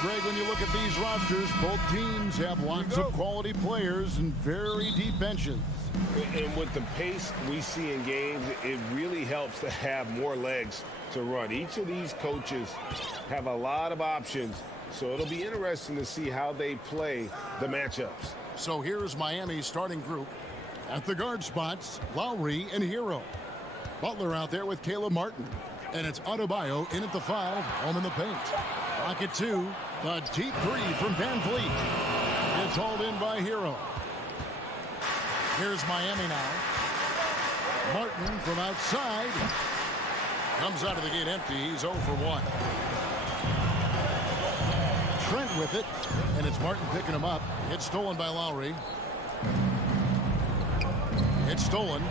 Greg, when you look at these rosters, both teams have lots of quality players and very deep benches. And with the pace we see in games, it really helps to have more legs to run. Each of these coaches have a lot of options, so it'll be interesting to see how they play the matchups. So here's Miami's starting group. At the guard spots, Lowry and Hero. Butler out there with Caleb Martin. And it's Adebayo in at the 5, home in the paint. Rocket 2, the deep 3 from Van Vliet. It's hauled in by Hero. Here's Miami now. Martin from outside. Comes out of the gate empty. He's 0 for 1. Trent with it. And it's Martin picking him up. It's stolen by Lowry. It's stolen.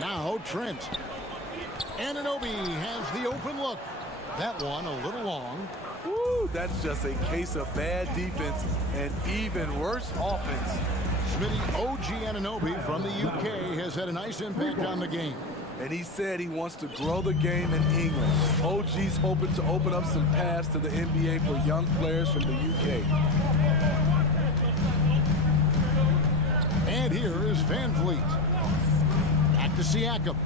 Now Trent. Anunoby has the open look. That one a little long. Woo, that's just a case of bad defense and even worse offense. Smitty, OG Anunoby from the UK has had a nice impact on the game. And he said he wants to grow the game in England. OG's hoping to open up some paths to the NBA for young players from the UK. And here is Van Vliet. Back to Siakam.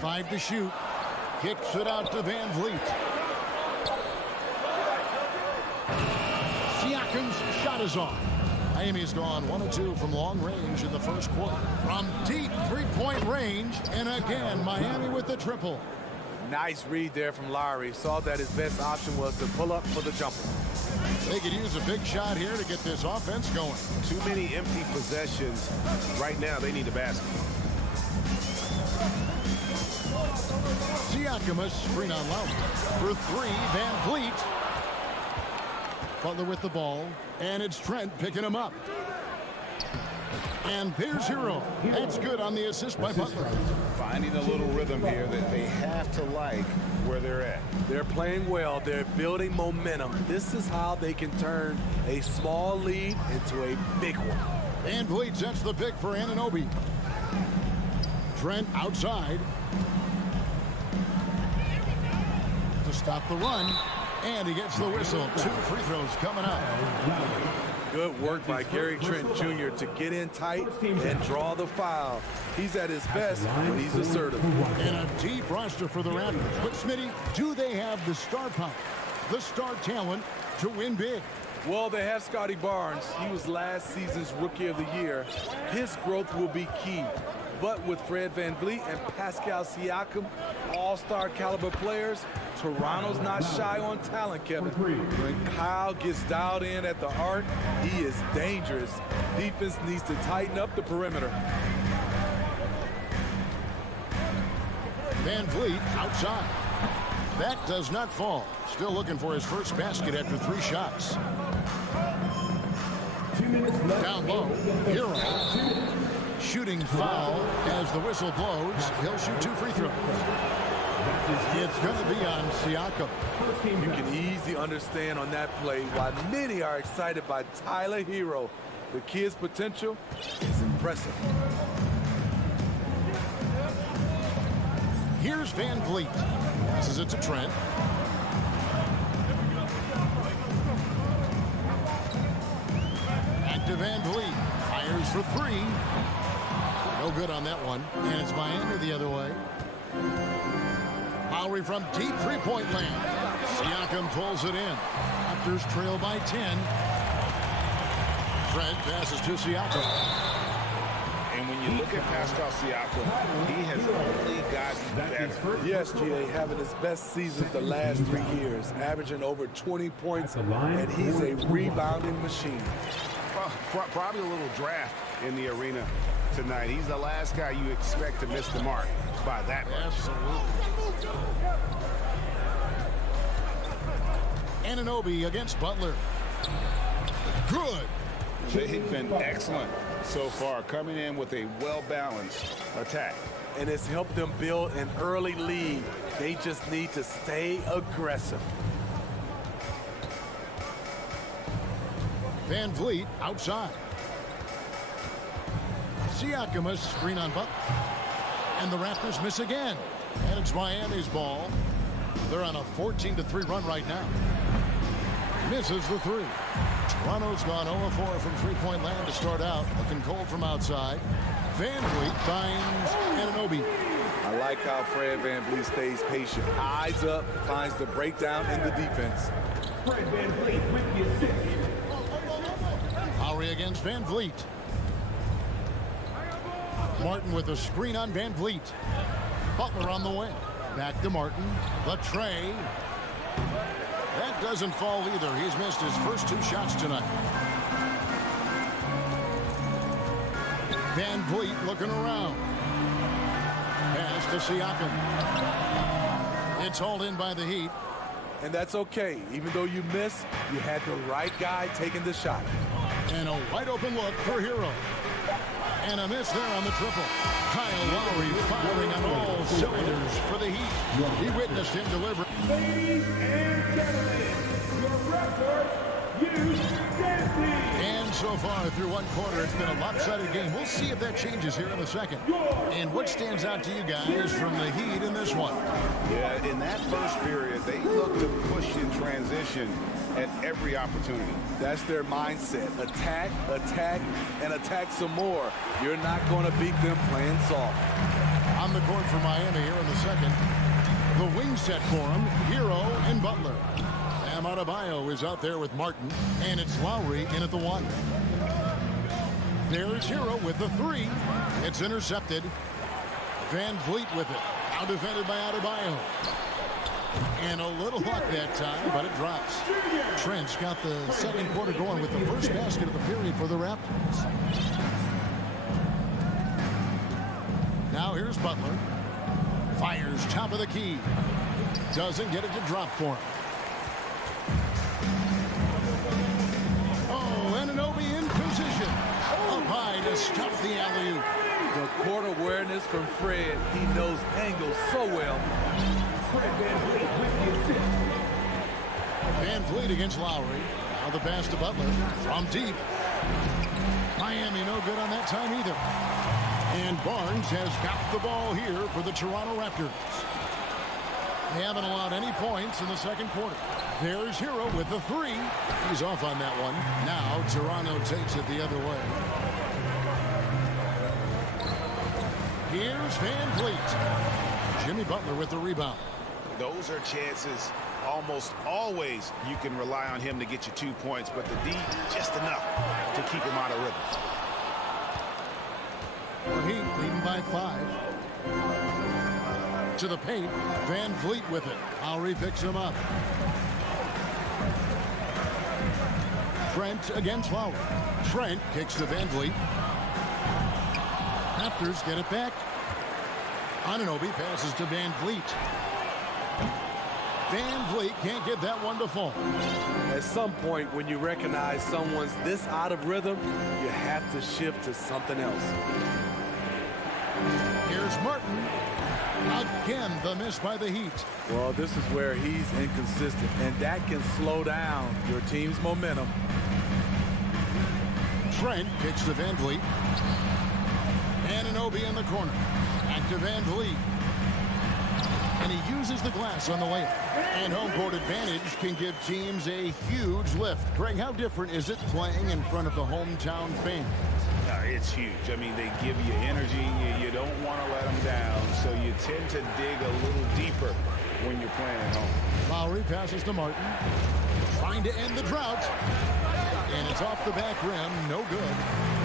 5 to shoot. Kicks it out to Van Vliet. Siakam's shot is off. Miami's gone 1 of 2 from long range in the first quarter. From deep three-point range, and again, Miami with the triple. Nice read there from Lowry. Saw that his best option was to pull up for the jumper. They could use a big shot here to get this offense going. Too many empty possessions. Right now, they need a basket. Siakam a screen on Lowry. For 3, Van Vliet. Butler with the ball, and it's Trent picking him up. And there's Hero. That's good on the assist by Butler. Finding a little rhythm here that they have to like where they're at. They're playing well. They're building momentum. This is how they can turn a small lead into a big one. Van Vliet sets the pick for Anunoby. Trent outside. To stop the run. And he gets the whistle. 2 free throws coming up. Good work by Gary Trent Jr. to get in tight and draw the foul. He's at his best when he's assertive. And a deep roster for the Raptors. But, Smitty, do they have the star power, the star talent to win big? Well, they have Scotty Barnes. He was last season's Rookie of the Year. His growth will be key. But with Fred VanVleet and Pascal Siakam, all-star caliber players, Toronto's not shy on talent, Kevin. When Kyle gets dialed in at the arc, he is dangerous. Defense needs to tighten up the perimeter. VanVleet outside. That does not fall. Still looking for his first basket after 3 shots. Down low, Hero. Shooting foul as the whistle blows. He'll shoot 2 free throws. It's going to be on Siakam. You can easily understand on that play why many are excited by Tyler Hero. The kid's potential is impressive. Here's Van Vliet. Passes it to Trent. Back to Van Vliet. Fires for 3. No good on that one. And it's Miami the other way. Lowry from deep three-point land. Siakam pulls it in. Raptors trail by 10. Trent passes to Siakam. And when you look at Pascal Siakam, he has only gotten better. Yes, GA, having his best season the last 3 years, averaging over 20 points, and he's a rebounding machine. Probably a little draft in the arena tonight. He's the last guy you expect to miss the mark by that much. Absolutely. Anunoby against Butler. Good. They've been excellent so far, coming in with a well-balanced attack. And it's helped them build an early lead. They just need to stay aggressive. Van Vliet outside. Siakam a screen on Butler. And the Raptors miss again. And it's Miami's ball. They're on a 14-3 run right now. Misses the three. Toronto's gone 0-4 from three-point land to start out. Looking cold from outside. Van Vliet finds Anunoby. I like how Fred VanVleet stays patient. Eyes up, finds the breakdown in the defense. Fred VanVleet with the assist. Lowry against Van Vliet. Martin with a screen on Van Vliet. Butler on the wing. Back to Martin. The tray. That doesn't fall either. He's missed his first two shots tonight. Van Vliet looking around. Pass to Siakam. It's hauled in by the Heat. And that's okay. Even though you miss, you had the right guy taking the shot. And a wide open look for Hero. And a miss there on the triple. Kyle Lowry firing on all cylinders for the Heat. He witnessed him deliver. Ladies and gentlemen, your Raptors use dancing. And so far through one quarter, it's been a lopsided game. We'll see if that changes here in the second. And what stands out to you guys from the Heat in this one? Yeah, in that first period, they looked to push in transition at every opportunity. That's their mindset. Attack, attack, and attack some more. You're not going to beat them playing soft. On the court for Miami here in the second. The wing set for him, Hero and Butler. Bam Adebayo is out there with Martin, and it's Lowry in at the one. There's Hero with the three. It's intercepted. Van Vliet with it. Now defended by Adebayo. And a little luck that time, but it drops. Trent's got the second quarter going with the first basket of the period for the Raptors. Now here's Butler. Fires top of the key. Doesn't get it to drop for him. Oh, Anunoby in position. Up high to stuff the alley-oop. The court awareness from Fred. He knows angles so well. Fred VanVleet with the assist. Van Vliet against Lowry. Now the pass to Butler from deep. Miami no good on that time either. And Barnes has got the ball here for the Toronto Raptors. They haven't allowed any points in the second quarter. There's Hero with the three. He's off on that one. Now Toronto takes it the other way. Here's Van Vliet. Jimmy Butler with the rebound. Those are chances almost always you can rely on him to get you 2 points, but the D just enough to keep him out of rhythm. The Heat leading by 5. To the paint. Van Vliet with it. Lowry picks him up. Trent against Lowry. Trent kicks to Van Vliet. Raptors get it back. Anunoby passes to Van Vliet. Van Vliet can't get that one to fall. At some point, when you recognize someone's this out of rhythm, you have to shift to something else. Here's Martin. Again, the miss by the Heat. Well, this is where he's inconsistent, and that can slow down your team's momentum. Trent kicks to Van Vliet. Anunoby in the corner. Back to Van Vliet. And he uses the glass on the layup. And home court advantage can give teams a huge lift. Greg, how different is it playing in front of the hometown fans? It's huge. I mean, they give you energy. You don't want to let them down, so you tend to dig a little deeper when you're playing at home. Lowry passes to Martin. Trying to end the drought. And it's off the back rim. No good.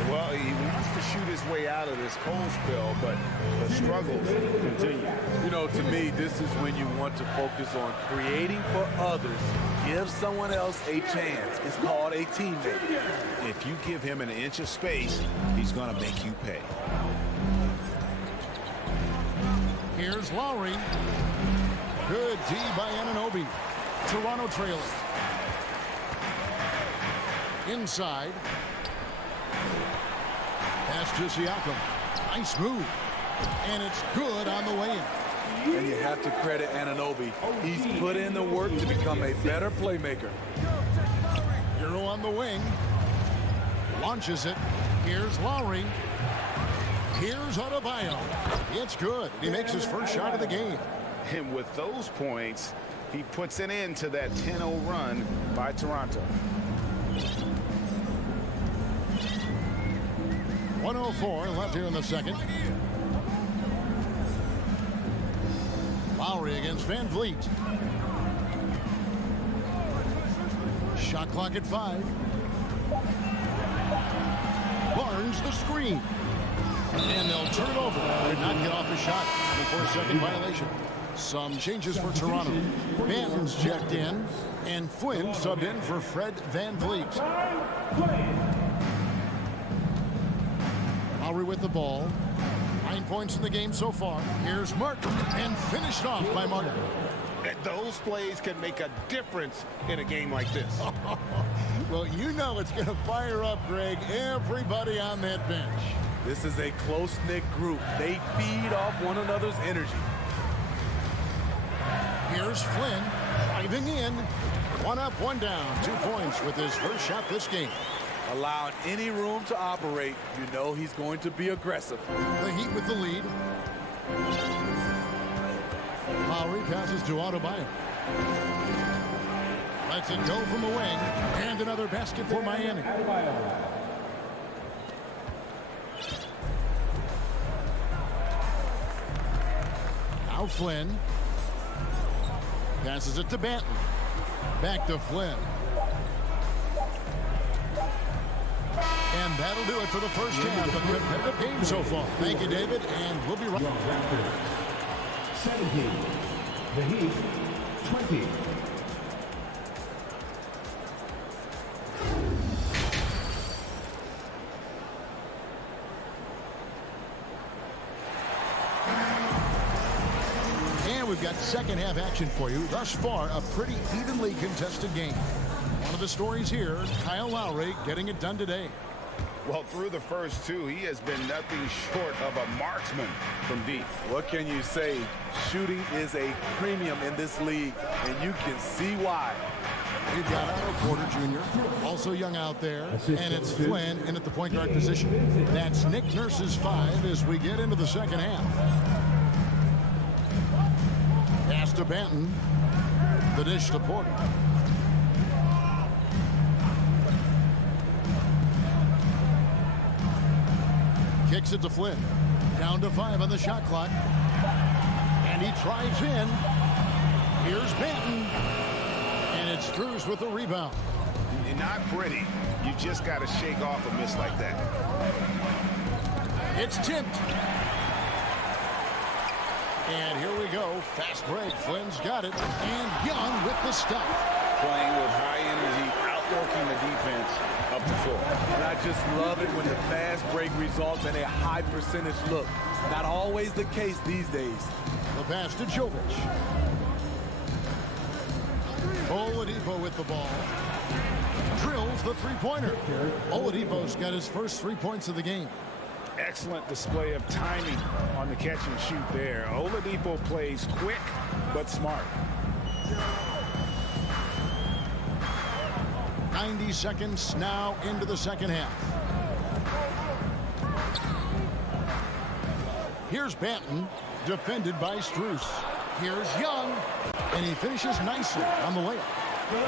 Well, he wants to shoot his way out of this cold spell, but the struggles continue. You know, to me, this is when you want to focus on creating for others. Give someone else a chance. It's called a teammate. If you give him an inch of space, he's going to make you pay. Here's Lowry. Good D by Anunoby. Toronto trailing. Inside. Pass to Siakam. Nice move. And it's good on the way in. And you have to credit Anunoby. He's put in the work to become a better playmaker. Hero on the wing. Launches it. Here's Lowry. Here's Adebayo. It's good. He makes his first shot of the game. And with those points, he puts an end to that 10-0 run by Toronto. 1:04 left here in the second. Lowry against Van Vliet. Shot clock at 5. Barnes the screen. And they'll turn it over. Did not get off the shot before a second violation. Some changes for Toronto. Banton's checked in, and Flynn subbed in for Fred Van Vliet. Lowry with the ball. 9 points in the game so far. Here's Martin, and finished off by Martin. Those plays can make a difference in a game like this. Well, you know it's going to fire up, Greg, everybody on that bench. This is a close-knit group. They feed off one another's energy. Here's Flynn driving in. 1 up, 1 down. 2 points with his first shot this game. Allowing any room to operate, you know he's going to be aggressive. The Heat with the lead. Lowry passes to Adebayo. Lets it go from the wing. And another basket for Miami. Now Flynn. Passes it to Banton. Back to Flynn. And that'll do it for the first half. A competitive game so far. Thank you, David, and we'll be right back. Raptors 17. The Heat 20. And we've got second half action for you. Thus far, a pretty evenly contested game. One of the stories here, Kyle Lowry getting it done today. Well, through the first 2, he has been nothing short of a marksman from deep. What can you say? Shooting is a premium in this league, and you can see why. We've got Otto Porter Jr., also young out there, and it's Flynn in at the point guard position. That's Nick Nurse's 5 as we get into the second half. Pass to Banton. The dish to Porter. Kicks it to Flynn. Down to 5 on the shot clock. And he drives in. Here's Banton. And it's Strus with the rebound. Not pretty. You just got to shake off a miss like that. It's tipped. And here we go. Fast break. Flynn's got it. And Young with the stuff. Playing with high energy, outworking the defense up the floor. And I just love it when the fast break results in a high percentage look. Not always the case these days. The pass to Jovic. Oladipo with the ball. Drills the three-pointer. Oladipo's got his first 3 points of the game. Excellent display of timing on the catch and shoot there. Oladipo plays quick but smart. 90 seconds now into the second half. Here's Banton, defended by Strus. Here's Young, and he finishes nicely on the layup.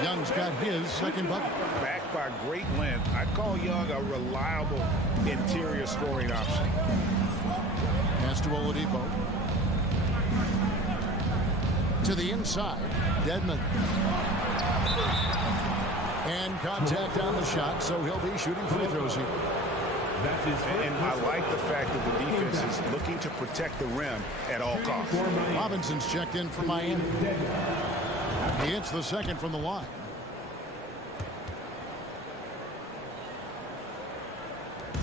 Young's got his second bucket. Backed by great length, I'd call Young a reliable interior scoring option. Pass to Oladipo. To the inside, Dedmon. And contact on the shot, so he'll be shooting free throws here. And I like the fact that the defense is looking to protect the rim at all costs. Robinson's checked in for Miami. He hits the second from the line.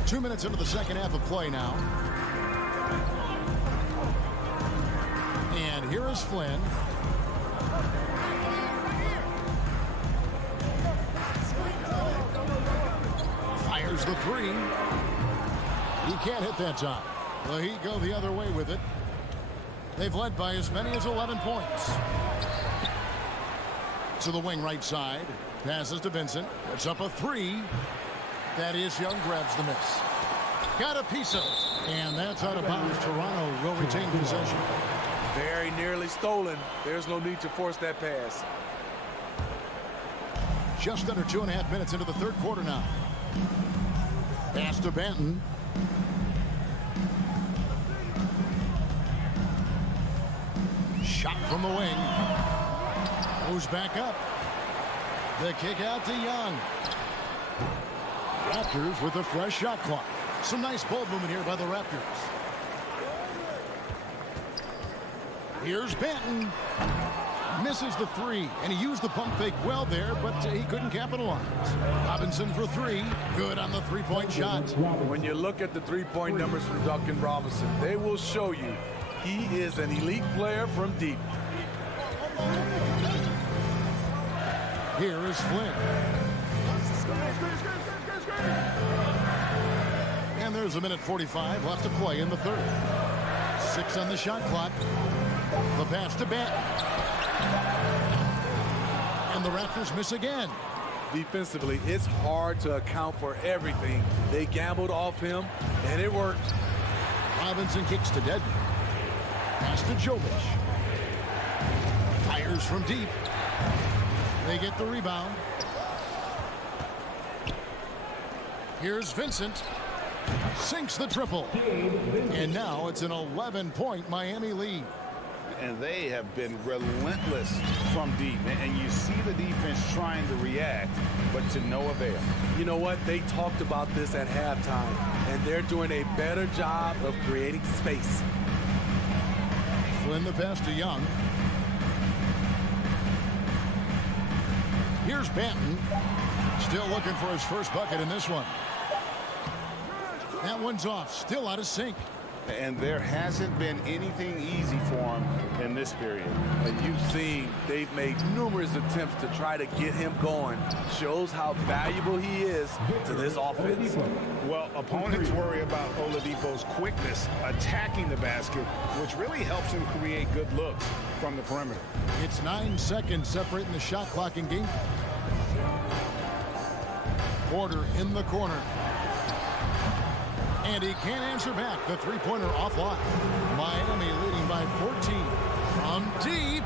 Two minutes into the second half of play now. And here is Flynn. Fires the three. He can't hit that time. The Heat go the other way with it. They've led by as many as 11 points. To the wing right side. Passes to Vincent. Puts up a three. Thaddeus Young grabs the miss. Got a piece of it. And that's out of bounds. Toronto will retain possession. Very nearly stolen. There's no need to force that pass. Just under 2.5 minutes into the third quarter now. Pass to Banton. Shot from the wing. Goes back up. The kick out to Young. Raptors with a fresh shot clock. Some nice ball movement here by the Raptors. Here's Banton. Misses the three, and he used the pump fake well there, but he couldn't capitalize. Robinson for three. Good on the three-point shot. When you look at the three-point numbers from Duncan Robinson, they will show you he is an elite player from deep. Here is Flynn. And there's a minute 45 left to play in the third. 6 on the shot clock. The pass to Banton. And the Raptors miss again. Defensively, it's hard to account for everything. They gambled off him, and it worked. Robinson kicks to Dead. Pass to Jovic. Fires from deep. They get the rebound. Here's Vincent. Sinks the triple. And now it's an 11-point Miami lead. And they have been relentless from deep. And you see the defense trying to react, but to no avail. You know what? They talked about this at halftime, and they're doing a better job of creating space. Flynn the pass to Young. Here's Banton. Still looking for his first bucket in this one. That one's off. Still out of sync. And there hasn't been anything easy for him in this period. And you've seen they've made numerous attempts to try to get him going. Shows how valuable he is to this offense. Well, opponents worry about Oladipo's quickness attacking the basket, which really helps him create good looks from the perimeter. It's 9 seconds separating the shot clock in game. Porter in the corner. And he can't answer back. The three-pointer offline. Miami leading by 14 from deep.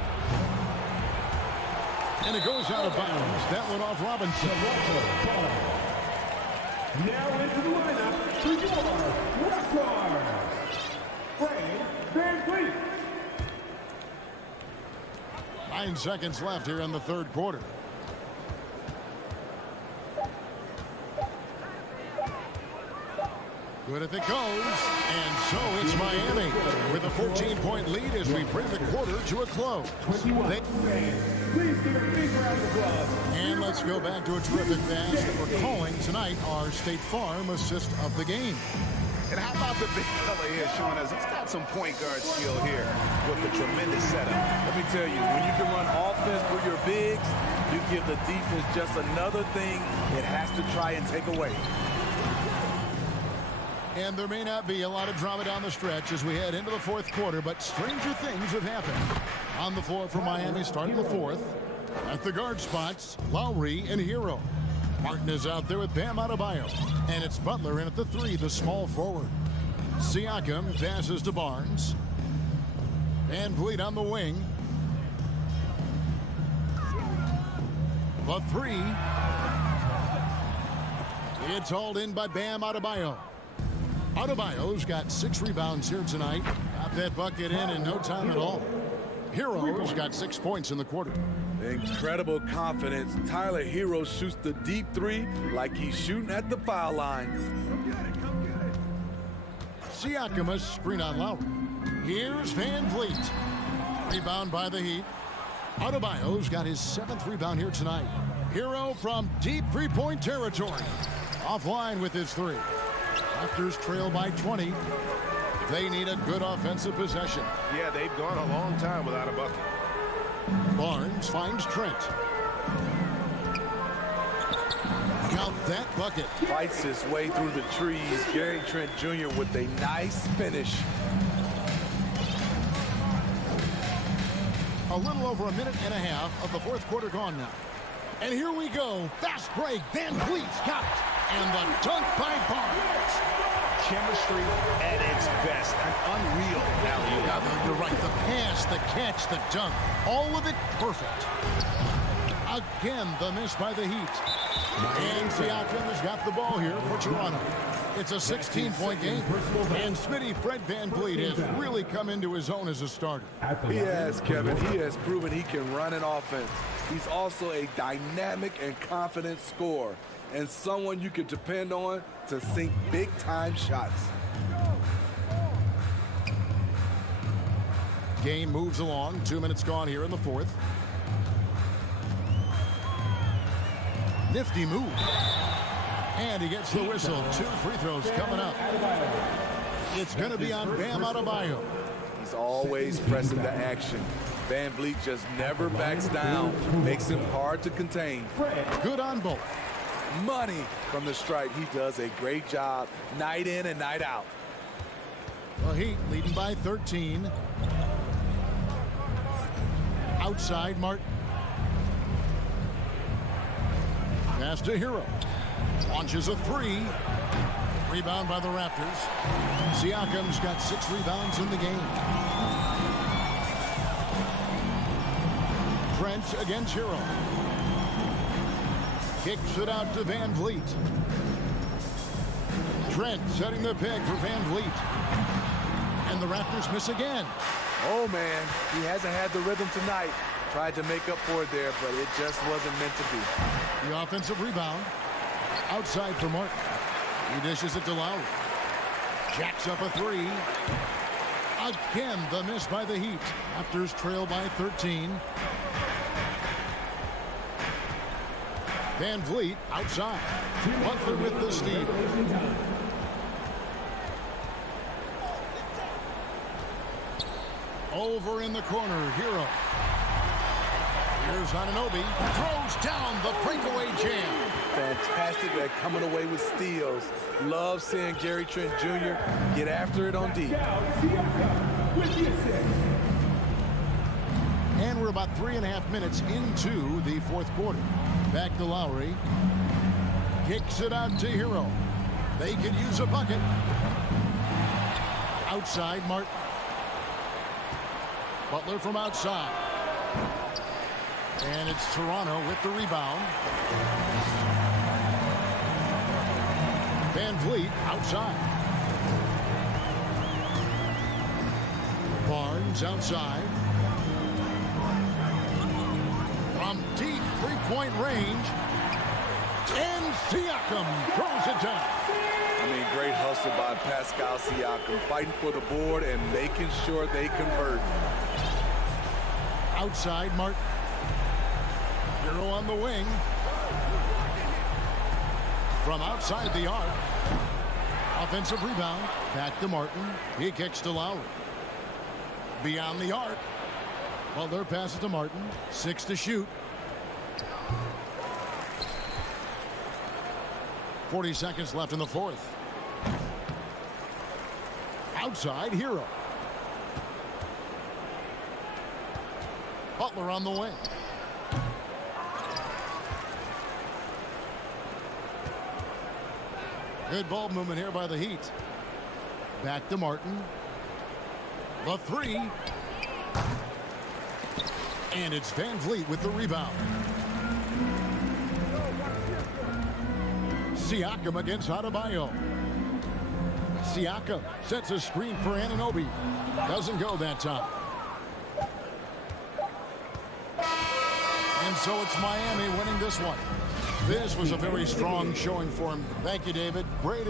And it goes out of bounds. That one off Robinson. Now into the lineup for your Raptors, Fred VanVleet. 9 seconds left here in the third quarter. Good if it goes, and so it's Miami with a 14-point lead as we bring the quarter to a close. Please give a big round of applause. And let's go back to a terrific pass that we're calling tonight our State Farm assist of the game. And how about the big fella here, Sean? He's got some point guard skill here with the tremendous setup. Let me tell you, when you can run offense with your bigs, you give the defense just another thing it has to try and take away. And there may not be a lot of drama down the stretch as we head into the fourth quarter, but stranger things have happened. On the floor for Miami starting the fourth. At the guard spots, Lowry and Hero. Martin is out there with Bam Adebayo. And it's Butler in at the three, the small forward. Siakam passes to Barnes. VanVleet on the wing. The three. It's hauled in by Bam Adebayo. Adebayo's got 6 rebounds here tonight. Got that bucket in no time at all. Hero's got 6 points in the quarter. Incredible confidence. Tyler Hero shoots the deep three like he's shooting at the foul line. Siakam a screen on Lowry. Here's VanVleet. Rebound by the Heat. Adebayo's got his 7th rebound here tonight. Hero from deep three-point territory. Offline with his 3. Raptors trail by 20. They need a good offensive possession. Yeah, they've gone a long time without a bucket. Barnes finds Trent. Count that bucket. Fights his way through the trees. Gary Trent Jr. with a nice finish. A little over a minute and a half of the fourth quarter gone now. And here we go. Fast break. VanVleet's got it. And the dunk by Barnes. chemistry at its best. An unreal alley-oop. Yeah, you're right. The pass, the catch, the dunk, all of it perfect. Again, the miss by the Heat. And Siakam has got the ball here for Toronto. It's a 16-point game. And Smitty, Fred VanVleet has really come into his own as a starter. He has, Kevin. He has proven he can run an offense. He's also a dynamic and confident scorer, and someone you can depend on to sink big-time shots. Game moves along. 2 minutes gone here in the fourth. Nifty move. And he gets the whistle. 2 free throws coming up. It's going to be on Bam Adebayo. He's always pressing the action. VanVleet just never backs down. Makes him hard to contain. Good on both. Money from the stripe. He does a great job night in and night out. The Heat leading by 13. Outside Martin. Pass to Hero. Launches a 3. Rebound by the Raptors. Siakam's got 6 rebounds in the game. Trent against Hero. Kicks it out to VanVleet. Trent setting the peg for VanVleet. And the Raptors miss again. Oh, man, he hasn't had the rhythm tonight. Tried to make up for it there, but it just wasn't meant to be. The offensive rebound. Outside for Martin. He dishes it to Lowry. Jacks up a 3. Again, the miss by the Heat. Raptors trail by 13. VanVleet outside. Butler with the steal. Over in the corner, Hero. Here's Anunoby. Throws down the breakaway jam. Fantastic at coming away with steals. Love seeing Gary Trent Jr. get after it on D. And we're about 3.5 minutes into the fourth quarter. Back to Lowry. Kicks it out to Hero. They could use a bucket. Outside, Martin. Butler from outside. And it's Toronto with the rebound. VanVleet outside. Barnes outside. From deep three-point range. And Siakam throws it down. I mean, great hustle by Pascal Siakam, fighting for the board and making sure they convert. Outside, Martin. Hero on the wing. From outside the arc. Offensive rebound. Back to Martin. He kicks to Lowry. Beyond the arc. Butler passes to Martin. 6 to shoot. 40 seconds left in the fourth. Outside, Hero. Butler on the wing. Good ball movement here by the Heat. Back to Martin. The 3. And it's VanVleet with the rebound. Siakam against Adebayo. Siakam sets a screen for Anunoby. Doesn't go that time. And so it's Miami winning this one. This was a very strong showing for him. Thank you, David. Great.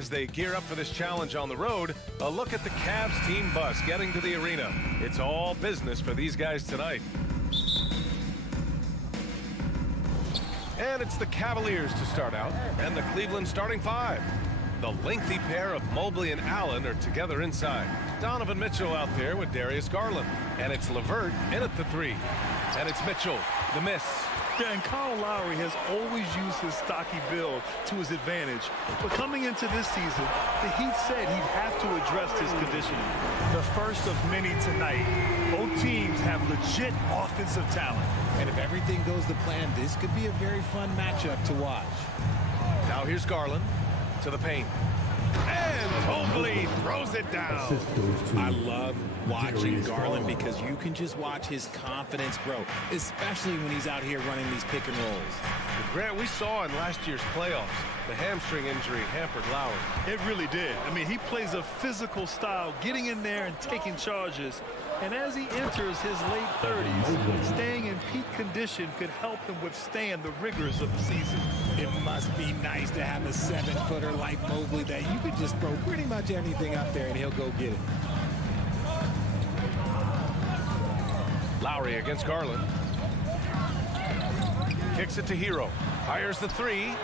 as they gear up for this challenge on the road, a look at the Cavs team bus getting to the arena. It's all business for these guys tonight. And it's the Cavaliers to start out, and the Cleveland starting five. The lengty pair of Mobley and Allen are together inside. Donovan Mitchell out there with Darius Garland. And it's LeVert in at the three. And it's Mitchell, the miss. Yeah, and Kyle Lowry has always used his stocky build to his advantage. But coming into this season, the Heat said he'd have to address his conditioning. The first of many tonight. Both teams have legit offensive talent. And if everything goes to plan, this could be a very fun matchup to watch. Now here's Garland to the paint. And Mobley throws it down. I love watching Garland because you can just watch his confidence grow, especially when he's out here running these pick and rolls. Grant, we saw in last year's playoffs, the hamstring injury hampered Lowry. It really did. I mean, he plays a physical style, getting in there and taking charges. And as he enters his late 30s, staying in peak condition could help him withstand the rigors of the season. It must be nice to have a 7-footer like Mobley that you could just throw pretty much anything up there and he'll go get it. Lowry against Garland. Kicks it to Hero. Fires the three.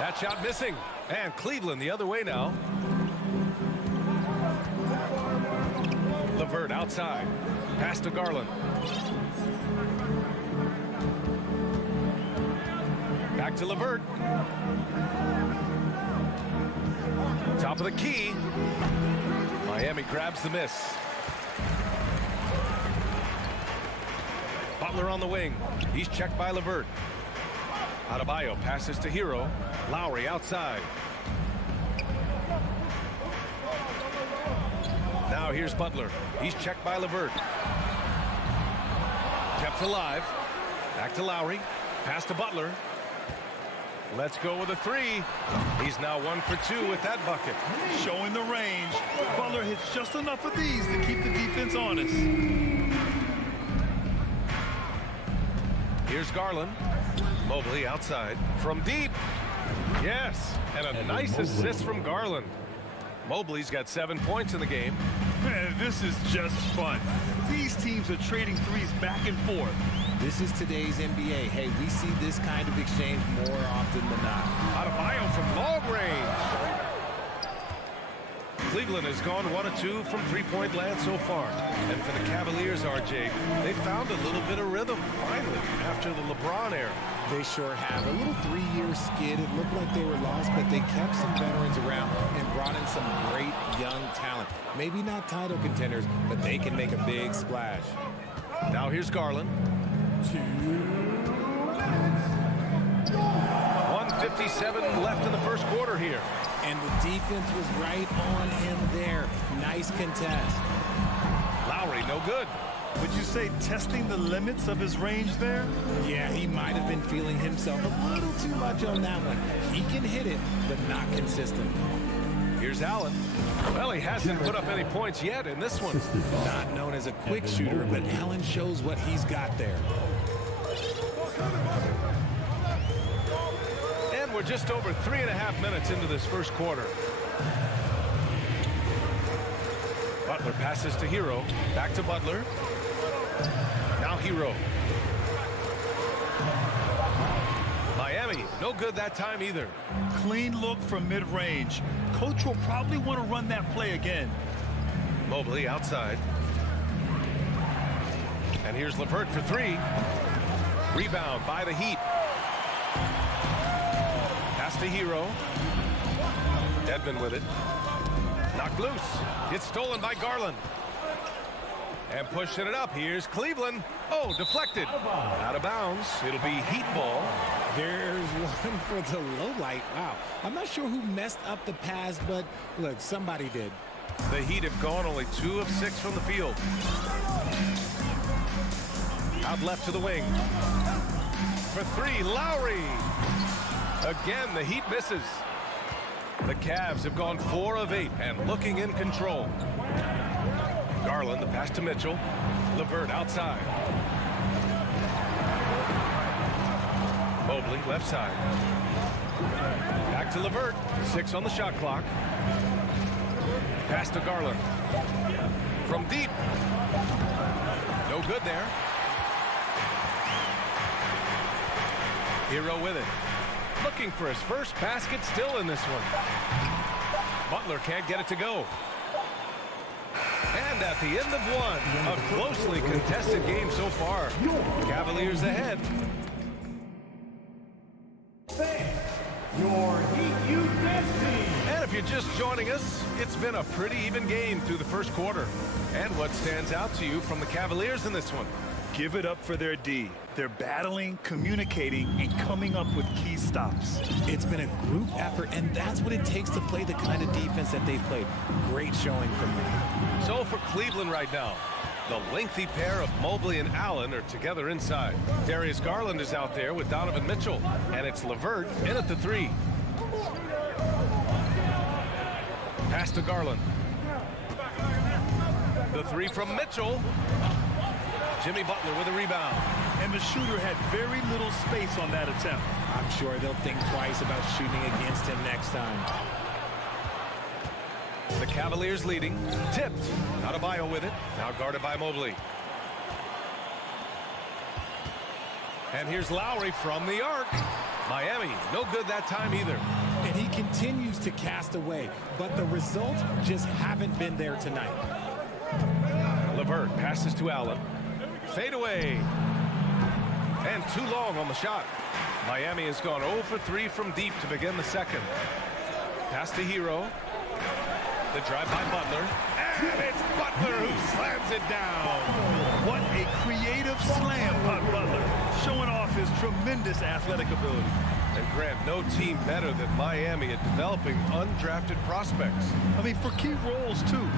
That shot missing. And Cleveland the other way now. LeVert outside. Pass to Garland. Back to LeVert. Top of the key. Miami grabs the miss. Butler on the wing. He's checked by LeVert. Adebayo passes to Hero. Lowry outside. Now here's Butler. He's checked by LeVert. Kept alive. Back to Lowry. Pass to Butler. Let's go with a three. He's now 1 for 2 with that bucket. Showing the range. Butler hits just enough of these to keep the defense honest. Here's Garland. Mobley outside. From deep. Yes. And a nice assist from Garland. Mobley's got 7 points in the game. Man, this is just fun. These teams are trading threes back and forth. This is today's NBA. Hey, we see this kind of exchange more often than not. Adebayo from long range. Cleveland has gone 1 of 2 from three-point land so far. And for the Cavaliers, RJ, they found a little bit of rhythm finally after the LeBron era. They sure have. A little 3-year skid. It looked like they were lost, but they kept some veterans around and brought in some great young talent. Maybe not title contenders, but they can make a big splash. Now here's Garland. 1:57 left in the first quarter here. And the defense was right on him there. Nice contest. Lowry, no good. Would you say testing the limits of his range there? Yeah, he might have been feeling himself a little too much on that one. He can hit it, but not consistent. Here's Allen. Well, he hasn't put up any points yet in this one. Not known as a quick shooter, but Allen shows what he's got there. And we're just over 3.5 minutes into this first quarter. Butler passes to Hero. Back to Butler. Now Hero. Miami, no good that time either. Clean look from mid-range. Coach will probably want to run that play again. Mobley outside. And here's LeVert for three. Rebound by the Heat. Pass to Hero. Edmond with it. Knocked loose. It's stolen by Garland. And pushing it up. Here's Cleveland. Oh, deflected. Out of bounds. It'll be Heat ball. There's one for the low light. Wow. I'm not sure who messed up the pass, but look, somebody did. The Heat have gone only 2 of 6 from the field. Out left to the wing. For three, Lowry. Again, the Heat misses. The Cavs have gone 4 of 8 and looking in control. Garland, the pass to Mitchell. LeVert outside. Mobley left side. Back to Levert. 6 on the shot clock. Pass to Garland. From deep. No good there. Hero with it. Looking for his first basket still in this one. Butler can't get it to go. And at the end of one, a closely contested game so far. Cavaliers ahead. Your Heat Youth Dance Team. And if you're just joining us, it's been a pretty even game through the first quarter. And what stands out to you from the Cavaliers in this one? Give it up for their D. They're battling, communicating, and coming up with key stops. It's been a group effort, and that's what it takes to play the kind of defense that they've played. Great showing from them. So for Cleveland right now, the lengthy pair of Mobley and Allen are together inside. Darius Garland is out there with Donovan Mitchell, and it's Levert in at the 3. Pass to Garland. The 3 from Mitchell. Jimmy Butler with a rebound. And the shooter had very little space on that attempt. I'm sure they'll think twice about shooting against him next time. The Cavaliers leading. Tipped. Adebayo with it. Now guarded by Mobley. And here's Lowry from the arc. Miami, no good that time either. And he continues to cast away, but the results just haven't been there tonight. Levert passes to Allen. Fade away. And too long on the shot. Miami has gone 0 for 3 from deep to begin the second. Pass to Hero. The drive by Butler. And it's Butler who slams it down. What a creative slam by Butler, showing off his tremendous athletic ability. And Grant, no team better than Miami at developing undrafted prospects. I mean, for key roles, too.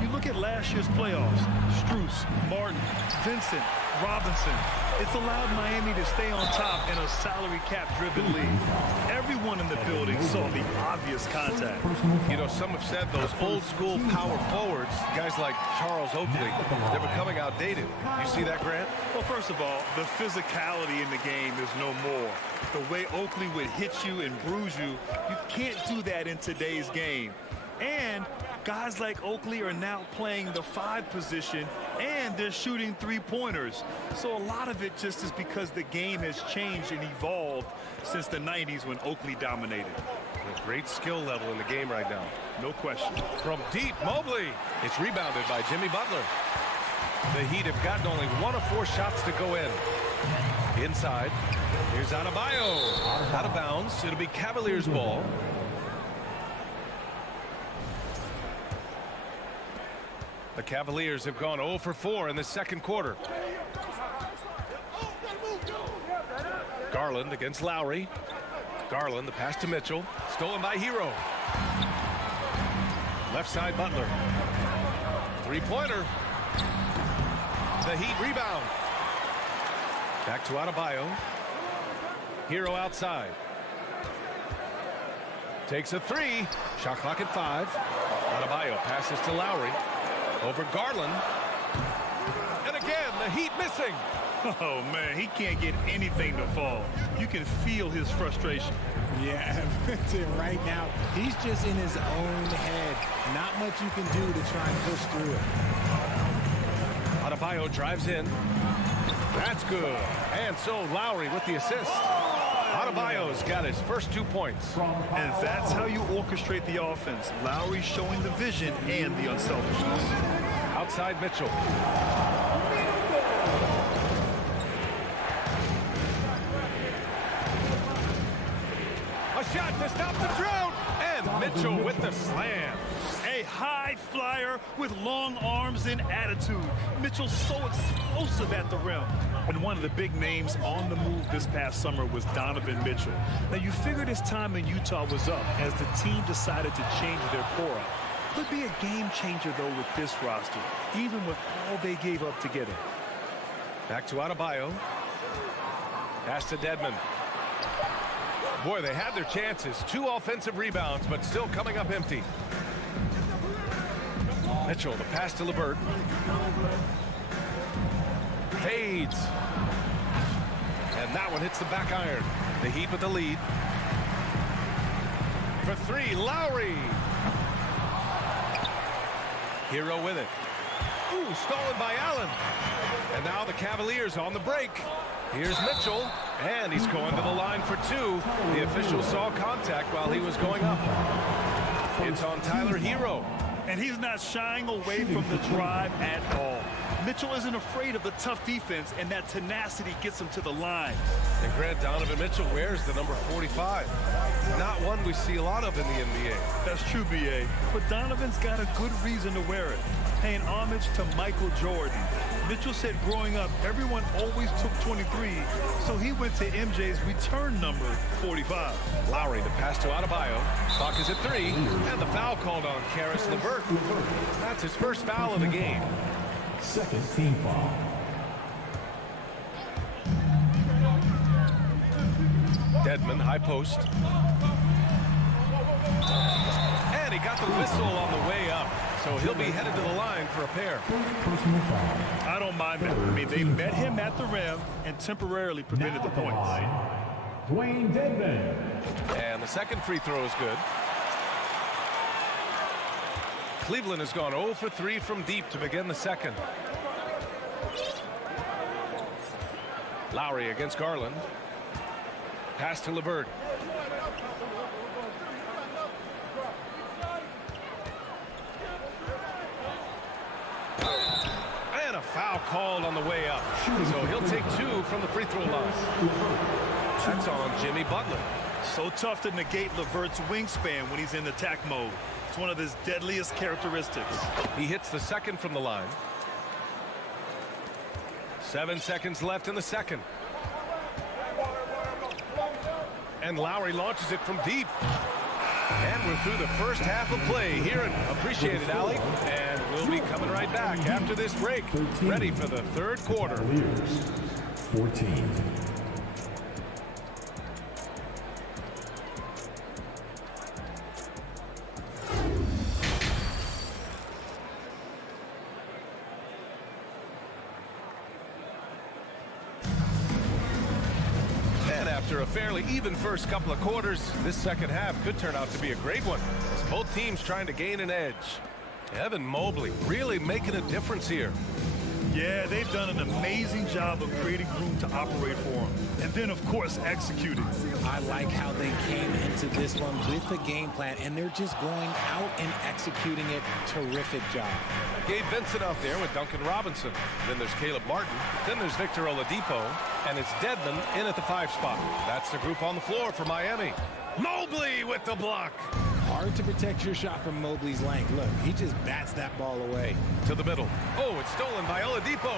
You look at last year's playoffs, Strus, Martin, Vincent, Robinson. It's allowed Miami to stay on top in a salary cap-driven league. Everyone in the building saw the obvious contact. You know, some have said those old-school power forwards, guys like Charles Oakley, they're becoming outdated. You see that, Grant? Well, first of all, the physicality in the game is no more. The way Oakley would hit you and bruise you, you can't do that in today's game. And guys like Oakley are now playing the 5 position, and they're shooting 3-pointers. So a lot of it just is because the game has changed and evolved since the 90s when Oakley dominated. A great skill level in the game right now. No question. From deep, Mobley. It's rebounded by Jimmy Butler. The Heat have gotten only 1 of 4 shots to go in. Inside, here's Adebayo. Out of bounds. It'll be Cavaliers ball. The Cavaliers have gone 0 for 4 in the second quarter. Garland against Lowry. Garland, the pass to Mitchell. Stolen by Hero. Left side, Butler. 3-pointer. The Heat rebound. Back to Adebayo. Hero outside. Takes a 3. Shot clock at 5. Adebayo passes to Lowry. Over Garland. And again, the Heat missing. Oh, man, he can't get anything to fall. You can feel his frustration. Yeah, right now, he's just in his own head. Not much you can do to try and push through it. Adebayo drives in. That's good. And so Lowry with the assist. Adebayo's got his first 2 points. And that's how you orchestrate the offense. Lowry showing the vision and the unselfishness. Outside Mitchell. A shot to stop the drought. And Mitchell with the slam. A high flyer with long arms and attitude. Mitchell's so explosive at the rim. And one of the big names on the move this past summer was Donovan Mitchell. Now, you figured his time in Utah was up as the team decided to change their core up. Could be a game changer, though, with this roster, even with all they gave up to get him. Back to Adebayo. Pass to Dedmon. Boy, they had their chances. 2 offensive rebounds, but still coming up empty. Mitchell, the pass to Levert. Fades. And that one hits the back iron. The Heat with the lead. for three. Lowry. Hero with it. Ooh, stolen by Allen. And now the Cavaliers on the break. Here's Mitchell, and he's going to the line for two. The official saw contact while he was going up. It's on Tyler Hero. And he's not shying away from the drive at all. Mitchell isn't afraid of the tough defense, and that tenacity gets him to the line. And Grant, Donovan Mitchell wears the number 45. Not one we see a lot of in the NBA. That's true, B.A. But Donovan's got a good reason to wear it, paying homage to Michael Jordan. Mitchell said growing up, everyone always took 23, so he went to MJ's return number 45. Lowry, the pass to Adebayo. Clock is at 3, and the foul called on Karis LeVert. That's his first foul of the game. Second team foul. Dedmon, high post. And he got the whistle on the way up. So he'll be headed to the line for a pair. Personal foul. I don't mind that. I mean, they met him at the rim and temporarily prevented the points. Dwayne Dedmon. And the second free throw is good. Cleveland has gone 0 for 3 from deep to begin the second. Lowry against Garland. Pass to LeVert. And a foul called on the way up. So he'll take 2 from the free throw line. That's on Jimmy Butler. So tough to negate LeVert's wingspan when he's in attack mode. It's one of his deadliest characteristics. He hits the second from the line. 7 seconds left in the second. And Lowry launches it from deep. And we're through the first half of play here. Appreciate it, Allie. And we'll be coming right back after this break. Ready for the third quarter. Cavaliers, 14. After a fairly even first couple of quarters, this second half could turn out to be a great one, as both teams trying to gain an edge. Evan Mobley really making a difference here. Yeah, they've done an amazing job of creating room to operate for him. And then, of course, executing. I like how they came into this one with a game plan, and they're just going out and executing it. Terrific job. Gabe Vincent out there with Duncan Robinson. Then there's Caleb Martin. Then there's Victor Oladipo. And it's Dedmon in at the 5 spot. That's the group on the floor for Miami. Mobley with the block. Hard to protect your shot from Mobley's length. Look, he just bats that ball away. To the middle. Oh, it's stolen by Oladipo.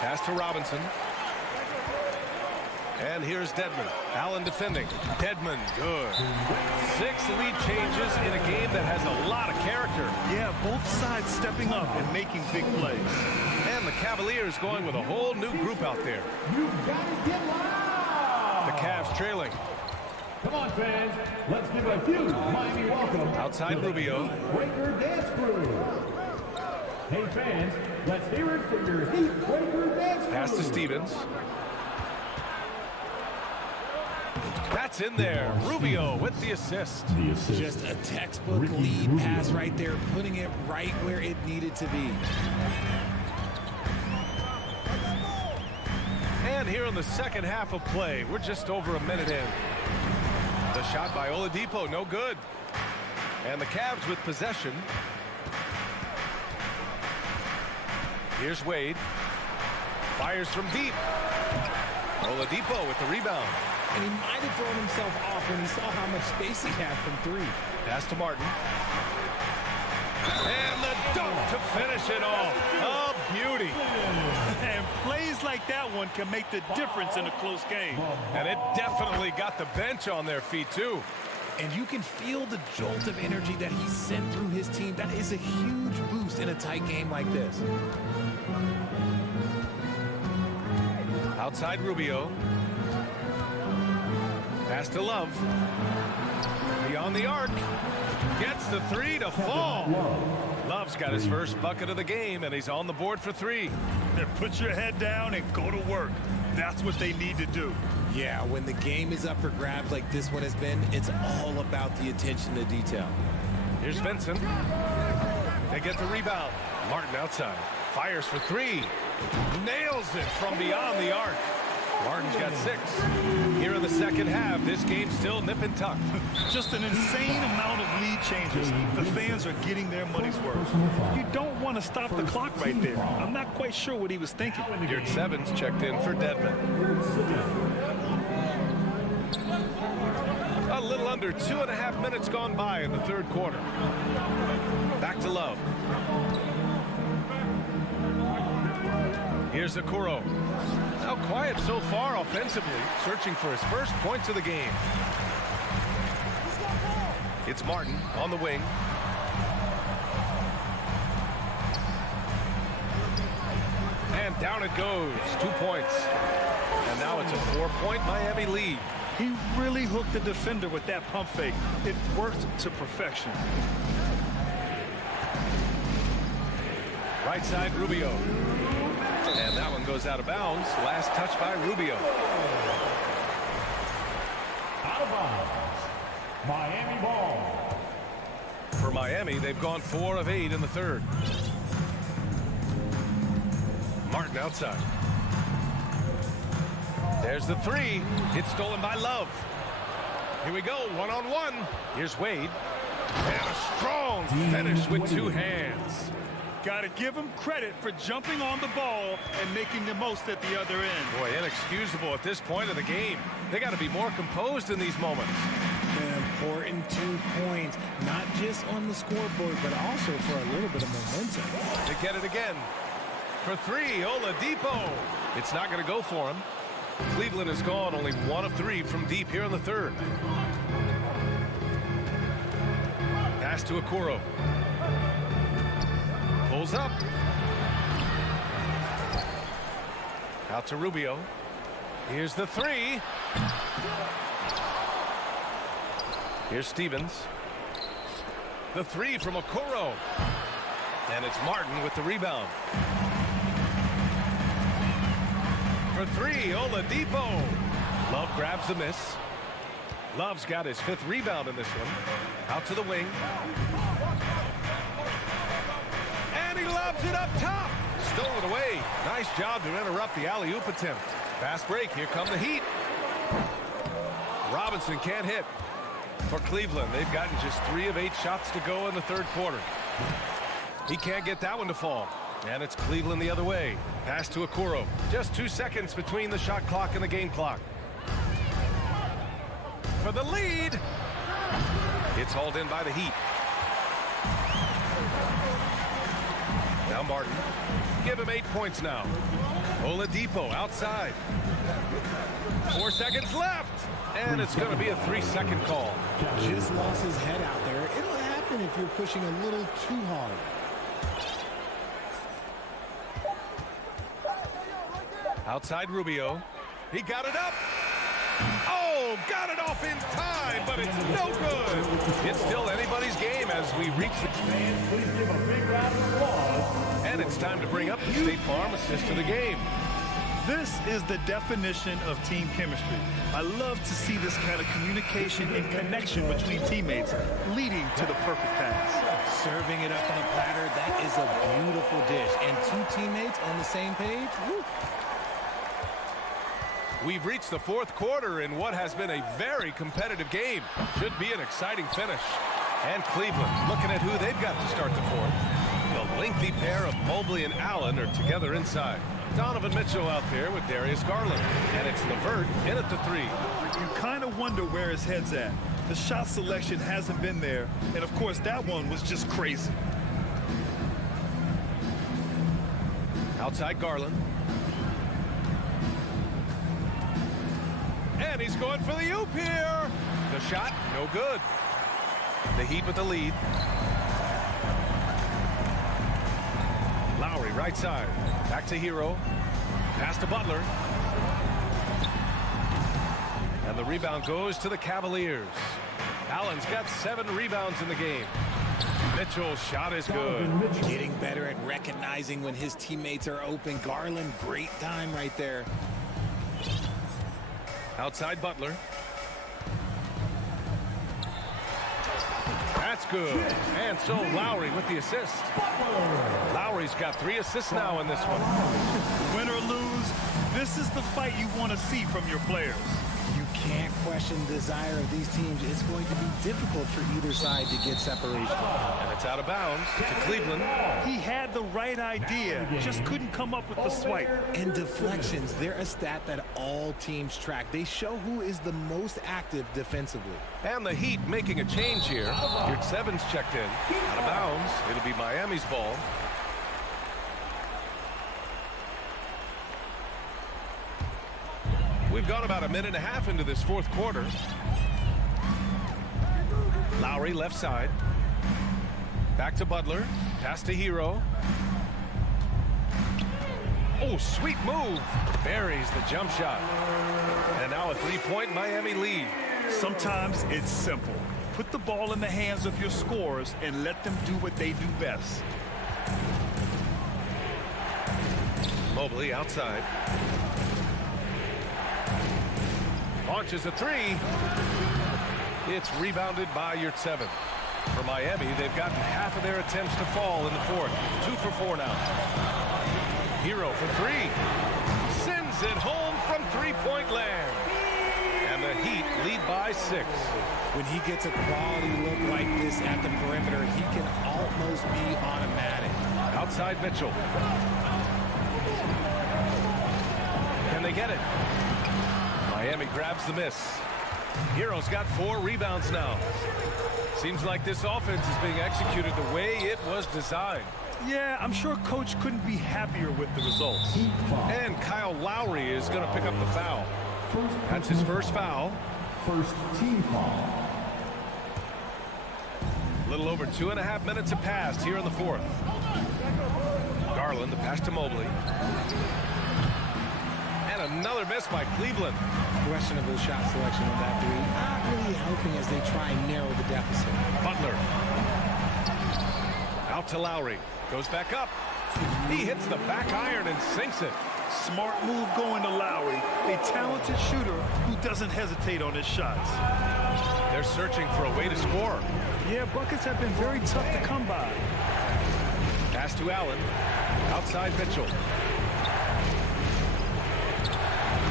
Pass to Robinson. And here's Dedmon. Allen defending. Dedmon, good. 6 lead changes in a game that has a lot of character. Yeah, both sides stepping up and making big plays. And the Cavaliers going with a whole new group out there. You gotta get loud! The Cavs trailing. Come on, fans. Let's give a huge Miami welcome. Outside to the Rubio. Heat Breaker Dance Crew. Hey, fans, let's hear it for your Heat Breaker Dance Crew. Pass to Stevens. That's in there. Rubio with the assist. Just a textbook lead pass right there, putting it right where it needed to be. And here in the second half of play, we're just over a minute in. The shot by Oladipo, no good. And the Cavs with possession. Here's Wade. Fires from deep. Oladipo with the rebound. And he might have thrown himself off when he saw how much space he had from 3. Pass to Martin. And the dunk to finish it off. A beauty. And plays like that one can make the difference in a close game. And it definitely got the bench on their feet, too. And you can feel the jolt of energy that he sent through his team. That is a huge boost in a tight game like this. Outside Rubio. Pass to Love. Beyond the arc. Gets the 3 to fall. Love's got his first bucket of the game, and he's on the board for 3. Then put your head down and go to work. That's what they need to do. Yeah, when the game is up for grabs like this one has been, it's all about the attention to detail. Here's Vincent. They get the rebound. Martin outside. Fires for three. Nails it from beyond the arc. Martin's got 6. Here in the second half, this game's still nip and tuck. Just an insane amount of lead changes. The fans are getting their money's worth. You don't want to stop the clock right there. I'm not quite sure what he was thinking. Geared Sevens checked in for Dedman. A little under 2.5 minutes gone by in the third quarter. Back to Love. Here's Okoro. Now quiet so far offensively, searching for his first points of the game. It's Martin on the wing. And down it goes. 2 points. And now it's a 4-point Miami lead. He really hooked the defender with that pump fake. It worked to perfection. Right side, Rubio. And that one goes out of bounds. Last touch by Rubio. Out of bounds. Miami ball. For Miami, they've gone 4 of 8 in the third. Martin outside. There's the three. It's stolen by Love. Here we go, one-on-one. Here's Wade. And a strong finish with 2 hands. Got to give him credit for jumping on the ball and making the most at the other end. Boy, inexcusable at this point of the game. They got to be more composed in these moments. An important 2 points, not just on the scoreboard, but also for a little bit of momentum. To get it again. For 3, Oladipo. It's not going to go for him. Cleveland has gone only 1 of 3 from deep here in the third. Pass to Okoro. Pulls up. Out to Rubio. Here's the 3. Here's Stevens. The 3 from Okoro. And it's Martin with the rebound. For 3, Oladipo. Love grabs the miss. Love's got his 5th rebound in this one. Out to the wing. And he lobs it up top. Stolen away. Nice job to interrupt the alley-oop attempt. Fast break. Here come the Heat. Robinson can't hit. For Cleveland, they've gotten just 3 of 8 shots to go in the third quarter. He can't get that one to fall. And it's Cleveland the other way. Pass to Okoro. Just 2 seconds between the shot clock and the game clock. For the lead. It's hauled in by the Heat. Now Martin. Give him 8 points now. Oladipo outside. 4 seconds left. And it's going to be a 3-second call. Just lost his head out there. It'll happen if you're pushing a little too hard. Outside Rubio. He got it up. Oh, got it off in time, but it's no good. It's still anybody's game as we reach the... Please give a big round of applause. And it's time to bring up the State Farm assist to the game. This is the definition of team chemistry. I love to see this kind of communication and connection between teammates leading to the perfect pass. Serving it up on a platter, that is a beautiful dish. And 2 teammates on the same page, woo. We've reached the fourth quarter in what has been a very competitive game. Should be an exciting finish. And Cleveland looking at who they've got to start the fourth. The lengthy pair of Mobley and Allen are together inside. Donovan Mitchell out there with Darius Garland. And it's LeVert in at the 3. You kind of wonder where his head's at. The shot selection hasn't been there. And of course, that one was just crazy. Outside Garland. And he's going for the oop here. The shot, no good. The Heat with the lead. Lowry, right side. Back to Hero. Pass to Butler. And the rebound goes to the Cavaliers. Allen's got 7 rebounds in the game. Mitchell's shot is good. Getting better at recognizing when his teammates are open. Garland, great time right there. Outside Butler. That's good. And so Lowry with the assist. Lowry's got 3 assists now in this one. Win or lose, this is the fight you want to see from your players. You can't question the desire of these teams. It's going to be difficult for either side to get separation. And it's out of bounds to Cleveland. He had the right idea, just couldn't come up with the swipe. And deflections, they're a stat that all teams track. They show who is the most active defensively. And the Heat making a change here. Your 7's checked in. Out of bounds. It'll be Miami's ball. We've gone about 1.5 minutes into this fourth quarter. Lowry left side. Back to Butler. Pass to Hero. Oh, sweet move. Buries the jump shot. And now a 3-point Miami lead. Sometimes it's simple. Put the ball in the hands of your scorers and let them do what they do best. Mobley outside. Launches a 3. It's rebounded by Yurtseven. For Miami, they've gotten half of their attempts to fall in the fourth. 2 for 4 now. Hero for 3. Sends it home from 3-point land. And the Heat lead by 6. When he gets a quality look like this at the perimeter, he can almost be automatic. Outside Mitchell. Can they get it? Miami grabs the miss. Hero's got 4 rebounds now. Seems like this offense is being executed the way it was designed. Yeah, I'm sure Coach couldn't be happier with the results. And Kyle Lowry is going to pick up the foul. That's his first foul. First team foul. A little over 2.5 minutes have passed here in the fourth. Garland, the pass to Mobley. And another miss by Cleveland. Questionable shot selection on that 3. Not really helping as they try and narrow the deficit. Butler. Out to Lowry. Goes back up. He hits the back iron and sinks it. Smart move going to Lowry, a talented shooter who doesn't hesitate on his shots. They're searching for a way to score. Yeah, buckets have been very tough to come by. Pass to Allen. Outside Mitchell.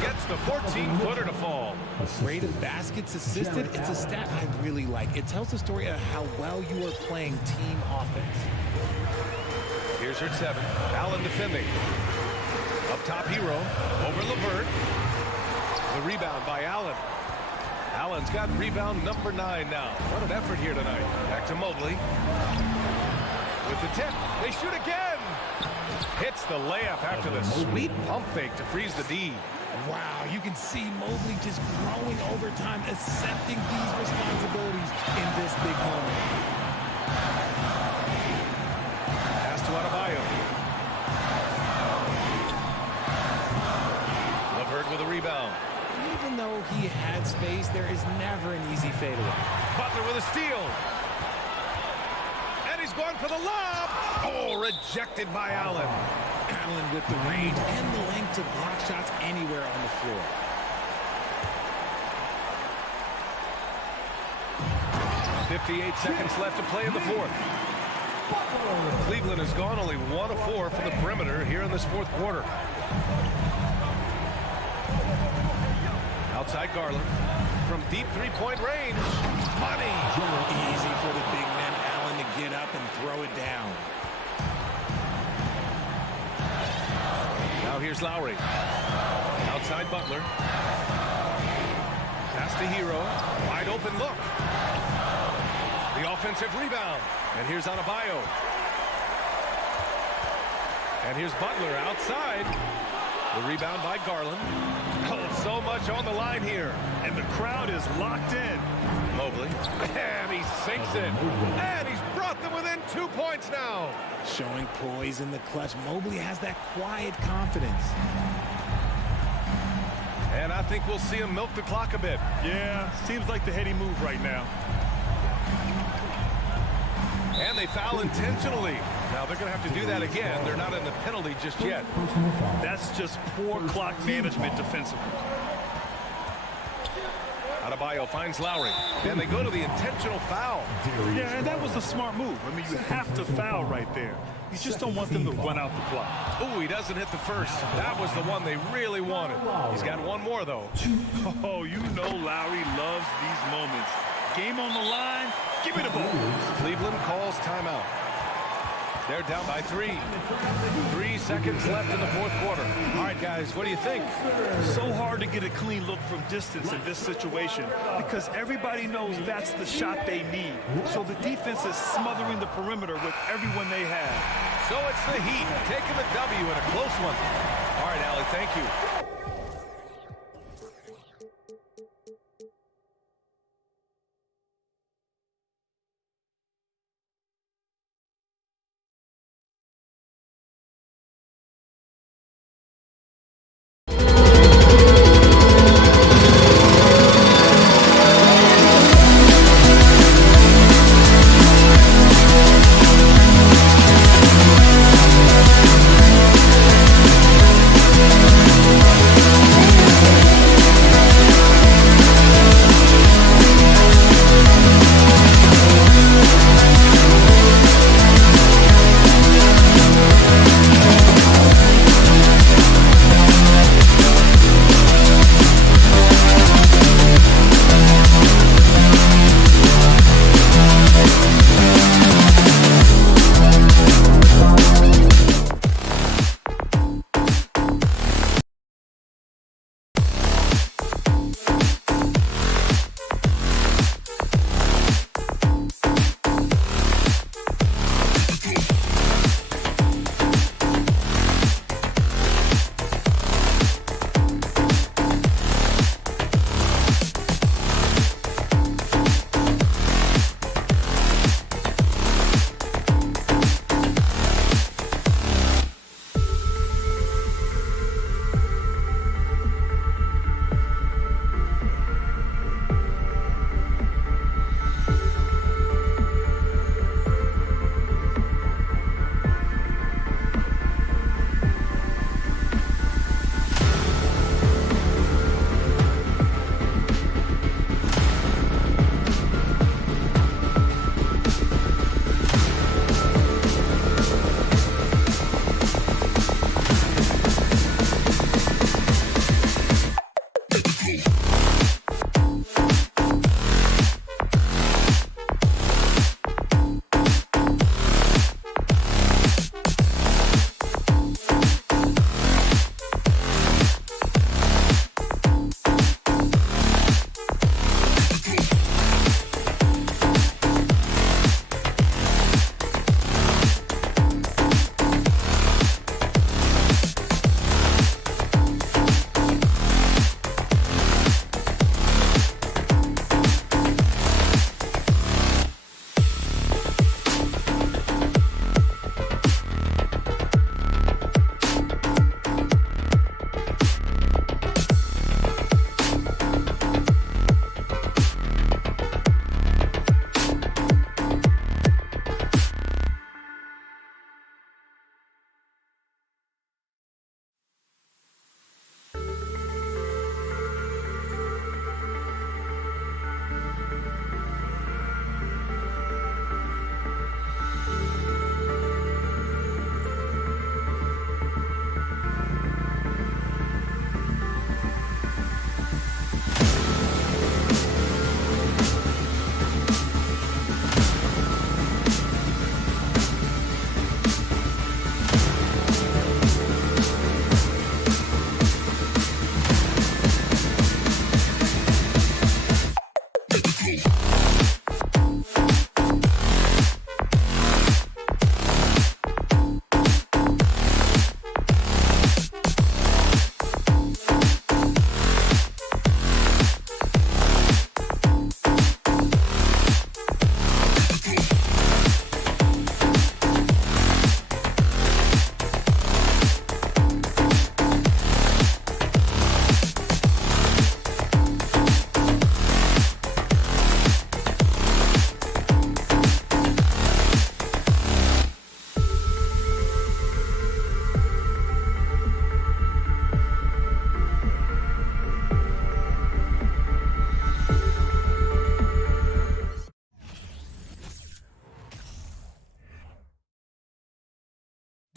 Gets the 14-footer to fall. Rate of baskets assisted, it's a stat I really like. It tells the story of how well you are playing team offense. Here's her 7. Allen defending. Up top Hero. Over LeVert. The rebound by Allen. Allen's got rebound number 9 now. What an effort here tonight. Back to Mobley. With the tip. They shoot again. Hits the layup after the sweet pump fake to freeze the D. Wow, you can see Mobley just growing over time, accepting these responsibilities in this big moment. Pass to Adebayo. LeVert with a rebound. Even though he had space, there is never an easy fadeaway. Butler with a steal. And he's going for the lob. Oh, rejected by Allen. Allen with the range and the length to block shots anywhere on the floor. .58 seconds left to play in the fourth. Cleveland has gone only 1 of 4 from the perimeter here in this fourth quarter. Outside Garland. From deep 3-point range. Money. Easy for the big man Allen to get up and throw it down. Now here's Lowry. Outside Butler. Pass to Hero. Wide open look. The offensive rebound. And here's Adebayo. And here's Butler outside. The rebound by Garland. Oh, so much on the line here. And the crowd is locked in. Mobley. And he sinks it. And he's brought them within 2 points now. Showing poise in the clutch. Mobley has that quiet confidence. And I think we'll see him milk the clock a bit. Yeah, seems like the heady move right now. And they foul intentionally. Now they're going to have to do that again. They're not in the penalty just yet. That's just poor clock management defensively. Adebayo finds Lowry, and they go to the intentional foul. Yeah, and that was a smart move. I mean, you have to foul right there. You just don't want them to run out the clock. Oh, he doesn't hit the first. That was the one they really wanted. He's got one more, though. Oh, you know Lowry loves these moments. Game on the line, give me the ball. Cleveland calls timeout. They're down by 3. 3 seconds left in the fourth quarter. All right, guys, what do you think? So hard to get a clean look from distance in this situation because everybody knows that's the shot they need. So the defense is smothering the perimeter with everyone they have. So it's the Heat taking the W in a close one. All right, Allie, thank you.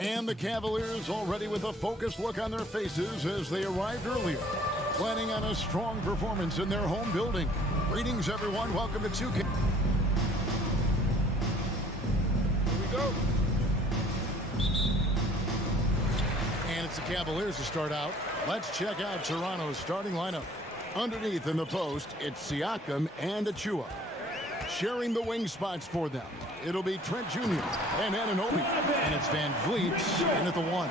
And the Cavaliers already with a focused look on their faces as they arrived earlier, planning on a strong performance in their home building. Greetings, everyone. Welcome to 2K. Here we go. And it's the Cavaliers to start out. Let's check out Toronto's starting lineup. Underneath in the post, it's Siakam and Achua. Sharing the wing spots for them, it'll be Trent Jr. and Anunoby. And it's Van Vliet in at the 1.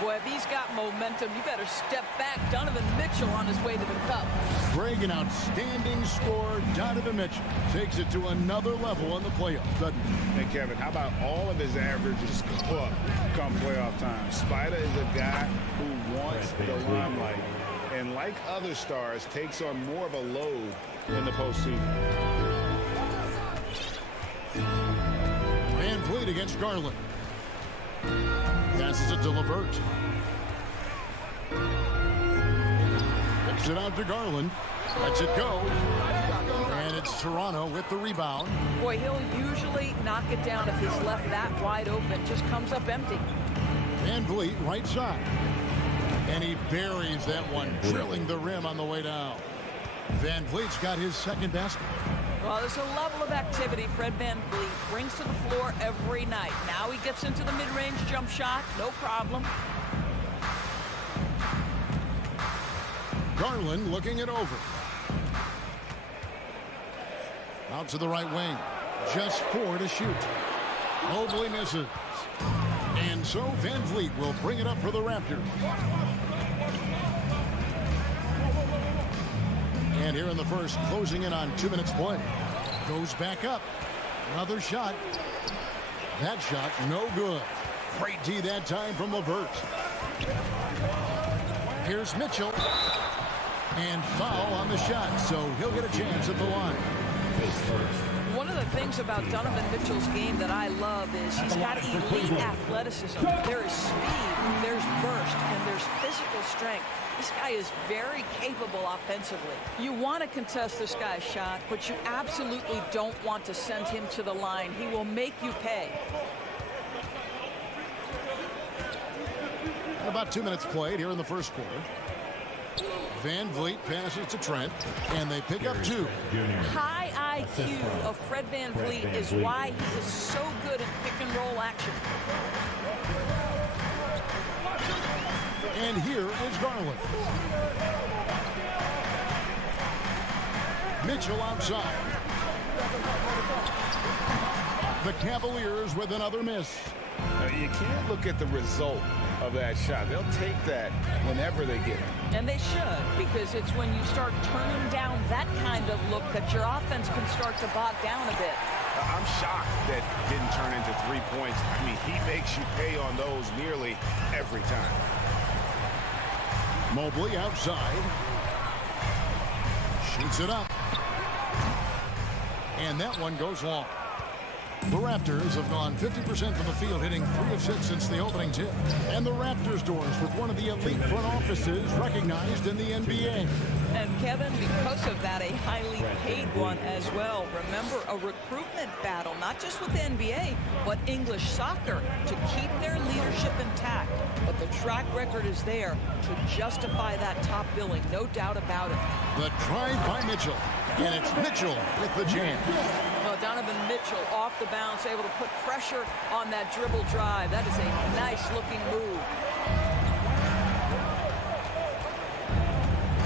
Boy, if he's got momentum, you better step back. Donovan Mitchell on his way to the cup. Greg, an outstanding scorer. Donovan Mitchell takes it to another level in the playoffs, doesn't he? Hey, Kevin, how about all of his averages go up come playoff time? Spider is a guy who wants the limelight, and like other stars, takes on more of a load in the postseason. Van Vliet against Garland. Passes it to LeVert. Kicks it out to Garland. Lets it go. And it's Toronto with the rebound. Boy, he'll usually knock it down if he's left that wide open. Just comes up empty. Van Vliet, right side. And he buries that one, drilling the rim on the way down. Van Vliet's got his second basket. Well, there's a level of activity Fred Van Vliet brings to the floor every night. Now he gets into the mid-range jump shot, no problem. Garland looking it over. Out to the right wing. Just 4 to shoot. Mobley misses. And so Van Vliet will bring it up for the Raptors. And here in the first, closing in on 2 minutes play. Goes back up. Another shot. That shot, no good. Great D that time from LeVert. Here's Mitchell. And foul on the shot, so he'll get a chance at the line. One of the things about Donovan Mitchell's game that I love is he's got elite athleticism. There is speed, there's burst, and there's physical strength. This guy is very capable offensively. You want to contest this guy's shot, but you absolutely don't want to send him to the line. He will make you pay. About 2 minutes played here in the first quarter. Van Vliet passes to Trent, and they pick up 2. High IQ of Fred Van Vliet is why he is so good in pick-and-roll action. And here is Garland. Mitchell outside. The Cavaliers with another miss. You can't look at the result of that shot. They'll take that whenever they get it. And they should, because it's when you start turning down that kind of look that your offense can start to bog down a bit. I'm shocked that didn't turn into 3 points. I mean, he makes you pay on those nearly every time. Mobley outside. Shoots it up. And that one goes long. The Raptors have gone 50% from the field, hitting 3 of 6 since the opening tip. And the Raptors doors with one of the elite front offices recognized in the NBA. And Kevin, because of that, a highly paid one as well. Remember, a recruitment battle, not just with the NBA, but English soccer to keep their leadership intact. But the track record is there to justify that top billing, no doubt about it. The drive by Mitchell. And it's Mitchell with the jam. Well, Donovan Mitchell off the bounce, able to put pressure on that dribble drive. That is a nice-looking move.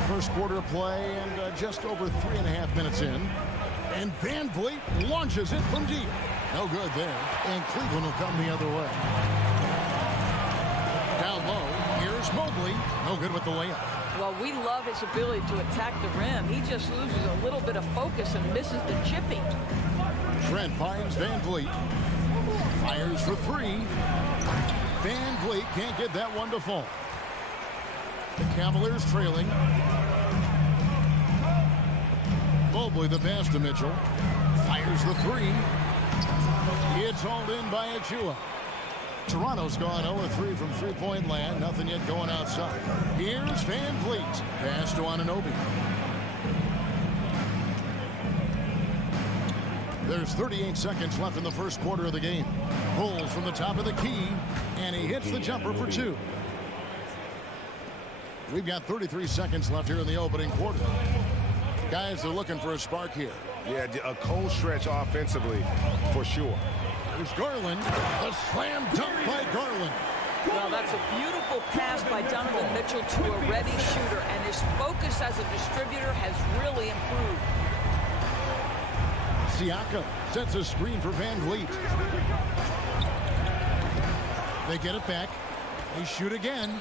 First quarter play and just over 3.5 minutes in. And Van Vliet launches it from deep. No good there. And Cleveland will come the other way. Down low, here's Mobley. No good with the layup. Well, we love his ability to attack the rim. He just loses a little bit of focus and misses the chipping. Trent finds Van Vliet. Fires for 3. Van Vliet can't get that one to fall. The Cavaliers trailing. Mobley the pass to Mitchell. Fires the 3. It's hauled in by Achua. Toronto's gone 0-3 from three-point land. Nothing yet going outside. Here's Van Vliet. Pass to Anunoby. There's 38 seconds left in the first quarter of the game. Pulls from the top of the key, and he hits the jumper for 2. We've got 33 seconds left here in the opening quarter. Guys are looking for a spark here. Yeah, a cold stretch offensively, for sure. There's Garland. A slam dunk by Garland. Well, that's a beautiful pass by Donovan Mitchell to a ready shooter, and his focus as a distributor has really improved. Siakam sets a screen for Van Vliet. They get it back. They shoot again.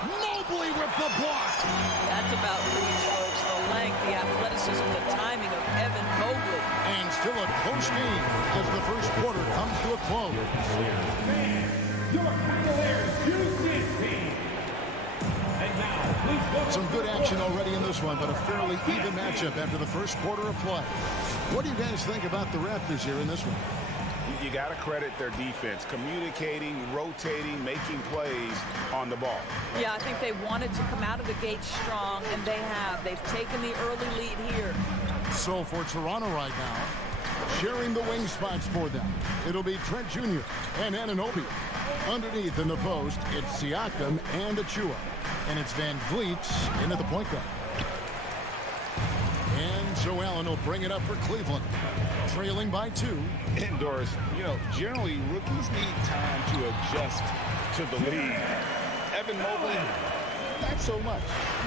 Mobley with the block. That's about reach, folks. The length, the athleticism, the timing of Evan Mobley. And still a close game as the first quarter comes to a close. Your Cavaliers Houston team. And now, please go. Some good action already in this one, but a fairly even matchup after the first quarter of play. What do you guys think about the Raptors here in this one? You got to credit their defense, communicating, rotating, making plays on the ball. Yeah, I think they wanted to come out of the gate strong, and they have. They've taken the early lead here. So for Toronto right now, sharing the wing spots for them, it'll be Trent Jr. and Anunoby. Underneath in the post, it's Siakam and Achua. And it's Van Vliet in at the point guard. And so Allen will bring it up for Cleveland, trailing by 2. Indoors, generally rookies need time to adjust to the league. Evan Mobley, not so much.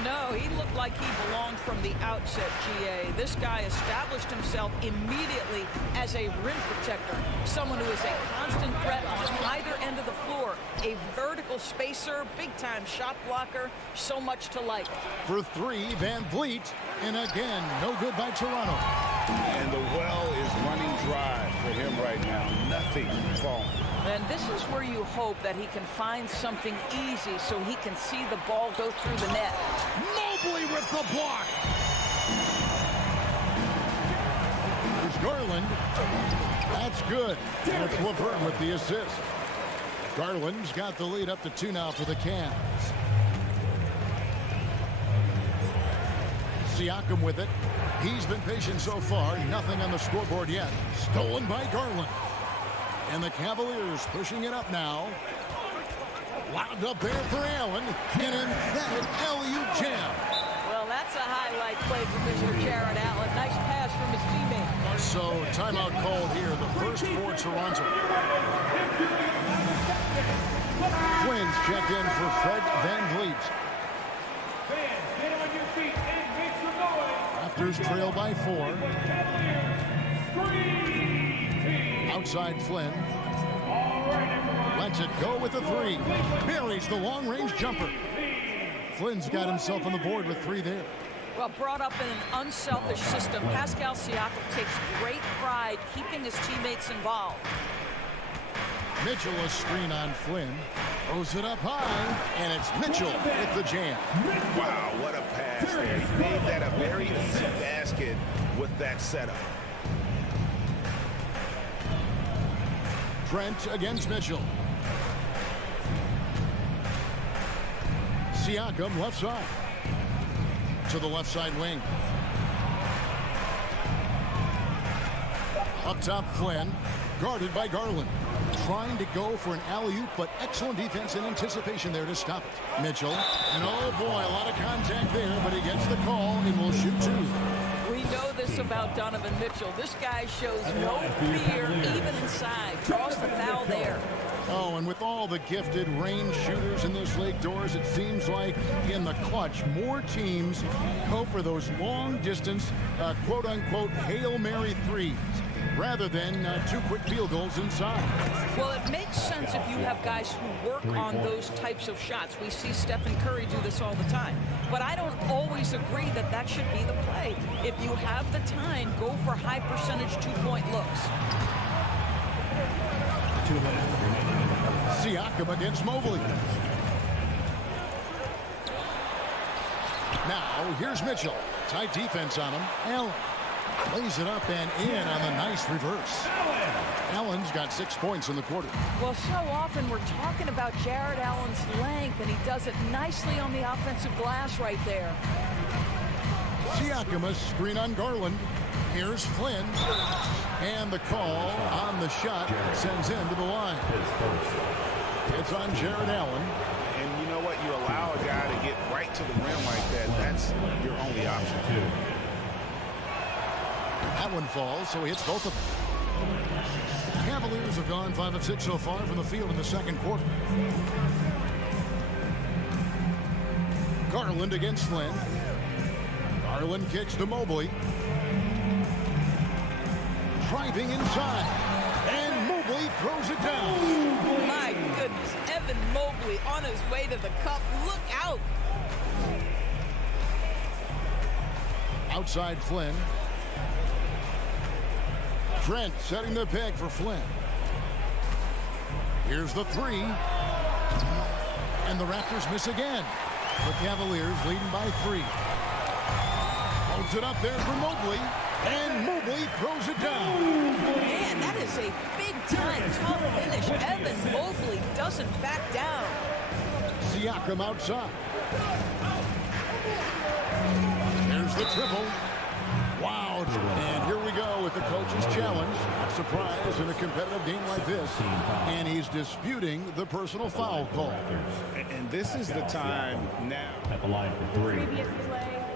No, he looked like he belonged from the outset, GA. This guy established himself immediately as a rim protector, someone who is a constant threat on either end of the floor, a vertical spacer, big-time shot blocker, so much to like. For 3, Van Vliet, and again, no good by Toronto. And the well is running dry for him right now. Nothing falling. And this is where you hope that he can find something easy so he can see the ball go through the net. Mobley with the block. There's Garland. That's good. And it's Laverne with the assist. Garland's got the lead up to 2 now for the Cavs. Siakam with it. He's been patient so far. Nothing on the scoreboard yet. Stolen by Garland. And the Cavaliers pushing it up now. Lobbed up there for Allen. An emphatic alley-oop jam. Well, that's a highlight play for Mr. Jared Allen. Nice pass from his teammate. So, timeout called here. The first for Toronto. Flynn's checked in for Fred Van Vliet. Fans, get on your feet and make some noise. Raptors trail by 4. Outside Flynn. Lets it go with a 3. Buries the long-range jumper. Flynn's got himself on the board with 3 there. Well, brought up in an unselfish system, Pascal Siakam takes great pride keeping his teammates involved. Mitchell a screen on Flynn. Throws it up high, and it's Mitchell with the jam. Wow, what a pass there. He made that a very easy basket with that setup. Trent against Mitchell. Siakam left side. To the left side wing. Up top Flynn. Guarded by Garland. Trying to go for an alley-oop, but excellent defense and anticipation there to stop it. Mitchell. And oh boy, a lot of contact there, but he gets the call and will shoot 2. We know this about Donovan Mitchell. This guy shows no fear, even inside. Draws the foul there. Oh, and with all the gifted range shooters in this league, Doors, it seems like in the clutch, more teams go for those long-distance, quote-unquote, Hail Mary threes, rather than 2 quick field goals inside. Well, it makes sense if you have guys who work on those types of shots. We see Stephen Curry do this all the time. But I don't always agree that that should be the play. If you have the time, go for high-percentage 2-point looks. 2 minutes remaining. Siakam against Mobley. Now, here's Mitchell. Tight defense on him. Allen lays it up and in on the nice reverse. Allen's got 6 points in the quarter. Well, so often we're talking about Jared Allen's length, and he does it nicely on the offensive glass right there. Siakam a screen on Garland. Here's Flynn. And the call on the shot sends him to the line. It's on Jared Allen. And you know what? You allow a guy to get right to the rim like that. That's your only option. That one falls, so he hits both of them. Cavaliers have gone 5 of 6 so far from the field in the second quarter. Garland against Flynn. Garland kicks to Mobley. Driving inside. And Mobley throws it down. My goodness, Evan Mobley on his way to the cup. Look out. Outside Flynn. Trent setting the peg for Flynn. Here's the three. And the Raptors miss again. The Cavaliers leading by 3. Holds it up there for Mobley. And Mobley throws it down. Man, that is a big-time tough finish. Evan Mobley doesn't back down. Siakam outside. There's the triple. Wow. And here we go with the coach's challenge. Surprise in a competitive game like this. And he's disputing the personal foul call. And this is the time now At the line for 3.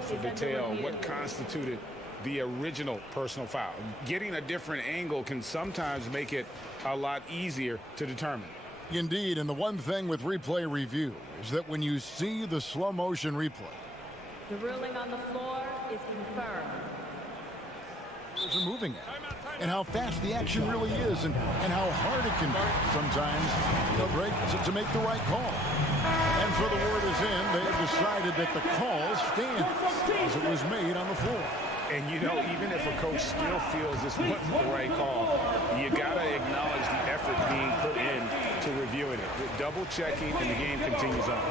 to detail what constituted the original personal foul. Getting a different angle can sometimes make it a lot easier to determine. Indeed, and the one thing with replay review is that when you see the slow motion replay, the ruling on the floor is confirmed. are moving it, and how fast the action really is, and how hard it can be sometimes to make the right call. And so the word is in. They have decided that the call stands as it was made on the floor. And, you know, even if a coach still feels this wasn't the right call, you got to acknowledge the effort being put in to reviewing it. Double-checking, and the game continues on.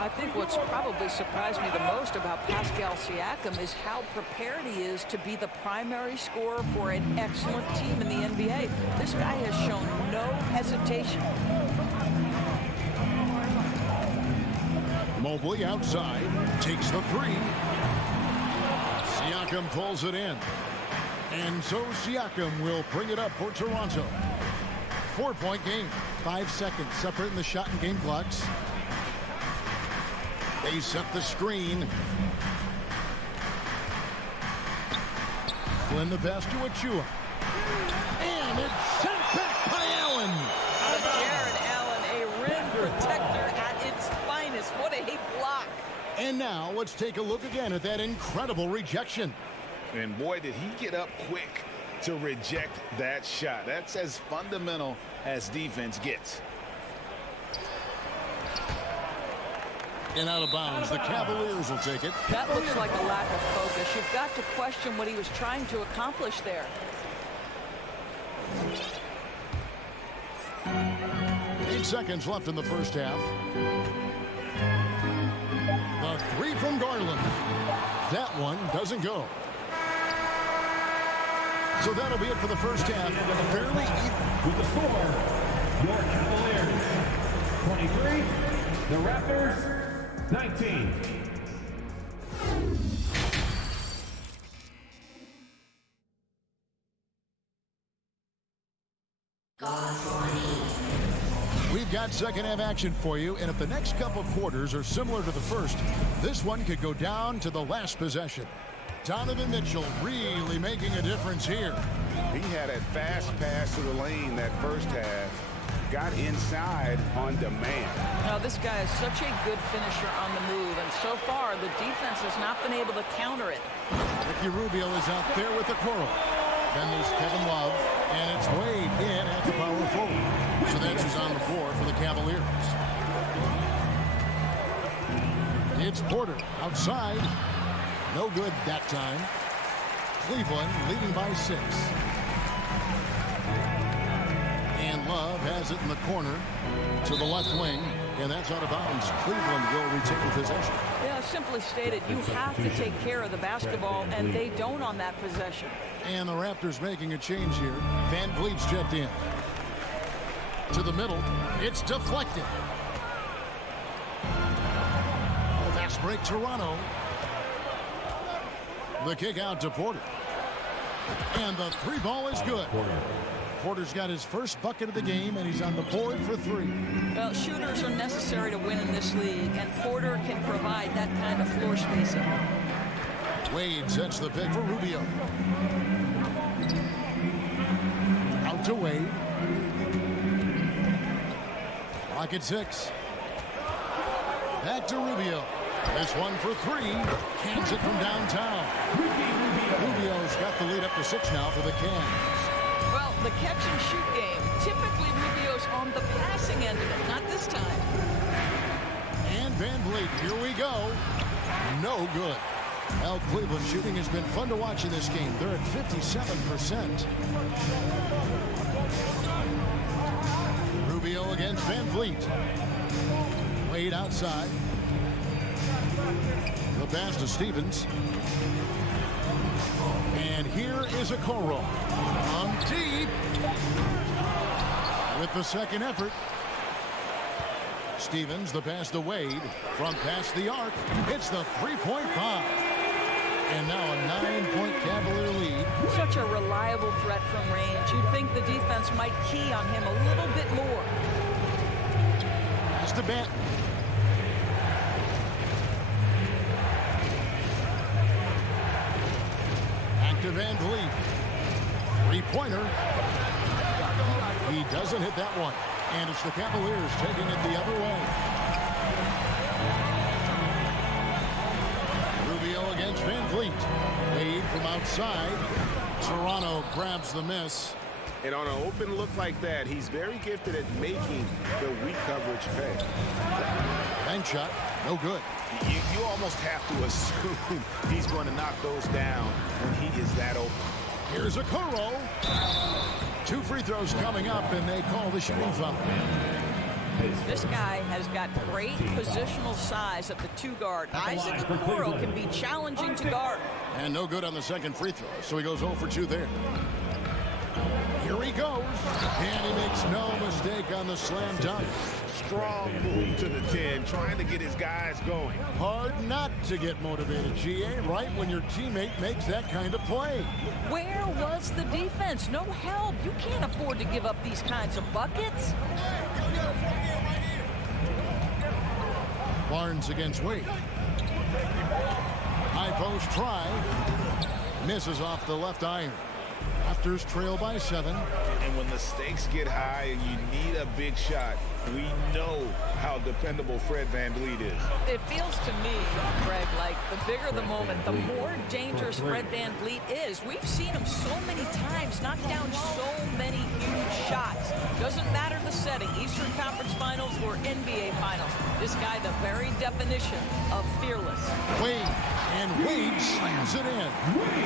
I think what's probably surprised me the most about Pascal Siakam is how prepared he is to be the primary scorer for an excellent team in the NBA. This guy has shown no hesitation. Mobley outside, takes the three. Siakam pulls it in. And so Siakam will bring it up for Toronto. 4-point game. 5 seconds separating the shot and game clocks. They set the screen. Flynn the pass to Achua. And it's sent back by Allen. Jared Allen, a rim protector at its finest. What a block. And now let's take a look again at that incredible rejection. And boy, did he get up quick to reject that shot. That's as fundamental as defense gets. And out of bounds, the Cavaliers will take it. That looks like a lack of focus. You've got to question what he was trying to accomplish there. 8 seconds left in the first half. The three from Garland. That one doesn't go. So that'll be it for the first half. Fairly even. With the score, your Cavaliers 23, the Raptors 19. We've got second half action for you, and if the next couple quarters are similar to the first, this one could go down to the last possession. Donovan Mitchell really making a difference here. He had a fast pass to the lane that first half. Got inside on demand. Now, this guy is such a good finisher on the move, and so far the defense has not been able to counter it. Ricky Rubio is out there with the quarrel. Then there's Kevin Love, and it's Wade in at the power forward. So that's who's on the floor for the Cavaliers. It's Porter outside. No good that time. Cleveland leading by 6. And Love has it in the corner to the left wing, and that's out of bounds. Cleveland will retain possession. Yeah, simply stated, you have to take care of the basketball, and they don't on that possession. And the Raptors making a change here. Van Vliet's checked in. To the middle. It's deflected. Fast break, Toronto. The kick out to Porter. And the three ball is good. Porter's got his first bucket of the game, and he's on the board for three. Well, shooters are necessary to win in this league, and Porter can provide that kind of floor spacing. Wade sets the pick for Rubio. Out to Wade. Clock at 6. Back to Rubio. This one for three. Cans it from downtown. Rubio's got the lead up to 6 now for the Cavs. Well, the catch and shoot game. Typically, Rubio's on the passing end of it. Not this time. And Van Vliet, here we go. No good. Well, Cleveland shooting has been fun to watch in this game. They're at 57%. Rubio against Van Vliet. Wade outside. The pass to Stevens. And here is Okoro. On deep. With the second effort. Stevens, the pass to Wade. From past the arc. It's the three-point bomb. And now a 9-point Cavalier lead. Such a reliable threat from range. You'd think the defense might key on him a little bit more. Pass to Benton. Back to Van Vliet. Three-pointer. He doesn't hit that one. And it's the Cavaliers taking it the other way. Rubio against Van Vliet. Wade from outside. Toronto grabs the miss. And on an open look like that, he's very gifted at making the weak coverage pay. Bank shot, no good. You almost have to assume he's going to knock those down when he is that open. Here's Okoro. 2 free throws coming up, and they call the shooting foul. This guy has got great positional size at the 2 guard. Isaac Okoro can be challenging to guard. And no good on the second free throw, so he goes 0 for 2 there. Here he goes, and he makes no mistake on the slam dunk. Strong move to the 10, trying to get his guys going. Hard not to get motivated, GA, right when your teammate makes that kind of play. Where was the defense? No help. You can't afford to give up these kinds of buckets. Barnes against Wade. High post try. Misses off the left iron. Raptors trail by 7. And when the stakes get high and you need a big shot, we know how dependable Fred VanVleet is. It feels to me, Greg, like the bigger the moment, the more dangerous Fred VanVleet is. We've seen him so many times knock down so many huge shots. Doesn't matter the setting, Eastern Conference Finals or NBA Finals. This guy, the very definition of fearless. Wade, and Wade slams it in.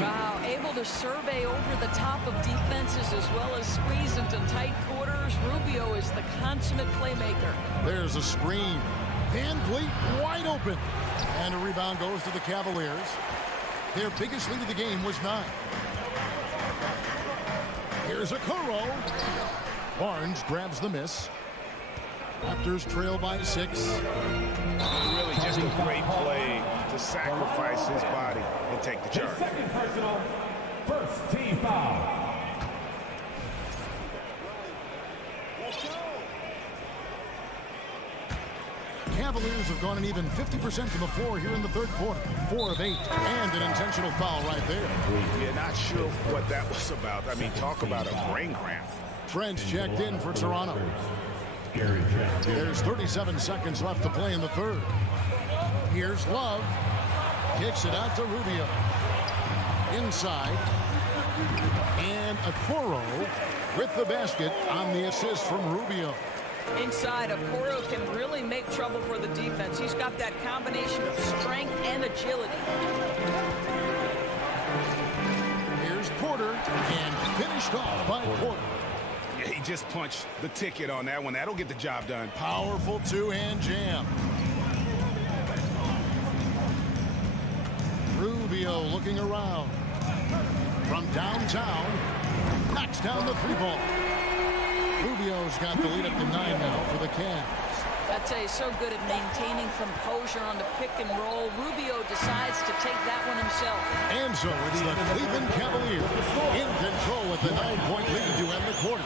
Wow, able to survey over the top of defenses as well as squeeze into tight quarters. Rubio is the consummate playmaker. There's a screen. VanVleet wide open. And a rebound goes to the Cavaliers. Their biggest lead of the game was 9. Here's Okoro. Barnes grabs the miss. Raptors trail by 6. Really just a great play to sacrifice his body and take the charge. Second personal, first team foul. Cavaliers have gone an even 50% from the floor here in the third quarter. 4 of 8, and an intentional foul right there. Yeah, not sure what that was about. I mean, talk about a brain cramp. Trent's checked in for Toronto. There's 37 seconds left to play in the third. Here's Love. Kicks it out to Rubio. Inside. And Okoro with the basket on the assist from Rubio. Inside, Okoro can really make trouble for the defense. He's got that combination of strength and agility. Here's Porter, and finished off by Porter. Yeah, he just punched the ticket on that one. That'll get the job done. Powerful two-hand jam. Rubio looking around. From downtown, knocks down the 3 ball. Rubio's got the lead up to 9 now for the Cavs. I'd say he's so good at maintaining composure on the pick and roll. Rubio decides to take that one himself. And so it's the Cleveland Cavaliers in control with the 9-point lead to end the quarter.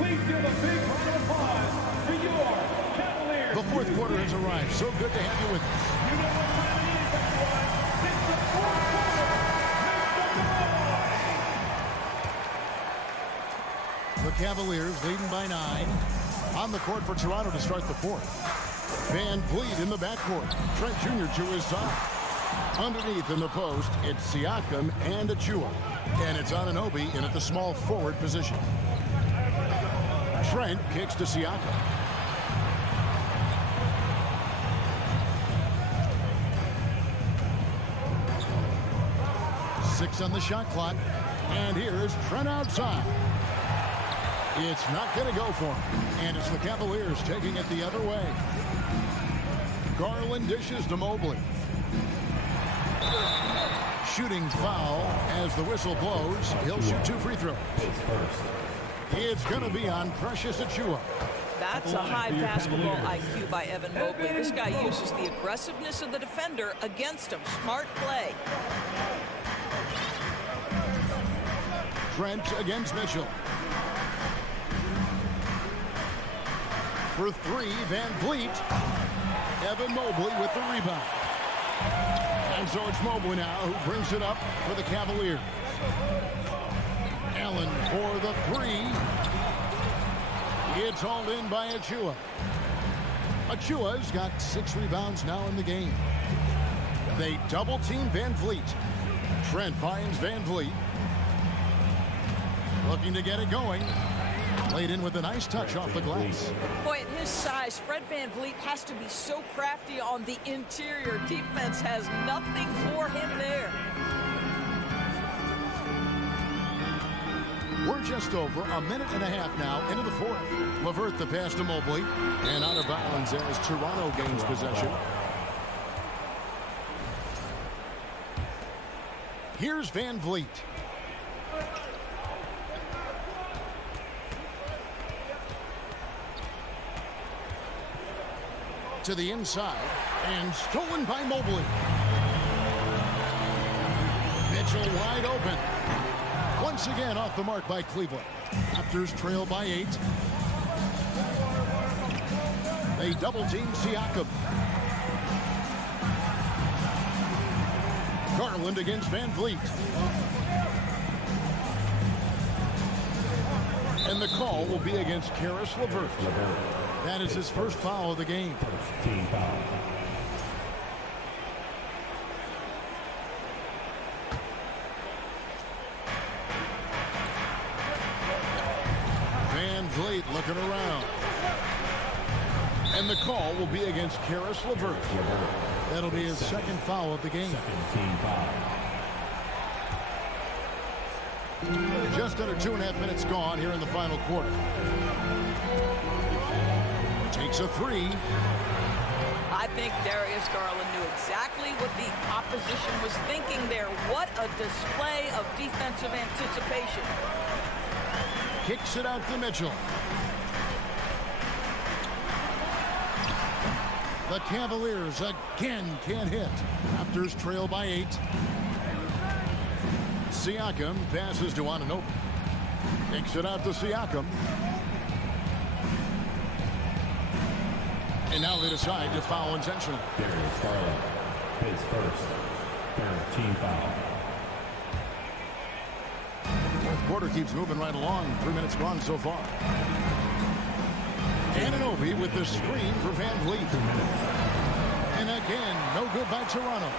Please give a big round of applause for your Cavaliers. The fourth quarter has arrived. So good to have you with us. You know what time it is, everyone. It's the fourth quarter. Make some noise. The Cavaliers leading by 9. On the court for Toronto to start the fourth. Van Vliet in the backcourt. Trent Jr. to his side. Underneath in the post, it's Siakam and Achua. And it's Anunoby in at the small forward position. Trent kicks to Siakam. Six on the shot clock. And here's Trent outside. It's not going to go for him. And it's the Cavaliers taking it the other way. Garland dishes to Mobley. Shooting foul as the whistle blows. He'll shoot 2 free throws. It's going to be on Precious Achua. That's a high basketball IQ by Evan Mobley. This guy uses the aggressiveness of the defender against him. Smart play. Trent against Mitchell. For 3, Van Vliet. Evan Mobley with the rebound. And so it's Mobley now who brings it up for the Cavaliers. Allen for the 3. It's hauled in by Achua. Achua's got 6 rebounds now in the game. They double-team Van Vliet. Trent finds Van Vliet. Looking to get it going. Played in with a nice touch off the glass. Boy, at his size, Fred Van Vliet has to be so crafty on the interior. Defense has nothing for him there. We're just over a minute and a half now into the fourth. LeVert the pass to Mobley. And out of bounds as Toronto gains possession. Here's Van Vliet. To the inside, and stolen by Mobley. Mitchell wide open. Once again off the mark by Cleveland. Raptors trail by 8. They double-team Siakam. Garland against Van Vliet. And the call will be against Karis LeVert. That is his first foul of the game. Team foul. Van Vliet looking around. And the call will be against Karis LeVert. That'll be his second foul of the game. Team foul. Just under 2.5 minutes gone here in the final quarter. Takes a 3. I think Darius Garland knew exactly what the opposition was thinking there. What a display of defensive anticipation. Kicks it out to Mitchell. The Cavaliers again can't hit. Raptors trail by 8. Siakam passes to Anunoby. Kicks it out to Siakam. And now they decide to foul intentionally. Darius Garland, his first. Team foul. Fourth quarter keeps moving right along. 3 minutes gone so far. Anunoby with the screen for Van Vliet. And again, no good by Toronto.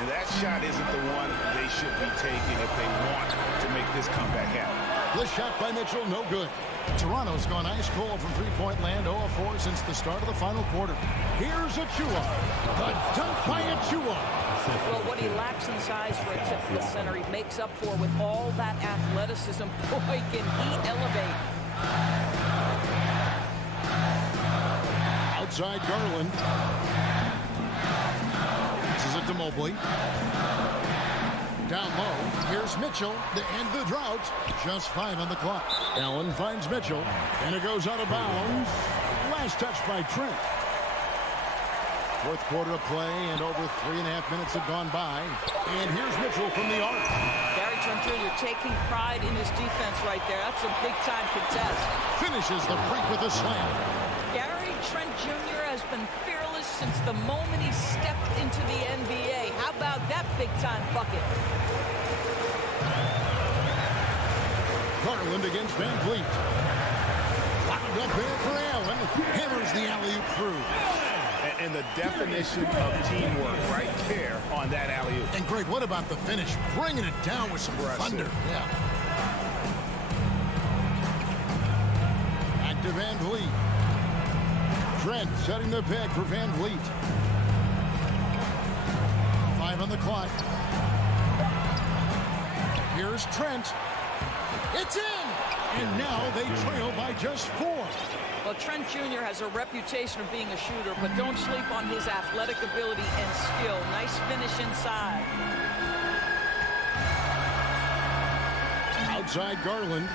And that shot isn't the one they should be taking if they want to make this comeback happen. The shot by Mitchell, no good. Toronto's gone ice cold from three-point land, 0 of 4 since the start of the final quarter. Here's Achua. The dunk by Achua. Well, what he lacks in size for a typical center, he makes up for with all that athleticism. Boy, can he elevate. Outside Garland. Passes it to Mobley. Down low, here's Mitchell to end the drought. Just 5 on the clock. Allen finds Mitchell, and it goes out of bounds. Last touch by Trent. Fourth quarter of play, and over 3.5 minutes have gone by. And here's Mitchell from the arc. Gary Trent Jr. taking pride in his defense right there. That's a big-time contest. Finishes the break with a slam. Gary Trent Jr. has been fearless since the moment he stepped into the NBA. How about that big-time bucket? Garland against Van Vliet. Locked up there for Allen. Hammers the alley-oop through. And the definition of teamwork right there on that alley-oop. And Greg, what about the finish? Bringing it down with some thunder. Yeah. Back to Van Vliet. Trent setting the pick for Van Vliet. 5 on the clock. Here's Trent. It's in! And now they trail by just 4. Well, Trent Jr. has a reputation of being a shooter, but don't sleep on his athletic ability and skill. Nice finish inside. Outside Garland.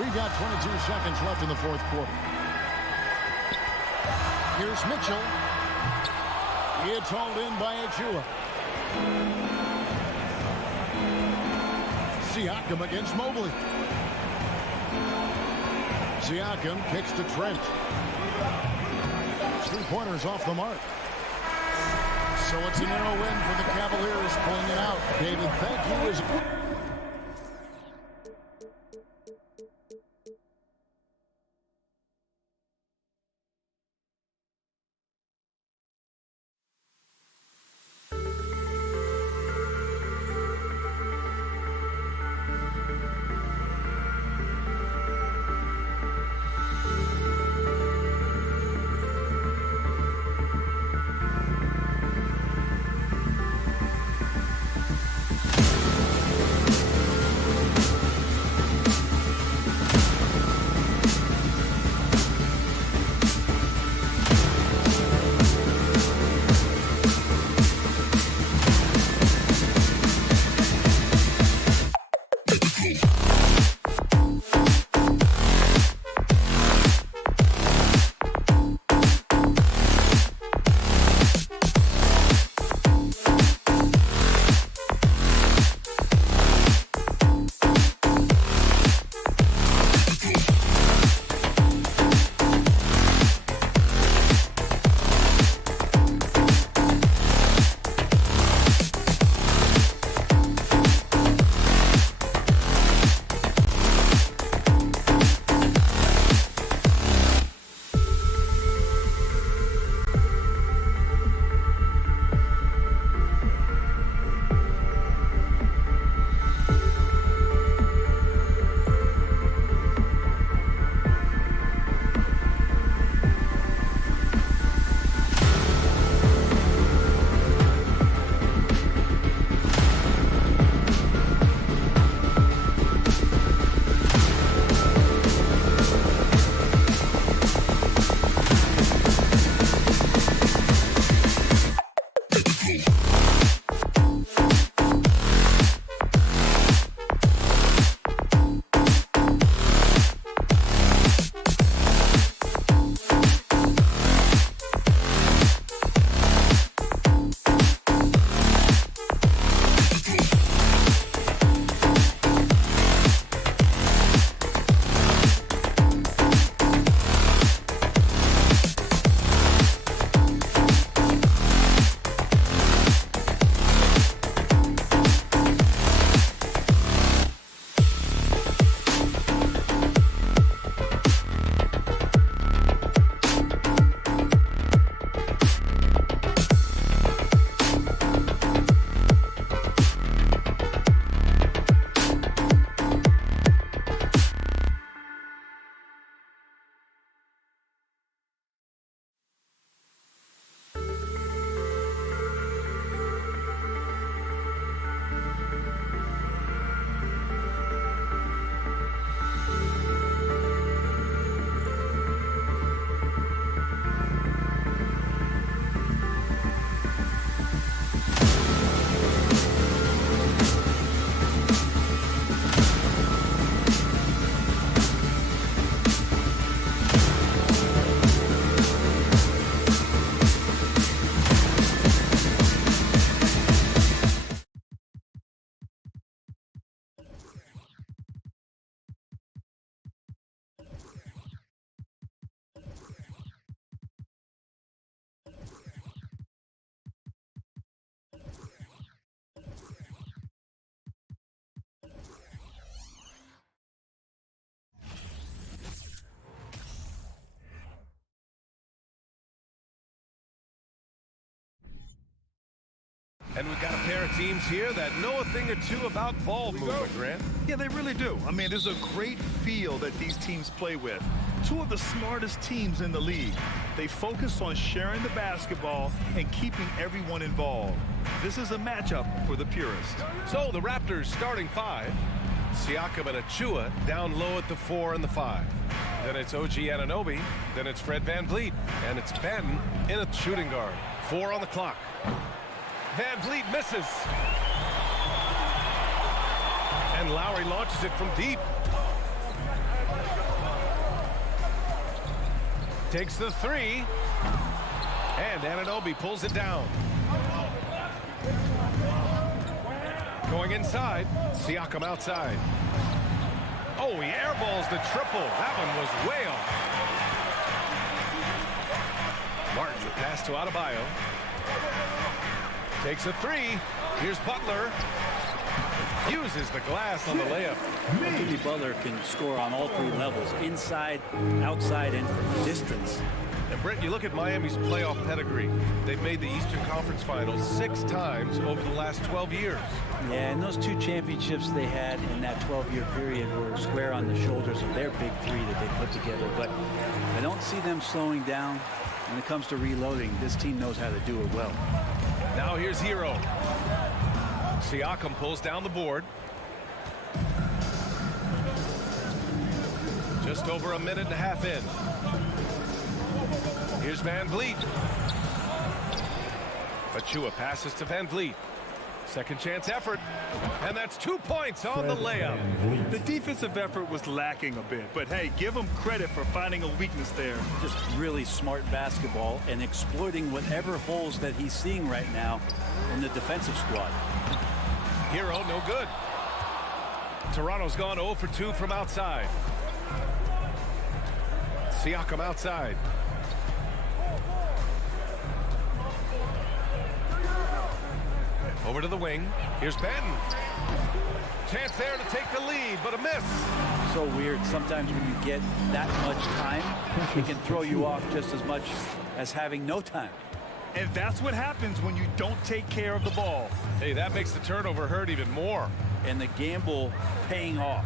We've got 22 seconds left in the fourth quarter. Here's Mitchell. It's hauled in by Achua. Siakam against Mobley. Siakam kicks to Trent. 3-pointers off the mark. So it's a narrow win for the Cavaliers, pulling it out. David, thank you. And we've got a pair of teams here that know a thing or two about ball movement, Grant. Yeah, they really do. I mean, there's a great feel that these teams play with. Two of the smartest teams in the league. They focus on sharing the basketball and keeping everyone involved. This is a matchup for the purist. So the Raptors starting 5. Siakam and Achua down low at the 4 and the 5. Then it's OG Anunoby. Then it's Fred VanVleet. And it's Banton in a shooting guard. 4 on the clock. VanVleet misses. And Lowry launches it from deep. Takes the 3. And Anunoby pulls it down. Going inside. Siakam outside. Oh, he airballs the triple. That one was way off. Martin, the pass to Adebayo. Takes a 3. Here's Butler. Uses the glass on the layup. Jimmy Butler can score on all 3 levels, inside, outside, and from distance. And Brent, you look at Miami's playoff pedigree. They've made the Eastern Conference Finals 6 times over the last 12 years. Yeah, and those 2 championships they had in that 12-year period were square on the shoulders of their big 3 that they put together. But I don't see them slowing down when it comes to reloading. This team knows how to do it well. Now here's Hero. Siakam pulls down the board. Just over a minute and a half in. Here's VanVleet. Achua passes to VanVleet. Second chance effort. And that's 2 points on the layup. The defensive effort was lacking a bit, but hey, give him credit for finding a weakness there. Just really smart basketball and exploiting whatever holes that he's seeing right now in the defensive squad. Hero, no good. Toronto's gone 0 for 2 from outside. Siakam outside. Over to the wing. Here's Banton. Chance there to take the lead, but a miss. So weird. Sometimes when you get that much time, it can throw you off just as much as having no time. And that's what happens when you don't take care of the ball. Hey, that makes the turnover hurt even more. And the gamble paying off.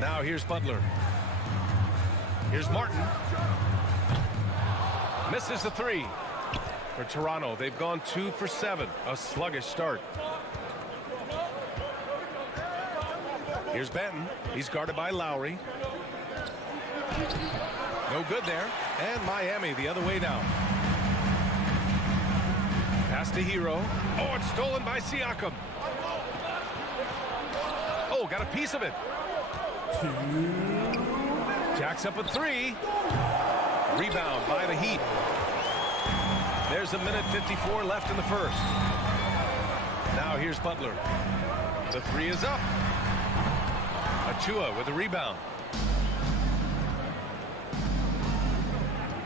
Now here's Butler. Here's Martin. Misses the 3. For Toronto, they've gone 2 for 7. A sluggish start. Here's Banton. He's guarded by Lowry. No good there. And Miami the other way now. Pass to Hero. Oh, it's stolen by Siakam. Oh, got a piece of it. Jacks up a 3. Rebound by the Heat. There's a minute 54 left in the first. Now here's Butler. The 3 is up. Achua with a rebound.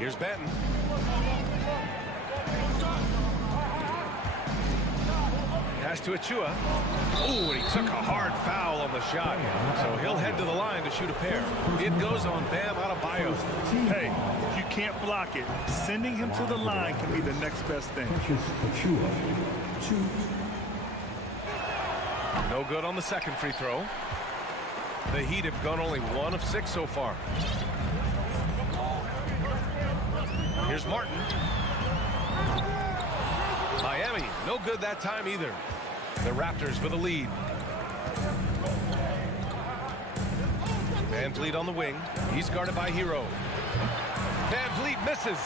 Here's Banton. Pass to Achua. Oh, and he took a hard foul on the shot. So he'll head to the line to shoot a pair. It goes on Bam Adebayo. Hey, if you can't block it, sending him to the line can be the next best thing. No good on the second free throw. The Heat have gone only 1 of 6 so far. Here's Martin. Miami, no good that time either. The Raptors with a lead. VanVleet on the wing. He's guarded by Hero. VanVleet misses.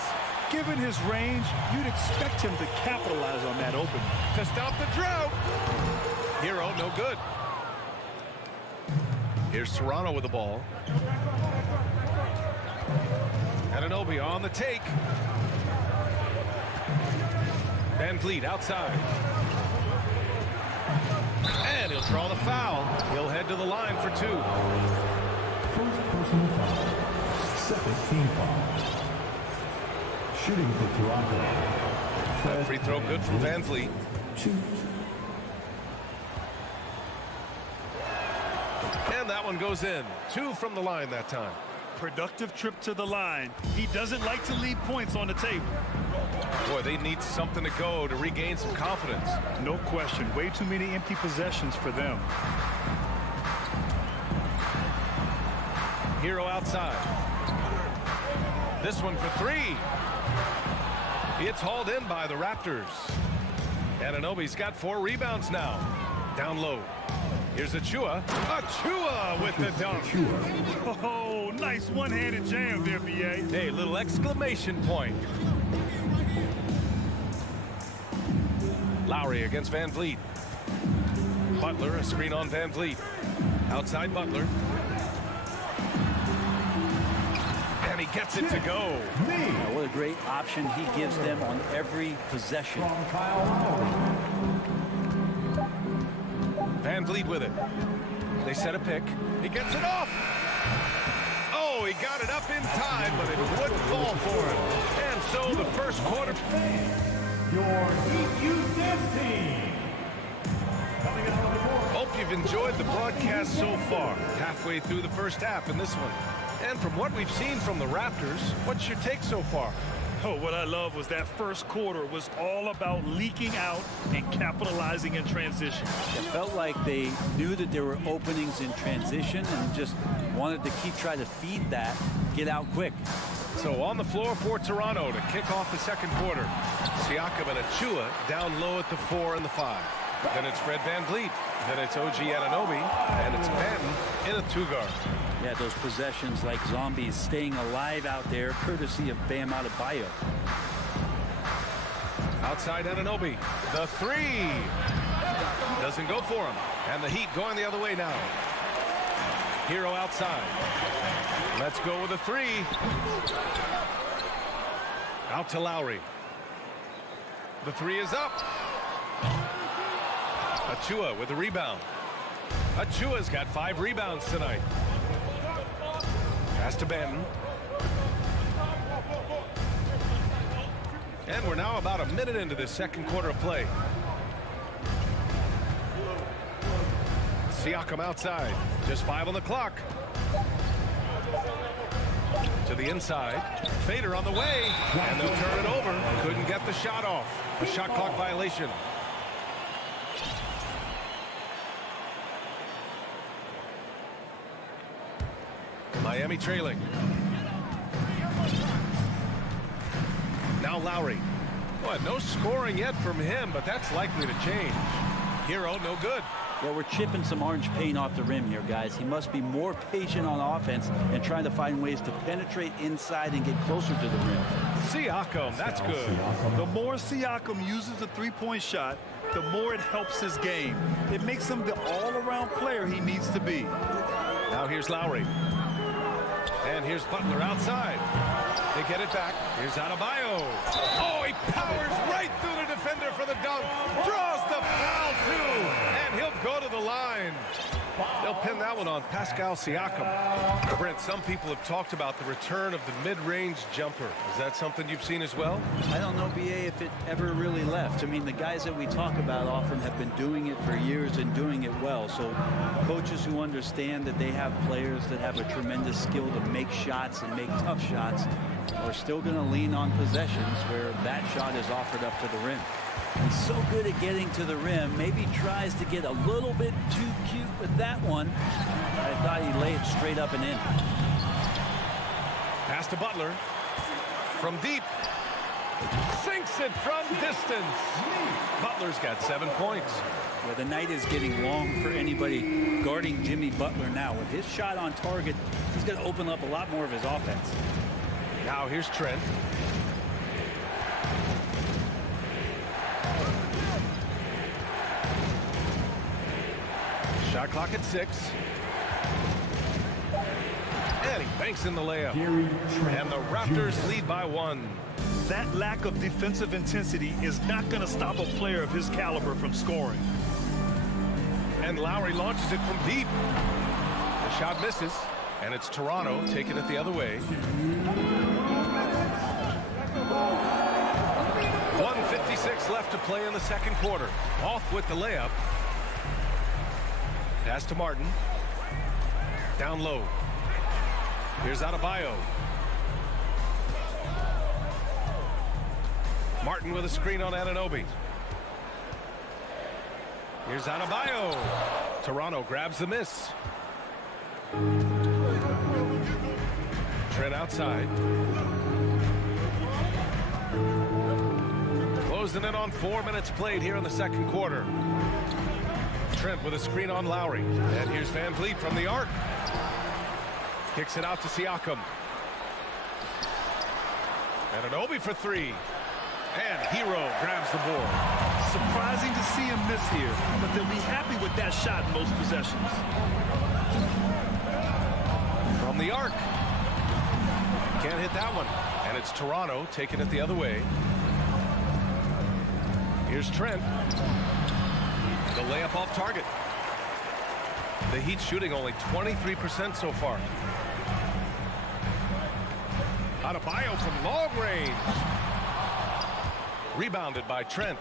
Given his range, you'd expect him to capitalize on that opening. To stop the drought. Hero, no good. Here's Toronto with the ball. Anunoby on the take. VanVleet outside. And he'll draw the foul. He'll head to the line for 2. First personal foul. Second team foul. Shooting for Toronto. That free throw good for VanVleet. 2. And that one goes in. 2 from the line that time. Productive trip to the line. He doesn't like to leave points on the table. Boy, they need something to go to regain some confidence. No question. Way too many empty possessions for them. Hero outside. This one for three. It's hauled in by the Raptors. Anunoby's got 4 rebounds now. Down low. Here's Achua. Achua with the dunk. Oh, nice one-handed jam there, B.A. Hey, little exclamation point. Lowry against Van Vliet. Butler, a screen on Van Vliet. Outside Butler. And he gets it to go. What a great option he gives them on every possession. Van Vliet with it. They set a pick. He gets it off. Oh, he got it up in time, but it wouldn't fall for him. And so the first quarter. Your Heat Youth Dance Team. Coming out on the court. Hope you've enjoyed the broadcast so far. Halfway through the first half in this one. And from what we've seen from the Raptors, what's your take so far? Oh, what I love was that first quarter was all about leaking out and capitalizing in transition. It felt like they knew that there were openings in transition and just wanted to try to feed that, get out quick. So on the floor for Toronto to kick off the second quarter. Siakam and Achua down low at the 4 and the 5. Then it's Fred Van Vliet. Then it's OG Anunoby. And it's Banton in a 2-guard. Yeah, those possessions like zombies staying alive out there, courtesy of Bam Adebayo. Outside Anunoby. The 3. Doesn't go for him. And the Heat going the other way now. Hero outside. Let's go with a 3. Out to Lowry. The 3 is up. Achua with a rebound. Achua's got 5 rebounds tonight. Pass to Banton. And we're now about a minute into this second quarter of play. Siakam outside. Just 5 on the clock. To the inside. Fader on the way. And they'll turn it over. Couldn't get the shot off. A shot clock violation. Miami trailing. Now Lowry. Boy, no scoring yet from him, but that's likely to change. Hero, no good. Well, we're chipping some orange paint off the rim here, guys. He must be more patient on offense and trying to find ways to penetrate inside and get closer to the rim. Siakam, that's good. The more Siakam uses the three-point shot, the more it helps his game. It makes him the all-around player he needs to be. Now here's Lowry. And here's Butler outside. They get it back. Here's Adebayo. Oh, he powers right through the defender for the dunk. Draws the foul, too. And he'll go to the line. They'll pin that one on Pascal Siakam. Brent, some people have talked about the return of the mid-range jumper. Is that something you've seen as well? I don't know, BA, if it ever really left. I mean, the guys that we talk about often have been doing it for years and doing it well. So coaches who understand that they have players that have a tremendous skill to make shots and make tough shots are still going to lean on possessions where that shot is offered up to the rim. He's so good at getting to the rim. Maybe tries to get a little bit too cute with that one. I thought he laid it straight up and in. Pass to Butler. From deep. Sinks it from distance. Butler's got 7 points. Well, the night is getting long for anybody guarding Jimmy Butler now. With his shot on target, he's going to open up a lot more of his offense. Now here's Trent. Shot clock at 6. And he banks in the layup. And the Raptors lead by 1. That lack of defensive intensity is not going to stop a player of his caliber from scoring. And Lowry launches it from deep. The shot misses. And it's Toronto taking it the other way. 1:56 left to play in the second quarter. Off with the layup. Pass to Martin. Down low. Here's Adebayo. Martin with a screen on Anunoby. Here's Adebayo. Toronto grabs the miss. Trent outside. Closing in on 4 minutes played here in the second quarter. Trent with a screen on Lowry. And here's Van Vliet from the arc. Kicks it out to Siakam. Anunoby for three. And Hero grabs the board. Surprising to see him miss here, but they'll be happy with that shot in most possessions. From the arc. Can't hit that one. And it's Toronto taking it the other way. Here's Trent. The layup off target. The Heat shooting only 23% so far. Adebayo from long range. Rebounded by Trent.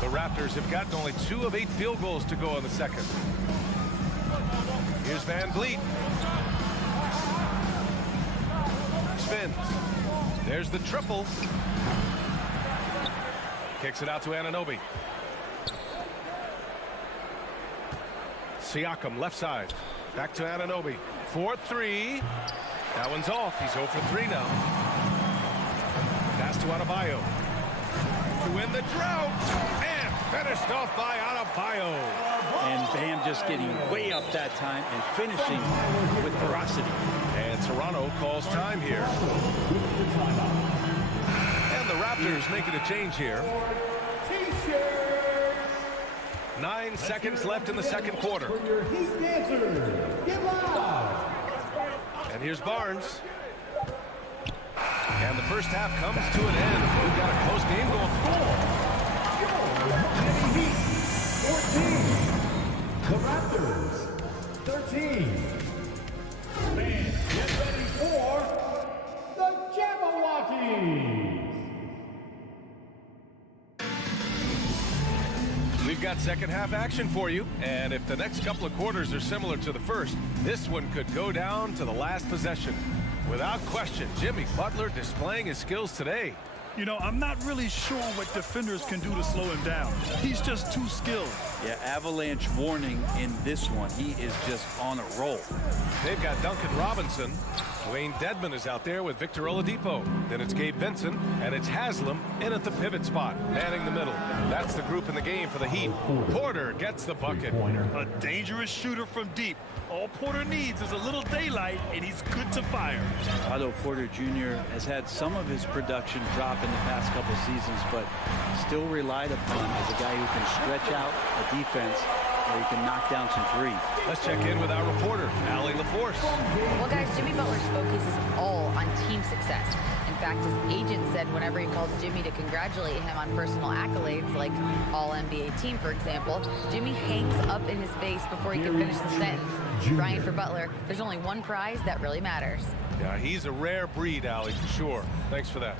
The Raptors have gotten only 2 of 8 field goals to go in the second. Here's Van Vliet. Spins. There's the triple. Kicks it out to Anunoby. Siakam left side. Back to Anunoby. 4-3. That one's off. He's 0 for 3 now. Pass to Adebayo. To win the drought. And finished off by Adebayo. And Bam just getting way up that time and finishing with ferocity. And Toronto calls time here. And the Raptors making a change here. 9 seconds left in the second quarter. And here's Barnes. And the first half comes to an end. We've got a close game going The Raptors, 13. Fans, get ready for the Cavaliers. We've got second half action for you, and if the next couple of quarters are similar to the first, this one could go down to the last possession. Without question, Jimmy Butler displaying his skills today. You know, I'm not really sure what defenders can do to slow him down. He's just too skilled. Yeah, avalanche warning in this one. He is just on a roll. They've got Duncan Robinson. Wayne Dedman is out there with Victor Oladipo. Then it's Gabe Vincent, and it's Haslam in at the pivot spot, manning the middle. That's the group in the game for the Heat. Porter gets the bucket. A dangerous shooter from deep. All Porter needs is a little daylight, and he's good to fire. Otto Porter Jr. has had some of his production drop in the past couple seasons, but still relied upon as a guy who can stretch out a defense where he can knock down some threes. Let's check in with our reporter, Allie LaForce. Well, guys, Jimmy Butler's focus is all on team success. In fact, his agent said whenever he calls Jimmy to congratulate him on personal accolades, like All-NBA team, for example, Jimmy hangs up in his face before he can finish the sentence. Ryan, for Butler, there's only one prize that really matters. Yeah, he's a rare breed, Allie, for sure. Thanks for that.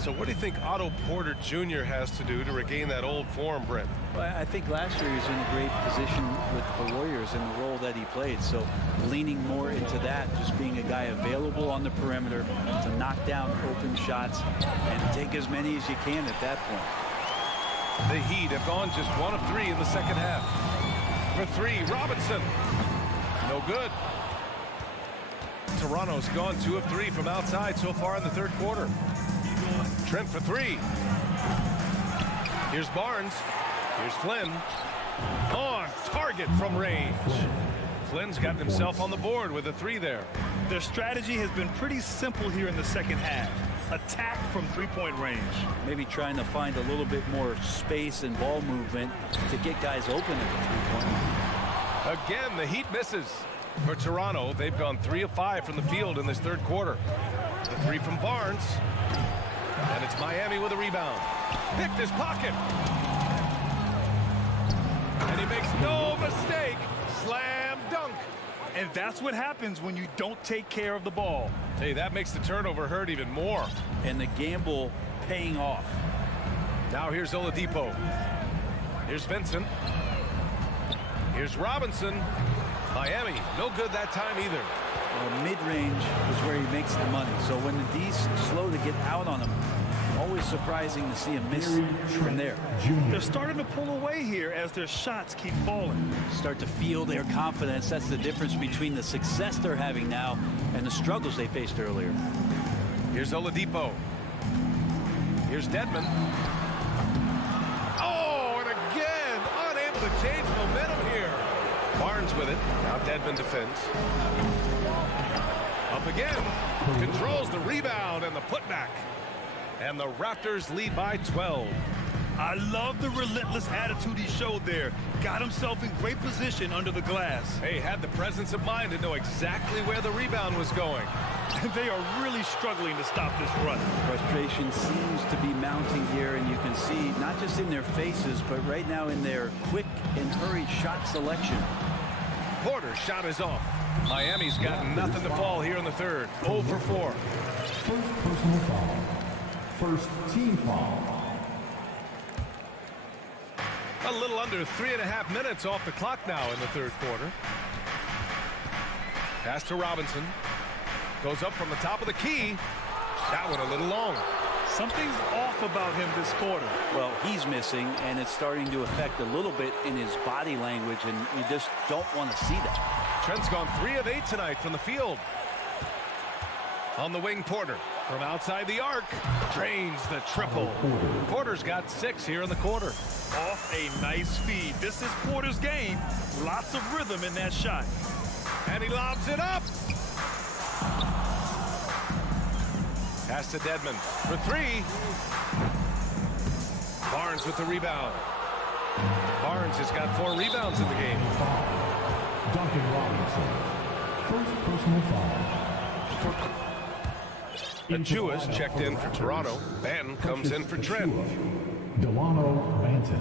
So what do you think Otto Porter Jr. has to do to regain that old form, Brent? Well, I think last year he was in a great position with the Warriors in the role that he played. So leaning more into that, just being a guy available on the perimeter to knock down open shots and take as many as you can at that point. The Heat have gone just 1 of 3 in the second half. For 3, Robinson. No good. Toronto's gone 2 of 3 from outside so far in the third quarter. Trent for 3. Here's Barnes. Here's Flynn. On target from range. Flynn's got himself on the board with a 3 there. Their strategy has been pretty simple here in the second half. Attack from three-point range. Maybe trying to find a little bit more space and ball movement to get guys open at the 3-point. Again, the Heat misses. For Toronto, they've gone 3 of 5 from the field in this third quarter. The 3 from Barnes. And it's Miami with a rebound. Picked his pocket. And he makes no mistake. Slam dunk. And that's what happens when you don't take care of the ball. Hey, that makes the turnover hurt even more. And the gamble paying off. Now here's Oladipo. Here's Vincent. Here's Robinson. Miami, no good that time either. Well, mid-range is where he makes the money. So when the D's slow to get out on him, Always surprising to see a miss from there. They're starting to pull away here as their shots keep falling. Start to feel their confidence. That's the difference between the success they're having now and the struggles they faced earlier. Here's Oladipo. Here's Dedmon. Oh, and again, unable to change momentum here. Barnes with it. Now Dedmon defends. Up again. Controls the rebound and the putback. And the Raptors lead by 12. I love the relentless attitude he showed there. Got himself in great position under the glass. He had the presence of mind to know exactly where the rebound was going. They are really struggling to stop this run. Frustration seems to be mounting here, and you can see not just in their faces, but right now in their quick and hurried shot selection. Porter's shot is off. Miami's got nothing to fall here in the third. 0 for 4. First personal foul. First team foul. A little under 3.5 minutes off the clock now in the third quarter. Pass to Robinson. Goes up from the top of the key. That one a little long. Something's off about him this quarter. Well, he's missing, and it's starting to affect a little bit in his body language, and you just don't want to see that. Trent's gone 3 of 8 tonight from the field. On the wing, Porter. From outside the arc. Drains the triple. Porter's got 6 here in the quarter. Off a nice feed. This is Porter's game. Lots of rhythm in that shot. And he lobs it up. Pass to Dedmon for 3. Barnes with the rebound. Barnes has got 4 rebounds in the game. Duncan Robinson. First personal foul. Achua's checked in for Toronto. Banton comes in for Trent. Delano Banton.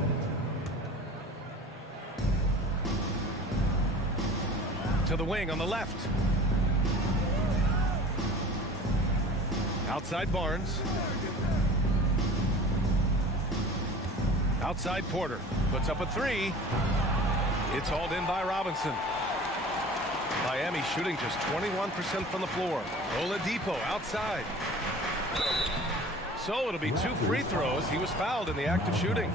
To the wing on the left. Outside Barnes. Outside Porter. Puts up a 3. It's hauled in by Robinson. Miami shooting just 21% from the floor. Oladipo outside. So it'll be 2 free throws. He was fouled in the act of shooting.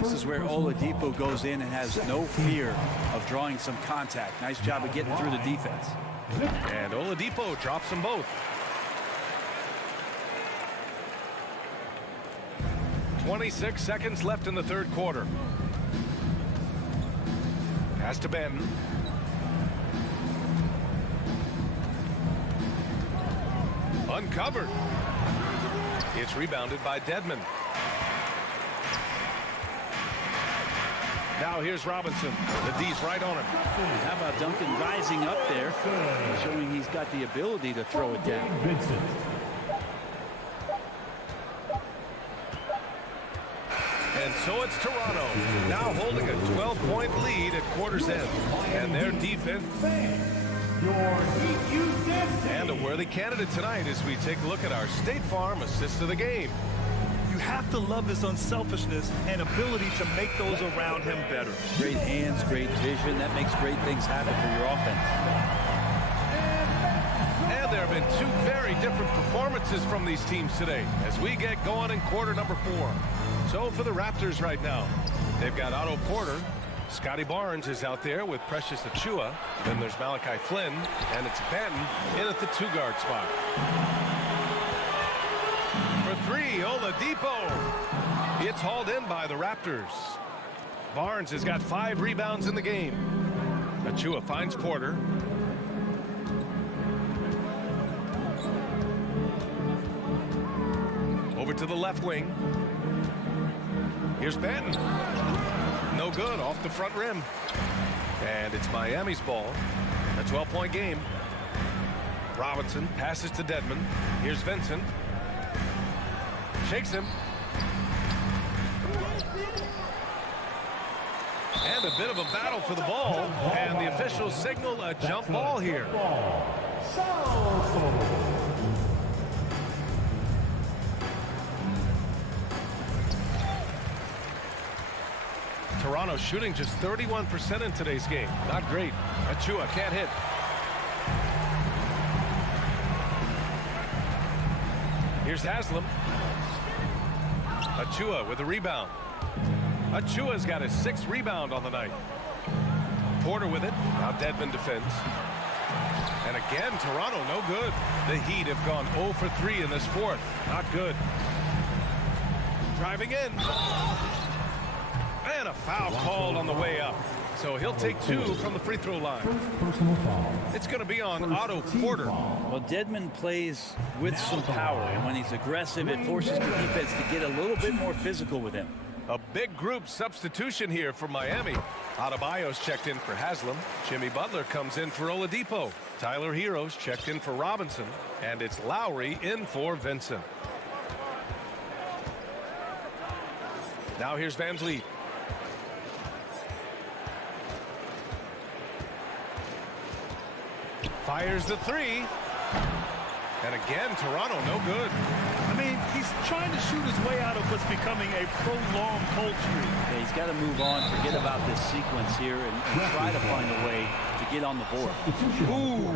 This is where Oladipo goes in and has no fear of drawing some contact. Nice job of getting through the defense. And Oladipo drops them both. 26 seconds left in the third quarter. Pass to Banton. Uncovered. It's rebounded by Dedmon. Now here's Robinson. The D's right on him. How about Duncan rising up there, showing he's got the ability to throw it down. And so it's Toronto, now holding a 12-point lead at quarter's end. And their defense. And a worthy candidate tonight as we take a look at our State Farm assist of the game. You have to love his unselfishness and ability to make those around him better. Great hands, great vision. That makes great things happen for your offense. And there have been 2 very different performances from these teams today as we get going in quarter number 4. So for the Raptors right now, they've got Otto Porter. Scotty Barnes is out there with Precious Achiuwa. Then there's Malachi Flynn, and it's Banton in at the 2-guard spot. For 3, Oladipo. It's hauled in by the Raptors. Barnes has got 5 rebounds in the game. Achiuwa finds Porter. Over to the left wing. Here's Banton. No good, off the front rim. And it's Miami's ball. A 12-point game. Robinson passes to Dedmon. Here's Vincent. Shakes him. And a bit of a battle for the ball. And the officials signal a jump ball here. Toronto shooting just 31% in today's game. Not great. Achiuwa can't hit. Here's Haslam. Achua with a rebound. Achua's got his 6th rebound on the night. Porter with it. Now Dedmon defends. And again, Toronto no good. The Heat have gone 0 for 3 in this 4th. Not good. Driving in. And a foul called on the way up. So he'll take 2 from the free throw line. It's going to be on Otto Porter. Well, Dedmon plays with some power, and when he's aggressive, it forces the defense to get a little bit more physical with him. A big group substitution here for Miami. Adebayo's checked in for Haslam. Jimmy Butler comes in for Oladipo. Tyler Hero's checked in for Robinson. And it's Lowry in for Vincent. Now here's Van Vliet. Fires the 3. And again, Toronto no good. I mean, he's trying to shoot his way out of what's becoming a prolonged cold streak. Yeah, he's got to move on, forget about this sequence here, and try to find a way to get on the board. Ooh,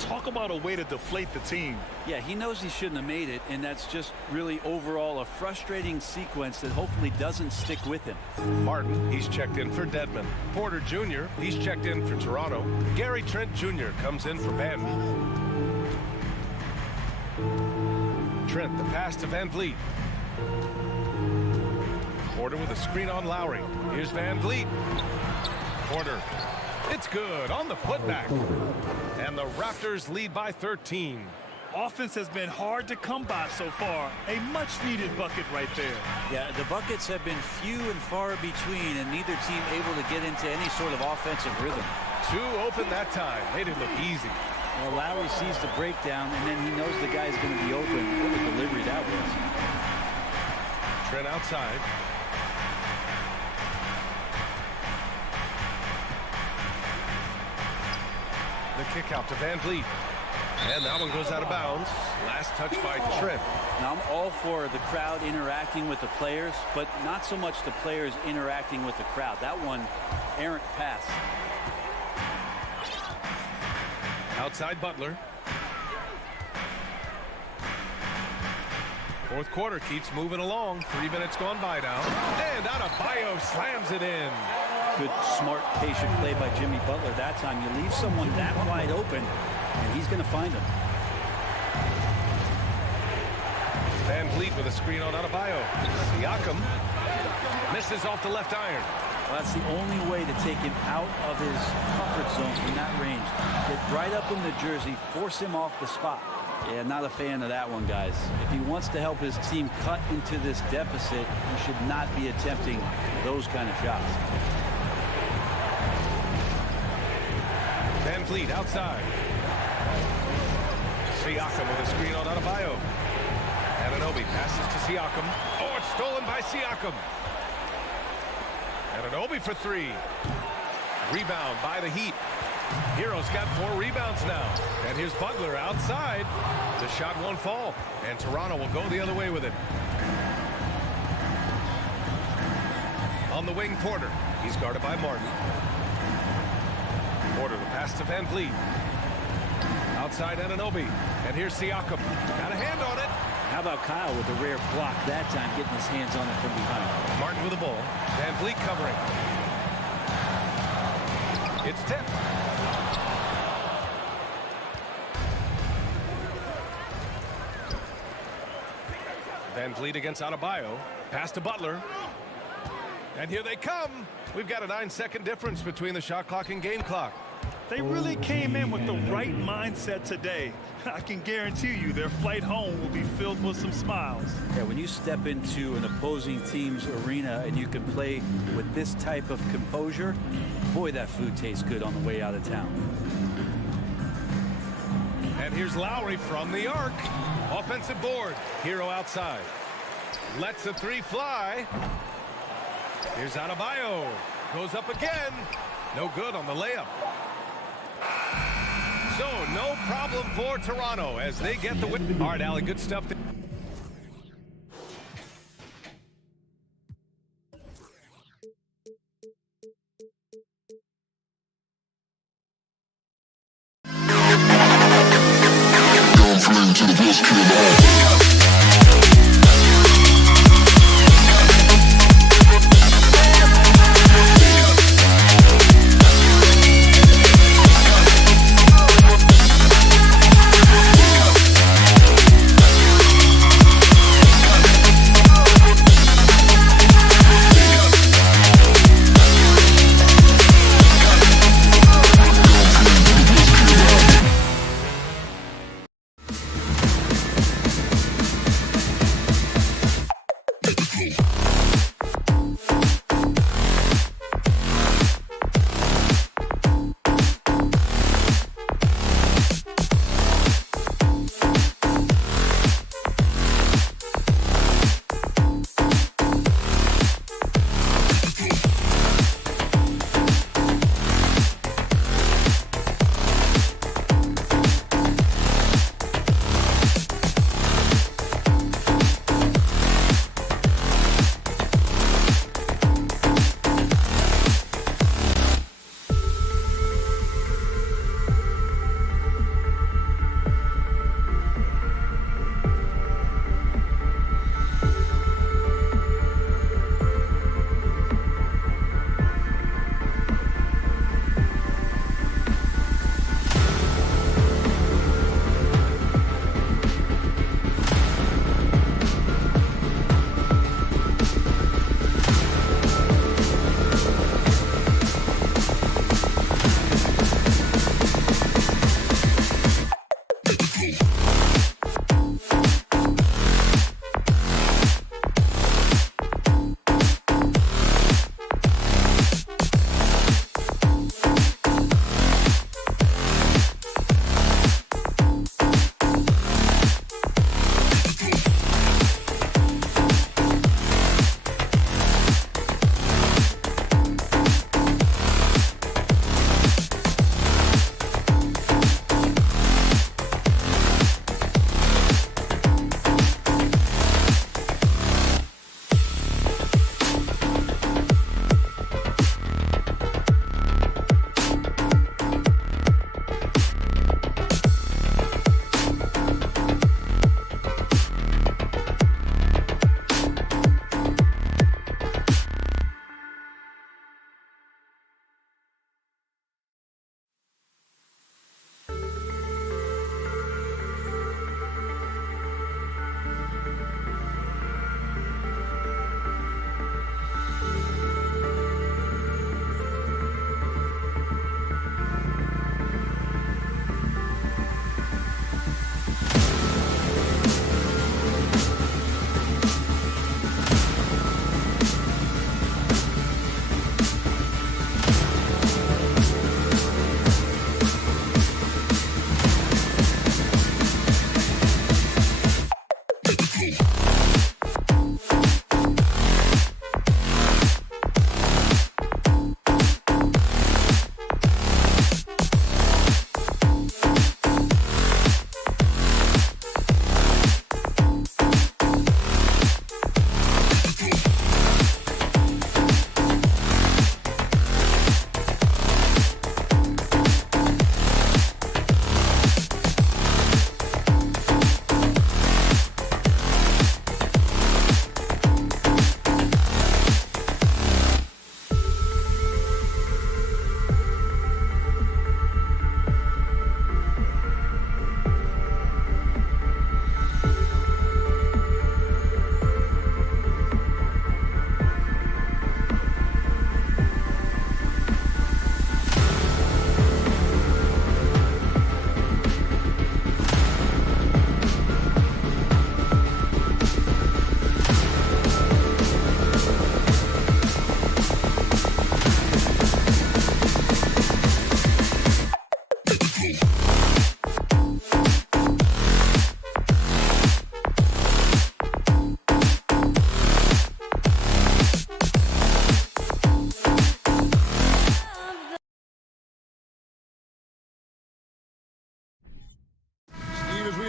talk about a way to deflate the team. Yeah, he knows he shouldn't have made it, and that's just really overall a frustrating sequence that hopefully doesn't stick with him. Martin, he's checked in for Dedmon. Porter Jr., he's checked in for Toronto. Gary Trent Jr. comes in for Banton. Trent, the pass to Van Vliet. Porter with a screen on Lowry. Here's Van Vliet. Porter. It's good on the putback. And the Raptors lead by 13. Offense has been hard to come by so far. A much-needed bucket right there. Yeah, the buckets have been few and far between, and neither team able to get into any sort of offensive rhythm. 2 open that time. Made it look easy. Well, Lowry sees the breakdown, and then he knows the guy's going to be open. What a delivery that was. Trent outside. The kick out to Van Vliet. And that one goes out of bounds. Last touch by Trent. Now, I'm all for the crowd interacting with the players, but not so much the players interacting with the crowd. That one, errant pass. Outside Butler. 4th quarter keeps moving along. 3 minutes gone by now. And Adebayo slams it in. Good, smart, patient play by Jimmy Butler that time. You leave someone that wide open, and he's going to find him. Van Vliet with a screen on Adebayo. Siakam misses off the left iron. Well, that's the only way to take him out of his comfort zone from that range. Get right up in the jersey, force him off the spot. Yeah, not a fan of that one, guys. If he wants to help his team cut into this deficit, he should not be attempting those kind of shots. Van Vliet outside. Siakam with a screen on Adebayo. Anunoby passes to Siakam. Oh, it's stolen by Siakam. Anunoby for 3. Rebound by the Heat. Hero's got 4 rebounds now. And here's Butler outside. The shot won't fall. And Toronto will go the other way with it. On the wing, Porter. He's guarded by Martin. Porter, the pass to Van Vliet. Outside Anunoby. And here's Siakam. Got a hand on it. How about Kyle with a rare block that time, getting his hands on it from behind. Martin with the ball. Van Vliet covering. It's tipped. Van Vliet against Adebayo. Pass to Butler. And here they come. We've got a 9-second difference between the shot clock and game clock. They really came in with the right mindset today. I can guarantee you their flight home will be filled with some smiles. Yeah, when you step into an opposing team's arena and you can play with this type of composure, boy, that food tastes good on the way out of town. And here's Lowry from the arc. Offensive board. Hero outside. Lets the 3 fly. Here's Adebayo. Goes up again. No good on the layup. So, no problem for Toronto as they get the win. All right, Allie, good stuff. To the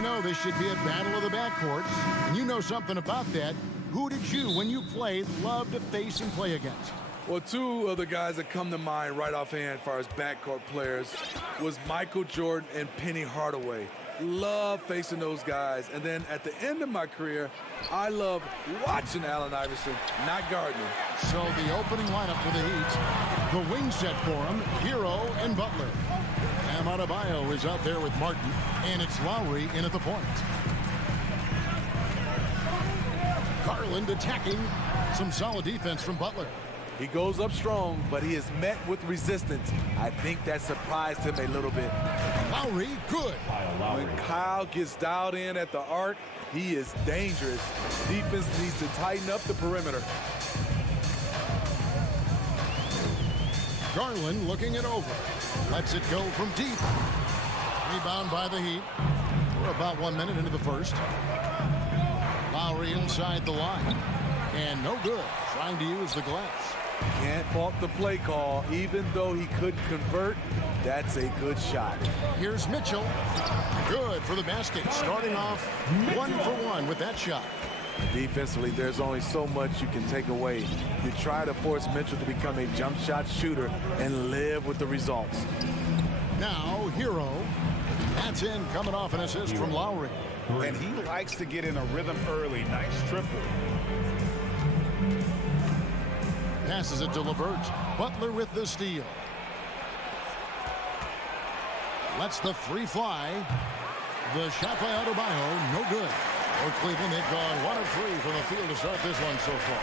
know this should be a battle of the backcourts, and you know something about that. Who did you, when you played, love to face and play against? Well, two of the guys that come to mind right offhand as far as backcourt players was Michael Jordan and Penny Hardaway. Love facing those guys. And then at the end of my career, I love watching Allen Iverson, not guarding him. So the opening lineup for the Heat, the wing set for him, Hero and Butler. Bam Adebayo is out there with Martin, and it's Lowry in at the point. Garland attacking. Some solid defense from Butler. He goes up strong, but he is met with resistance. I think that surprised him a little bit. Lowry, good. When Kyle gets dialed in at the arc, he is dangerous. Defense needs to tighten up the perimeter. Garland looking it over. Lets it go from deep. Rebound by the Heat. We're about 1 minute into the first. Lowry inside the line. And no good. Trying to use the glass. Can't fault the play call. Even though he couldn't convert, that's a good shot. Here's Mitchell. Good for the basket. Starting off 1 for 1 with that shot. Defensively, there's only so much you can take away. You try to force Mitchell to become a jump shot shooter and live with the results. Now, Hero. That's in, coming off an assist from Lowry. And he likes to get in a rhythm early. Nice triple. Passes it to LeVert. Butler with the steal. Lets the three fly. The shot by Adebayo, no good. For Cleveland, they've gone 1 of 3 from the field to start this one so far.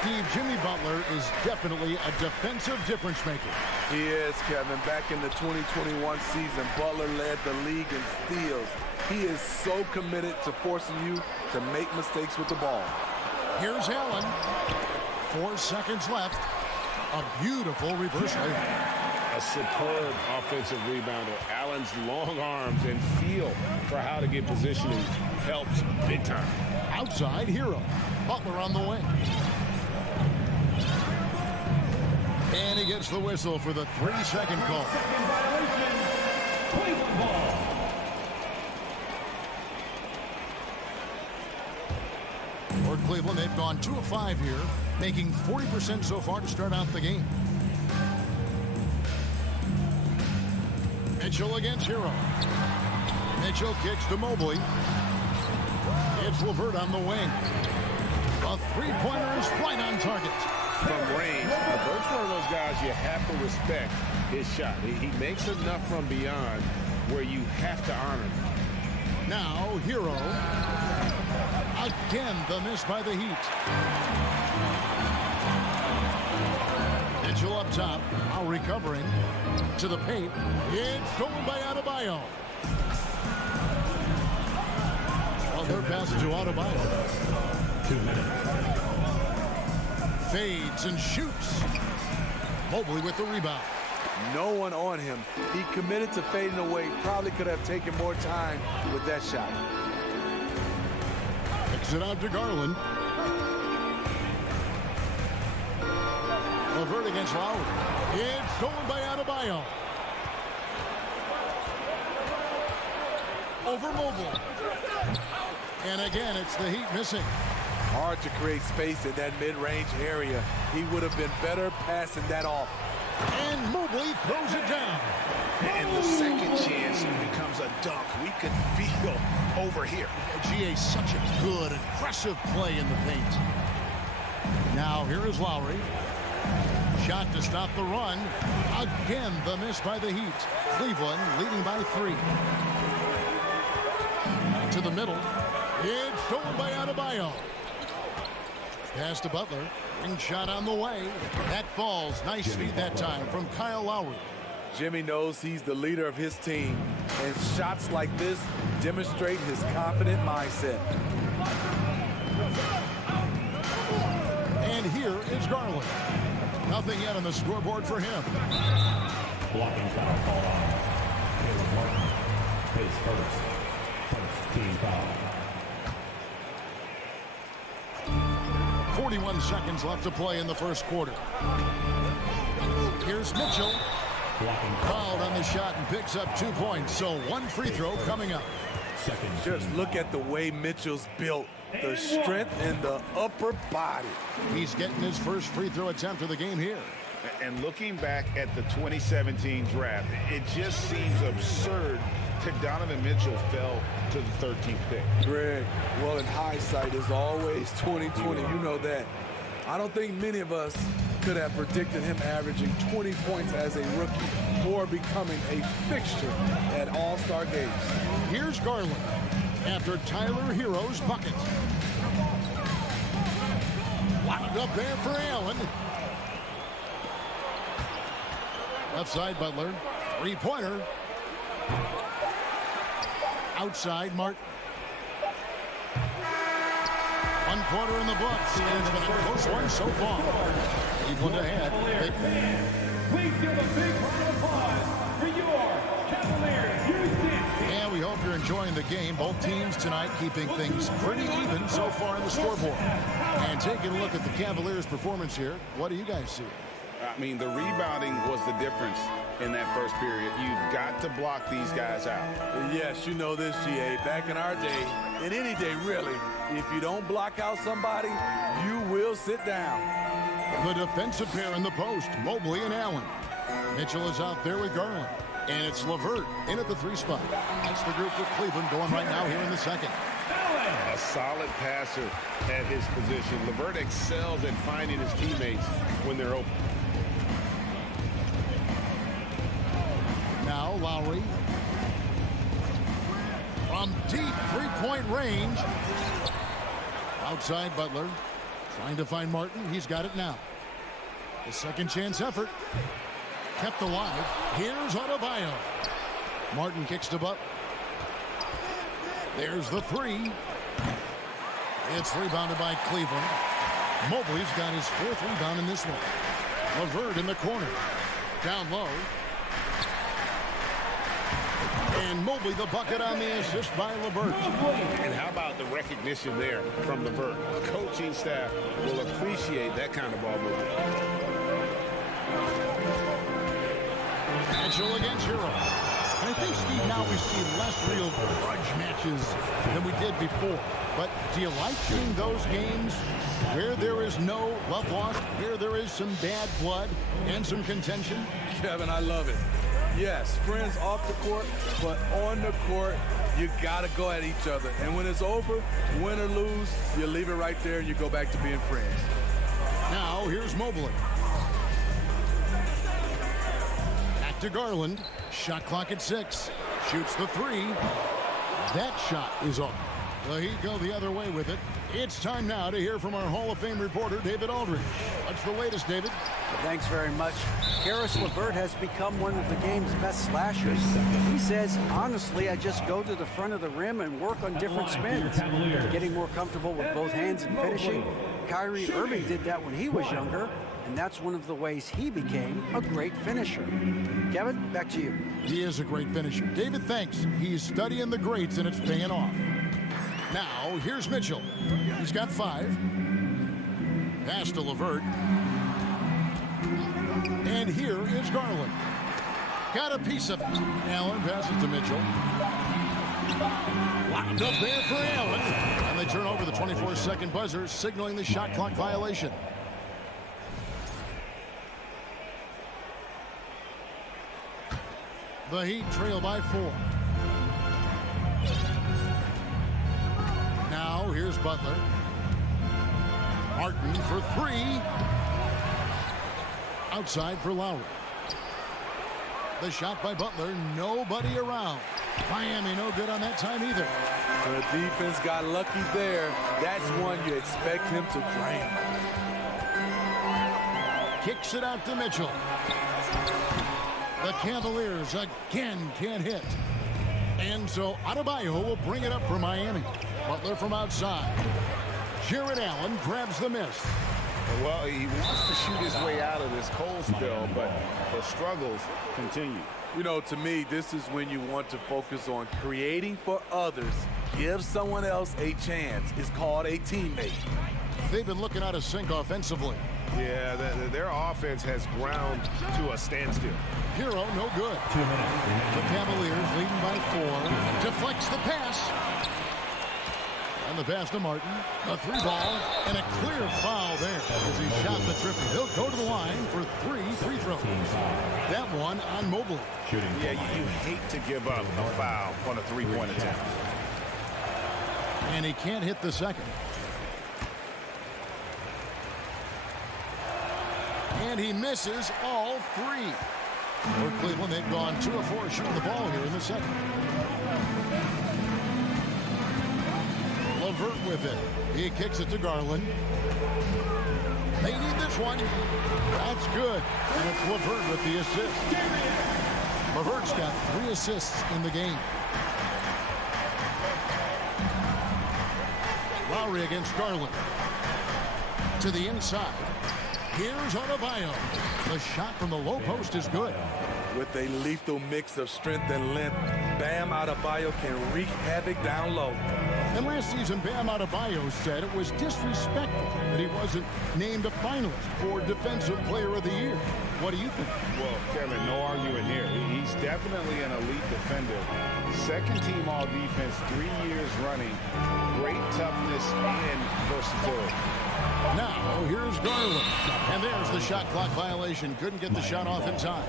Steve, Jimmy Butler is definitely a defensive difference maker. He is, Kevin. Back in the 2021 season, Butler led the league in steals. He is so committed to forcing you to make mistakes with the ball. Here's Allen. 4 seconds left. A beautiful reverse layup. A superb offensive rebounder. Allen's long arms and feel for how to get positioning helps big time. Outside, Hero. Butler on the wing. And he gets the whistle for the 3-second call. Cleveland ball. For Cleveland, they've gone 2 of 5 here, making 40% so far to start out the game. Mitchell against Hero. Mitchell kicks to Mobley. It's LeVert on the wing. A three-pointer is right on target. From range, LeVert's one of those guys you have to respect his shot. He makes enough from beyond where you have to honor him. Now, Hero. Again, the miss by the Heat. Mitchell up top, now recovering to the paint. It's stolen by Adebayo. Well, their passage to Adebayo. 2 minutes. Fades and shoots. Mobley with the rebound. No one on him. He committed to fading away. Probably could have taken more time with that shot. Kicks it out to Garland. LeVert against Lowry. It's stolen by Adebayo. Over Mobley. And again, it's the Heat missing. Hard to create space in that mid-range area. He would have been better passing that off. And Mobley throws it down. And the second chance becomes a dunk. We could feel over here. GA, such a good, aggressive play in the paint. Now here is Lowry. Shot to stop the run. Again, the miss by the Heat. Cleveland leading by 3. To the middle. It's stolen by Adebayo. Pass to Butler. Ring shot on the way. That falls. Nice feed that time from Kyle Lowry. Jimmy knows he's the leader of his team, and shots like this demonstrate his confident mindset. And here is Garland. Nothing yet on the scoreboard for him. Blocking foul call on Caleb Martin. His first team foul. 41 seconds left to play in the first quarter. Here's Mitchell. Fouled on the shot and picks up 2 points. So 1 free throw coming up. Just look at the way Mitchell's built. The strength in the upper body. He's getting his first free throw attempt of the game here. And looking back at the 2017 draft, it just seems absurd that Donovan Mitchell fell to the 13th pick. Greg, well, in hindsight is always 2020. You know that. I don't think many of us could have predicted him averaging 20 points as a rookie or becoming a fixture at All-Star games. Here's Garland after Tyler Hero's bucket. Wound up there for Allen. Left side, Butler. Three-pointer. Outside, Martin. 1 quarter in the books. It's been a close one so far. Cleveland ahead. Please give a big round of applause for your Cavaliers. And we hope you're enjoying the game. Both teams tonight keeping things pretty even so far in the scoreboard. And taking a look at the Cavaliers' performance here, what do you guys see? I mean, the rebounding was the difference in that first period. You've got to block these guys out. Yes, you know this, GA. Back in our day, in any day really, if you don't block out somebody, you will sit down. The defensive pair in the post, Mobley and Allen. Mitchell is out there with Garland. And it's LeVert in at the 3 spot. That's the group with Cleveland going right now here in the second. A solid passer at his position. LeVert excels at finding his teammates when they're open. Now Lowry. From deep three-point range. Outside Butler. Trying to find Martin. He's got it now. The second chance effort. Kept alive. Here's Adebayo. Martin kicks to Butler. There's the 3. It's rebounded by Cleveland. Mobley's got his 4th rebound in this one. LeVert in the corner. Down low. And Mobley the bucket on the assist by LeVert. And how about the recognition there from LeVert? The coaching staff will appreciate that kind of ball movement. Mitchell against Hero. And I think, Steve, now we see less real grudge matches than we did before. But do you like seeing those games where there is no love lost, where there is some bad blood and some contention? Kevin, I love it. Yes, friends off the court, but on the court, you got to go at each other. And when it's over, win or lose, you leave it right there and you go back to being friends. Now, here's Mobley. Back to Garland. Shot clock at 6. Shoots the 3. That shot is off. The Heat go the other way with it. It's time now to hear from our Hall of Fame reporter, David Aldridge. What's the latest, David? Thanks very much. Karis LeVert has become one of the game's best slashers. He says, honestly, I just go to the front of the rim and work on different spins, getting more comfortable with both hands and finishing. Kyrie Irving did that when he was younger, and that's one of the ways he became a great finisher. Kevin, back to you. He is a great finisher. David, thanks. He's studying the greats, and it's paying off. Now, here's Mitchell. He's got 5. Pass to LeVert. And here is Garland. Got a piece of it. Allen passes to Mitchell. Locked up there for Allen. And they turn over the 24-second buzzer, signaling the shot clock violation. The Heat trail by 4. Now, here's Butler. Martin for 3. Outside for Lowry. The shot by Butler, nobody around. Miami no good on that time either. The defense got lucky there. That's one you expect him to drain. Kicks it out to Mitchell. The Cavaliers again can't hit. And so Adebayo will bring it up for Miami. Butler from outside. Jared Allen grabs the miss. Well, he wants to shoot his way out of this cold spell, but the struggles continue. You know, to me, this is when you want to focus on creating for others. Give someone else a chance. It's called a teammate. They've been looking out of sync offensively. Yeah, their offense has ground to a standstill. Hero, no good. 2 minutes. The Cavaliers leading by 4. Deflects the pass. And the pass to Martin. A 3-ball and a clear foul there as he shot the triple. He'll go to the line for 3 free throws. That one on Mobley. Yeah, you hate to give up a foul on a three-point attempt. And he can't hit the second. And he misses all 3. For Cleveland, they've gone 2 of 4 shooting the ball here in the second. LeVert with it. He kicks it to Garland. They need this one. That's good. And it's LeVert with the assist. LeVert's got 3 assists in the game. Lowry against Garland. To the inside. Here's Adebayo. The shot from the low post is good. With a lethal mix of strength and length, Bam Adebayo can wreak havoc down low. And last season, Bam Adebayo said it was disrespectful that he wasn't named a finalist for Defensive Player of the Year. What do you think? Well, Kevin, no arguing here. He's definitely an elite defender. Second team all defense 3 years running. Great toughness and versatility. Now, here's Garland. And there's the shot clock violation. Couldn't get the shot off in time.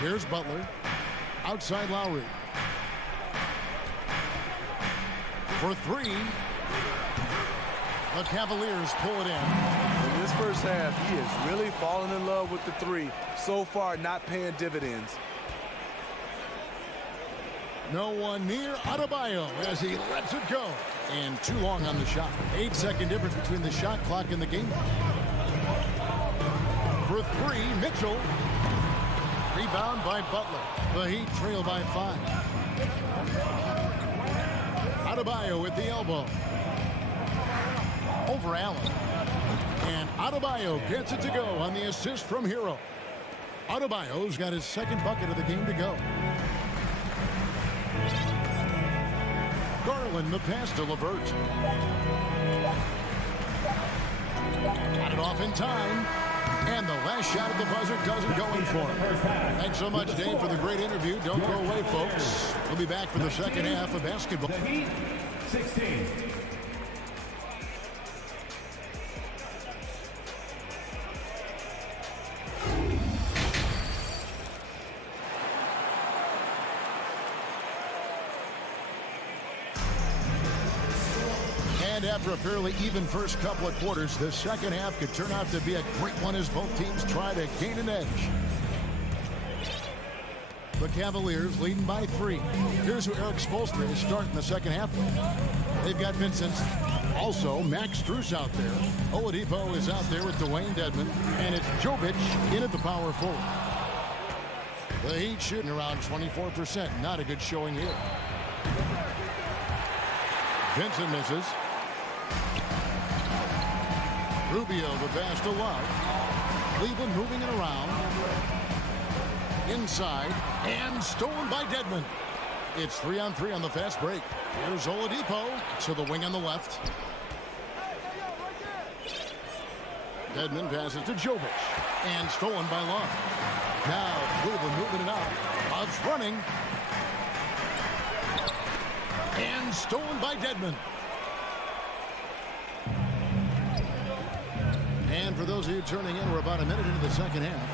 Here's Butler. Outside Lowry. For 3. The Cavaliers pull it in. In this first half, he is really falling in love with the 3. So far, not paying dividends. No one near Adebayo as he lets it go. And too long on the shot. 8-second difference between the shot clock and the game. For 3, Mitchell. Rebound by Butler. The Heat trail by 5. Adebayo with the elbow. Over Allen. And Adebayo gets it to go on the assist from Hero. Adebayo's got his second bucket of the game to go. Garland the pass to LeVert. Got it off in time. And the last shot at the buzzer doesn't go in for him. Thanks so much, Dave, for the great interview. Don't go away, folks. We'll be back for the second half of basketball. The Heat, 16. And after a fairly even first couple of quarters, the second half could turn out to be a great one as both teams try to gain an edge. The Cavaliers leading by 3. Here's who Eric Spoelstra is starting the second half with. They've got Vincent. Also, Max Strus out there. Oladipo is out there with Dwayne Dedmon. And it's Jovic in at the power forward. The Heat shooting around 24%. Not a good showing here. Vincent misses. Rubio the pass to Love. Cleveland moving it around. Inside and stolen by Dedmon. It's 3-on-3 on the fast break. Here's Oladipo to the wing on the left. Dedmon passes to Jovic and stolen by Love. Now Cleveland moving it out. Love's running and stolen by Dedmon. And for those of you turning in, we're about a minute into the second half.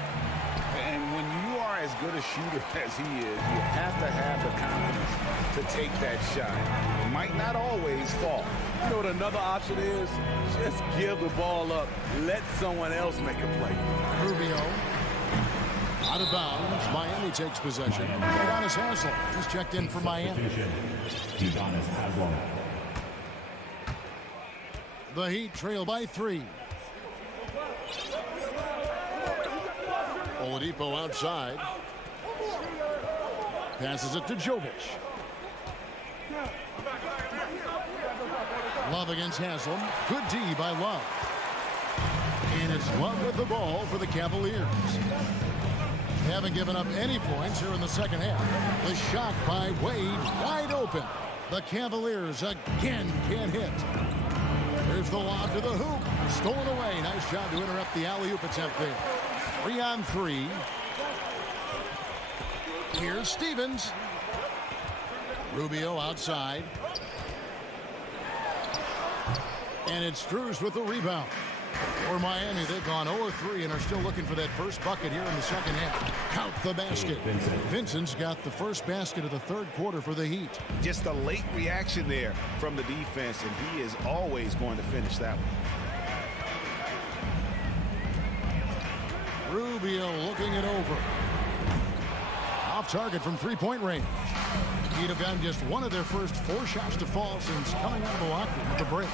And when you are as good a shooter as he is, you have to have the confidence to take that shot. It might not always fall. You know what another option is? Just give the ball up. Let someone else make a play. Rubio. Out of bounds. Miami takes possession. Udonis Haslem. He's checked in for Miami. Udonis Haslem. The Heat trail by 3. Oladipo outside. Passes it to Jovic. Love against Haslem. Good D by Love. And it's Love with the ball for the Cavaliers. Haven't given up any points here in the second half. The shot by Wade, wide open. The Cavaliers again can't hit. There's the lob to the hoop. Stolen away. Nice job to interrupt the alley-oop attempt there. 3-on-3. Here's Stevens. Rubio outside. And it's Struz with the rebound. For Miami, they've gone 0-3 and are still looking for that first bucket here in the second half. Count the basket. Vincent's got the first basket of the third quarter for the Heat. Just a late reaction there from the defense, and he is always going to finish that one. Rubio looking it over. Off target from three-point range. Heat have gotten just one of their first 4 shots to fall since coming out of the locker room at the break.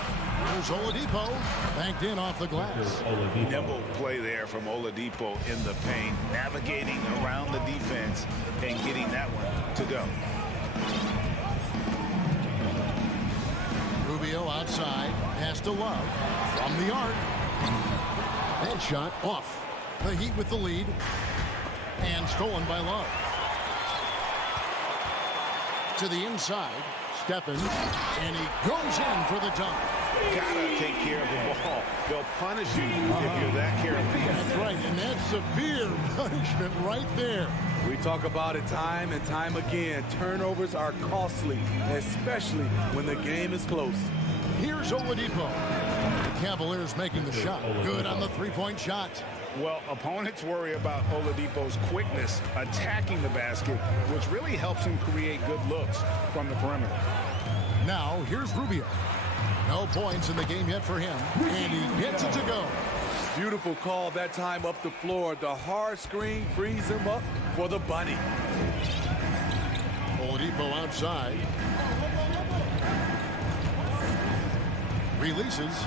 Here's Oladipo, banked in off the glass. Nimble play there from Oladipo in the paint, navigating around the defense and getting that one to go. Rubio outside, pass to Love from the arc. That shot off. The Heat with the lead and stolen by Love. To the inside, Stephens, and he goes in for the dunk. Gotta take care of the ball. They'll punish you if you're that careless. That's right, and that's severe punishment right there. We talk about it time and time again. Turnovers are costly, especially when the game is close. Here's Oladipo. The Cavaliers making the shot. Good on the three-point shot. Well, opponents worry about Oladipo's quickness attacking the basket, which really helps him create good looks from the perimeter. Now, here's Rubio. No points in the game yet for him, and he gets it to go. Beautiful call that time up the floor. The hard screen frees him up for the bunny. Oladipo outside. Releases.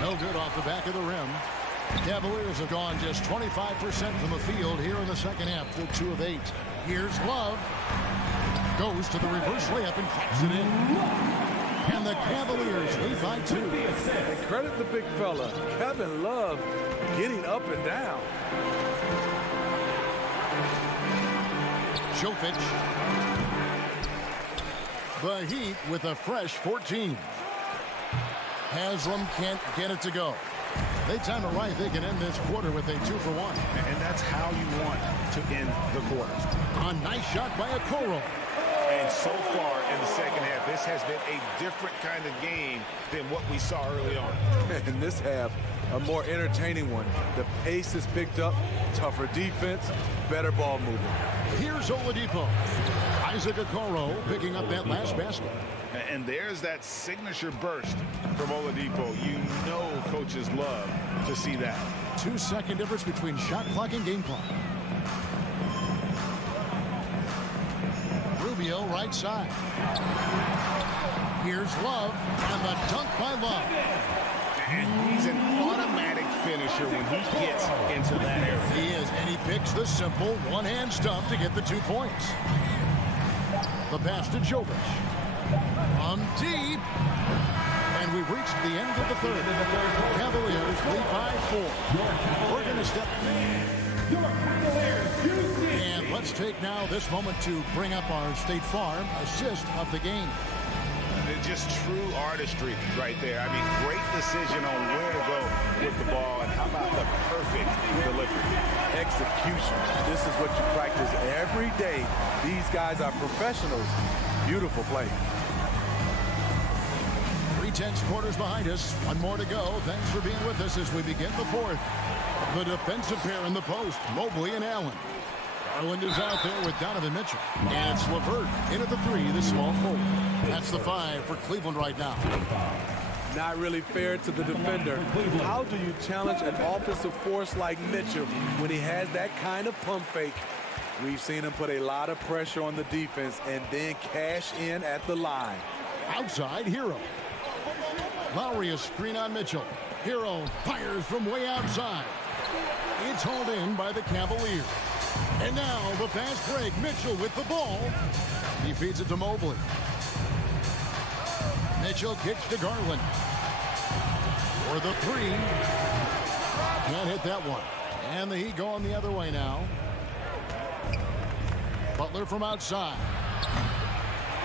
No good off the back of the rim. Cavaliers have gone just 25% from the field here in the second half. They're 2 of 8. Here's Love. Goes to the reverse layup and claps it in. And the Cavaliers lead by 2. And credit the big fella, Kevin Love, getting up and down. Jokic. The Heat with a fresh 14. Haslam can't get it to go. They time it right. They can end this quarter with a 2-for-1. And that's how you want to end the quarter. A nice shot by Okoro. And so far in the second half, this has been a different kind of game than what we saw early on. In this half, a more entertaining one. The pace is picked up, tougher defense, better ball movement. Here's Oladipo. Isaac Okoro picking up that last basket. And there's that signature burst from Oladipo. You know coaches love to see that. 2-second difference between shot clock and game clock. Rubio right side. Here's Love, and the dunk by Love. And he's an automatic finisher when he gets into that area. He is, and he picks the simple one-hand stump to get the 2 points. The pass to Jokic. On deep. And we've reached the end of the third. Cavaliers lead by 4. We're going to step. And let's take now this moment to bring up our State Farm assist of the game. It's just true artistry right there. I mean, great decision on where to go with the ball, and how about the perfect delivery. Execution. This is what you practice every day. These guys are professionals. Beautiful play. 3/10 quarters behind us. One more to go. Thanks for being with us as we begin the fourth. The defensive pair in the post, Mobley and Allen. Garland is out there with Donovan Mitchell. And it's LeVert in at the 3, the small forward. That's the 5 for Cleveland right now. Not really fair to the defender. How do you challenge an offensive force like Mitchell when he has that kind of pump fake? We've seen him put a lot of pressure on the defense and then cash in at the line. Outside, Hero. Lowry a screen on Mitchell. Hero fires from way outside. It's hauled in by the Cavaliers. And now the fast break. Mitchell with the ball. He feeds it to Mobley. Mitchell kicks to Garland. For the 3. Can't hit that one. And the Heat going the other way now. Butler from outside.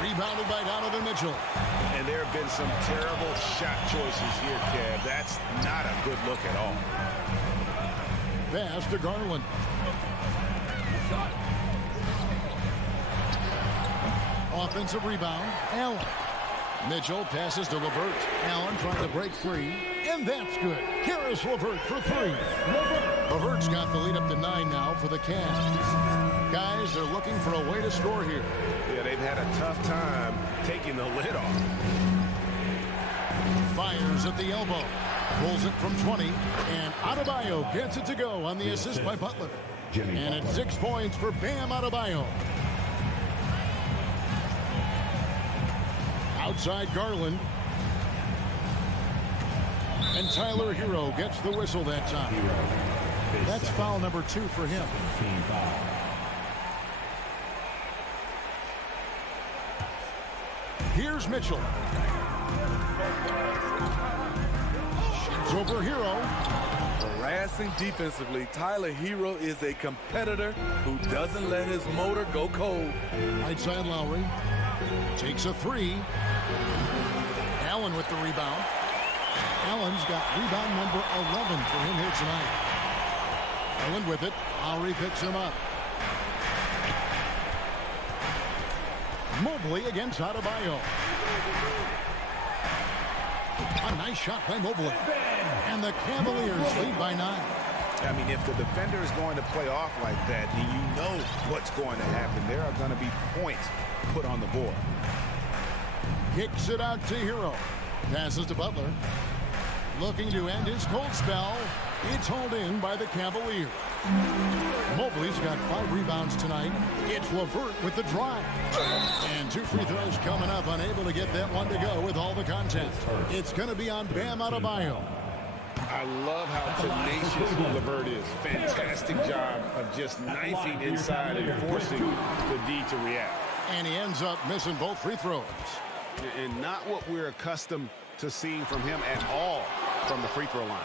Rebounded by Donovan Mitchell. And there have been some terrible shot choices here, Kev. That's not a good look at all. Pass to Garland. Offensive rebound. Allen. Mitchell passes to LeVert. Allen trying to break free. And that's good. Here's LeVert for three. LeVert's got the lead up to 9 now for the Cavs. Guys, they're looking for a way to score here. Yeah, they've had a tough time taking the lid off. Fires at the elbow. Pulls it from 20. And Adebayo gets it to go on the assist by Butler. And it's 6 points for Bam Adebayo. Outside Garland. And Tyler Hero gets the whistle that time. That's foul number 2 for him. Here's Mitchell. Shoots over Hero. Harassing defensively, Tyler Hero is a competitor who doesn't let his motor go cold. Right side Lowry. Takes a 3. Allen with the rebound. Allen's got rebound number 11 for him here tonight. Allen with it. Lowry picks him up. Mobley against Adebayo. A nice shot by Mobley. And the Cavaliers lead by 9. I mean, if the defender is going to play off like that, then you know what's going to happen. There are going to be points put on the board. Kicks it out to Hero. Passes to Butler. Looking to end his cold spell. It's hauled in by the Cavaliers. Mobley's got 5 rebounds tonight. It's LeVert with the drive. And 2 free throws coming up. Unable to get that one to go with all the content. It's going to be on Bam Adebayo. I love how tenacious LeVert is. Fantastic job of just knifing inside and forcing the D to react. And he ends up missing both free throws. And not what we're accustomed to seeing from him at all from the free throw line.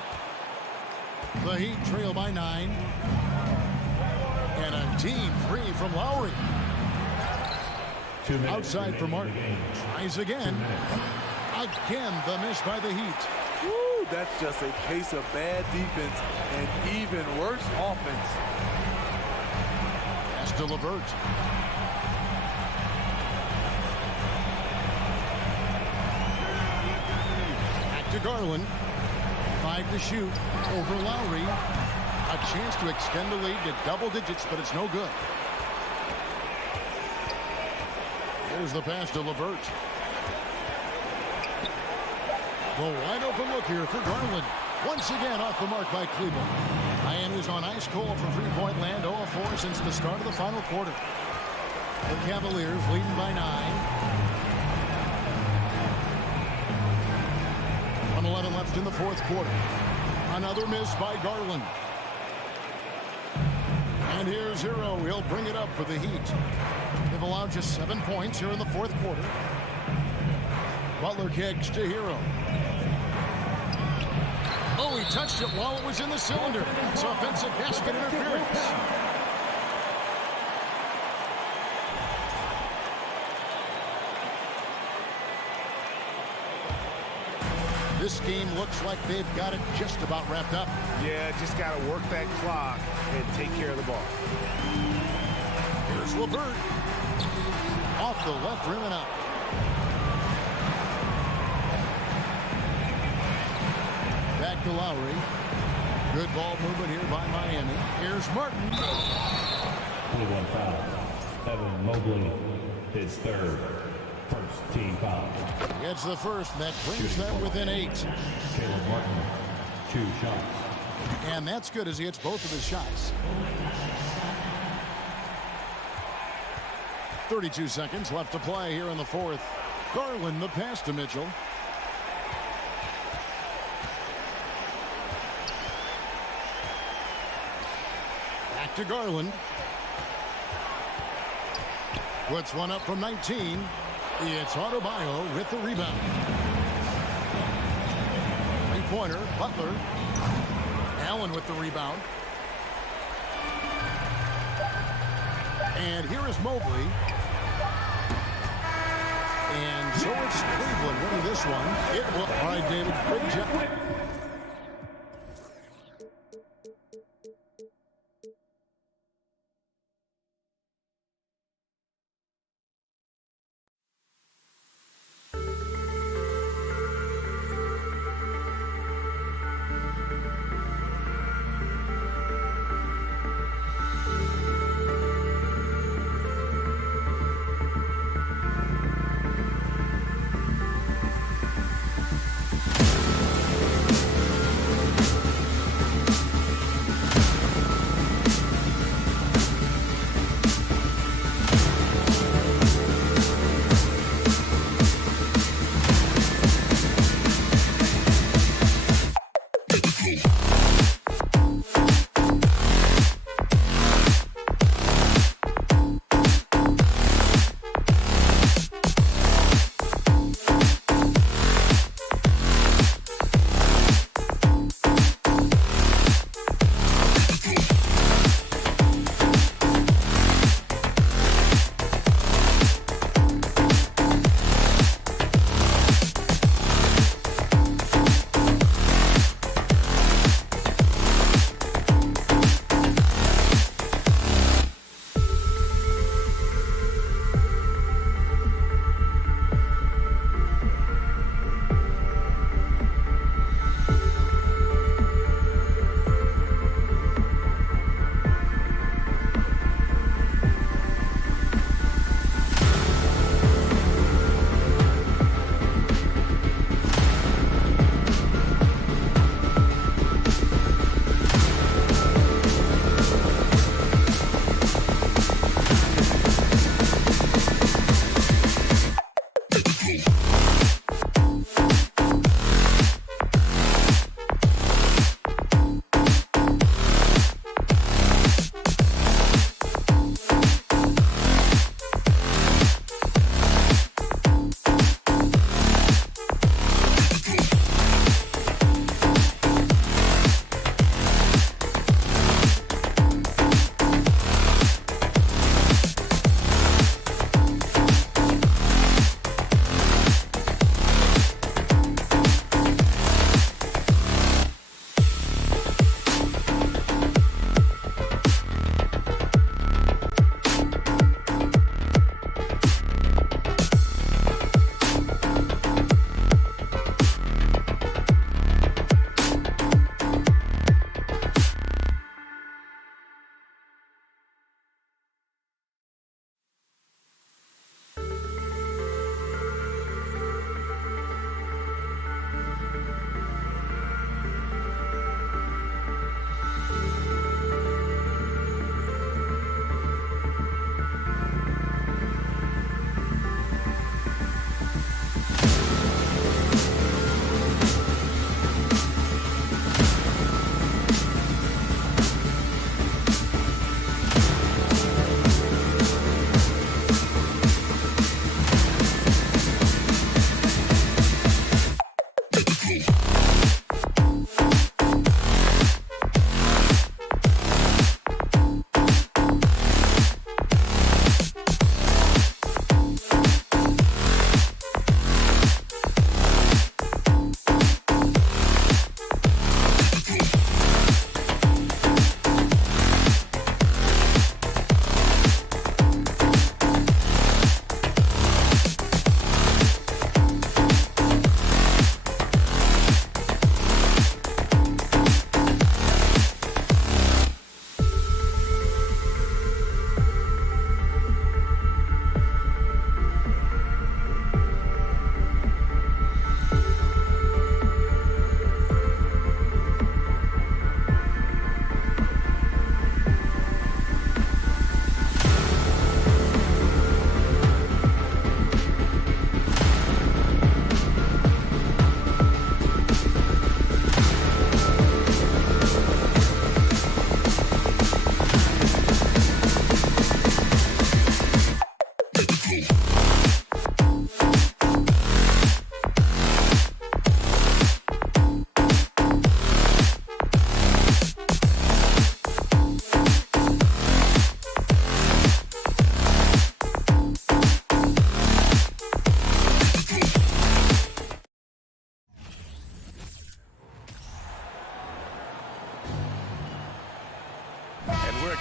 The Heat trail by 9. And a team 3 from Lowry. Outside for Martin. Tries again. Again, the miss by the Heat. Woo, that's just a case of bad defense and even worse offense. Pass to LeVert. Back to Garland. 5 to shoot over Lowry. A chance to extend the lead to double digits, but it's no good. Here's the pass to LeVert. The wide open look here for Garland. Once again off the mark by Cleveland. Miami's on ice cold from three-point land, 0-4 since the start of the final quarter. The Cavaliers leading by 9. 1:11 left in the fourth quarter. Another miss by Garland. And here's Hero. He'll bring it up for the Heat. They've allowed just 7 points here in the fourth quarter. Butler kicks to Hero. Oh, he touched it while it was in the cylinder. It's offensive basket interference. This game looks like they've got it just about wrapped up. Yeah, just got to work that clock and take care of the ball. Here's LeVert. Off the left rim and out. Back to Lowry. Good ball movement here by Miami. Here's Martin. 21 foul. Evan Mobley, his third. First team foul. Gets the first, and that brings them within 8. Caleb Martin, 2 shots. And that's good as he hits both of his shots. 32 seconds left to play here in the fourth. Garland the pass to Mitchell. Back to Garland. Puts one up from 19. It's Adebayo with the rebound. Three-pointer, Butler. Allen with the rebound. And here is Mobley. And so it's Cleveland winning this one. It will. All right, David, great job.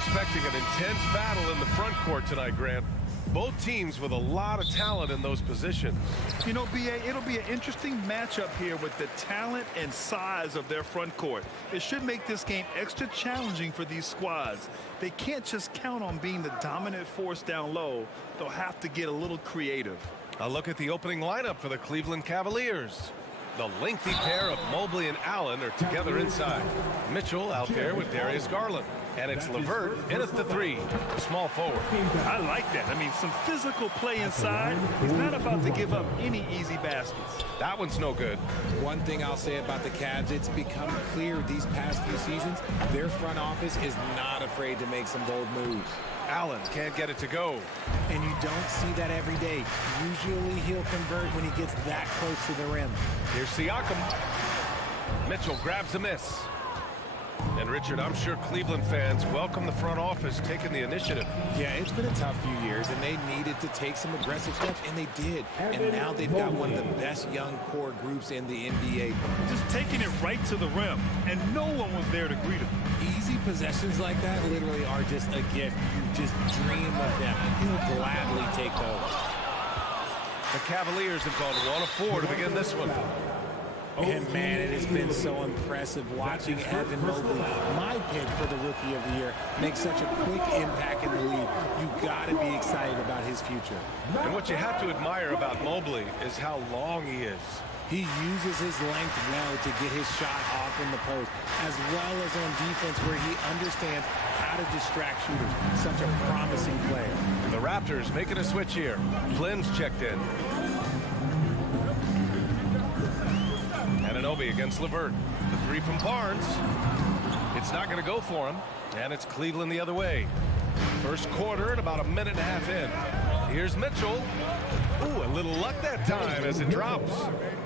expecting an intense battle in the front court tonight, Grant. Both teams with a lot of talent in those positions. You know, B.A., it'll be an interesting matchup here with the talent and size of their front court. It should make this game extra challenging for these squads. They can't just count on being the dominant force down low. They'll have to get a little creative. A look at the opening lineup for the Cleveland Cavaliers. The lengthy pair of Mobley and Allen are together inside. Mitchell out there with Darius Garland. And it's LeVert in at the 3, small forward. I like that. I mean, some physical play inside. He's not about to give up any easy baskets. That one's no good. One thing I'll say about the Cavs, it's become clear these past few seasons, their front office is not afraid to make some bold moves. Allen can't get it to go. And you don't see that every day. Usually he'll convert when he gets that close to the rim. Here's Siakam. Mitchell grabs a miss. And Richard, I'm sure Cleveland fans welcome the front office taking the initiative. Yeah, it's been a tough few years, and they needed to take some aggressive steps, and they did. And now they've got one of the best young core groups in the NBA. Just taking it right to the rim, and no one was there to greet him. Easy possessions like that literally are just a gift. You just dream of them. He'll gladly take those. The Cavaliers have gone 1 of 4 to begin this one. And man, it has been so impressive watching Evan Mobley, my pick for the Rookie of the Year, make such a quick impact in the league. You got to be excited about his future. And what you have to admire about Mobley is how long he is. He uses his length well to get his shot off in the post, as well as on defense where he understands how to distract shooters. Such a promising player. The Raptors making a switch here. Flynn's checked in. Anunoby against LeVert. The 3 from Barnes. It's not going to go for him. And it's Cleveland the other way. First quarter and about a minute and a half in. Here's Mitchell. Ooh, a little luck that time as it drops.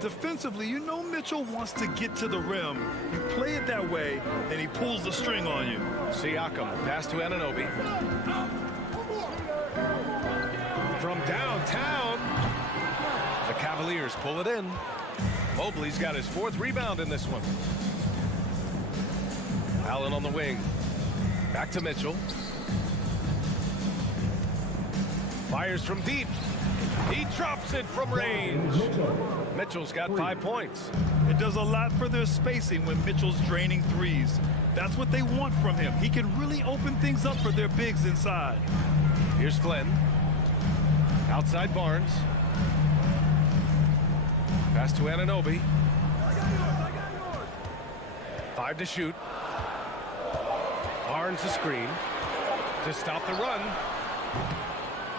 Defensively, you know Mitchell wants to get to the rim. You play it that way, and he pulls the string on you. Siakam, pass to Anunoby. From downtown, the Cavaliers pull it in. Mobley's got his 4th rebound in this one. Allen on the wing. Back to Mitchell. Fires from deep. He drops it from range. Mitchell's got 5 points. It does a lot for their spacing when Mitchell's draining threes. That's what they want from him. He can really open things up for their bigs inside. Here's Flynn. Outside Barnes. Pass to Anunoby. 5 to shoot. Barnes a screen to stop the run.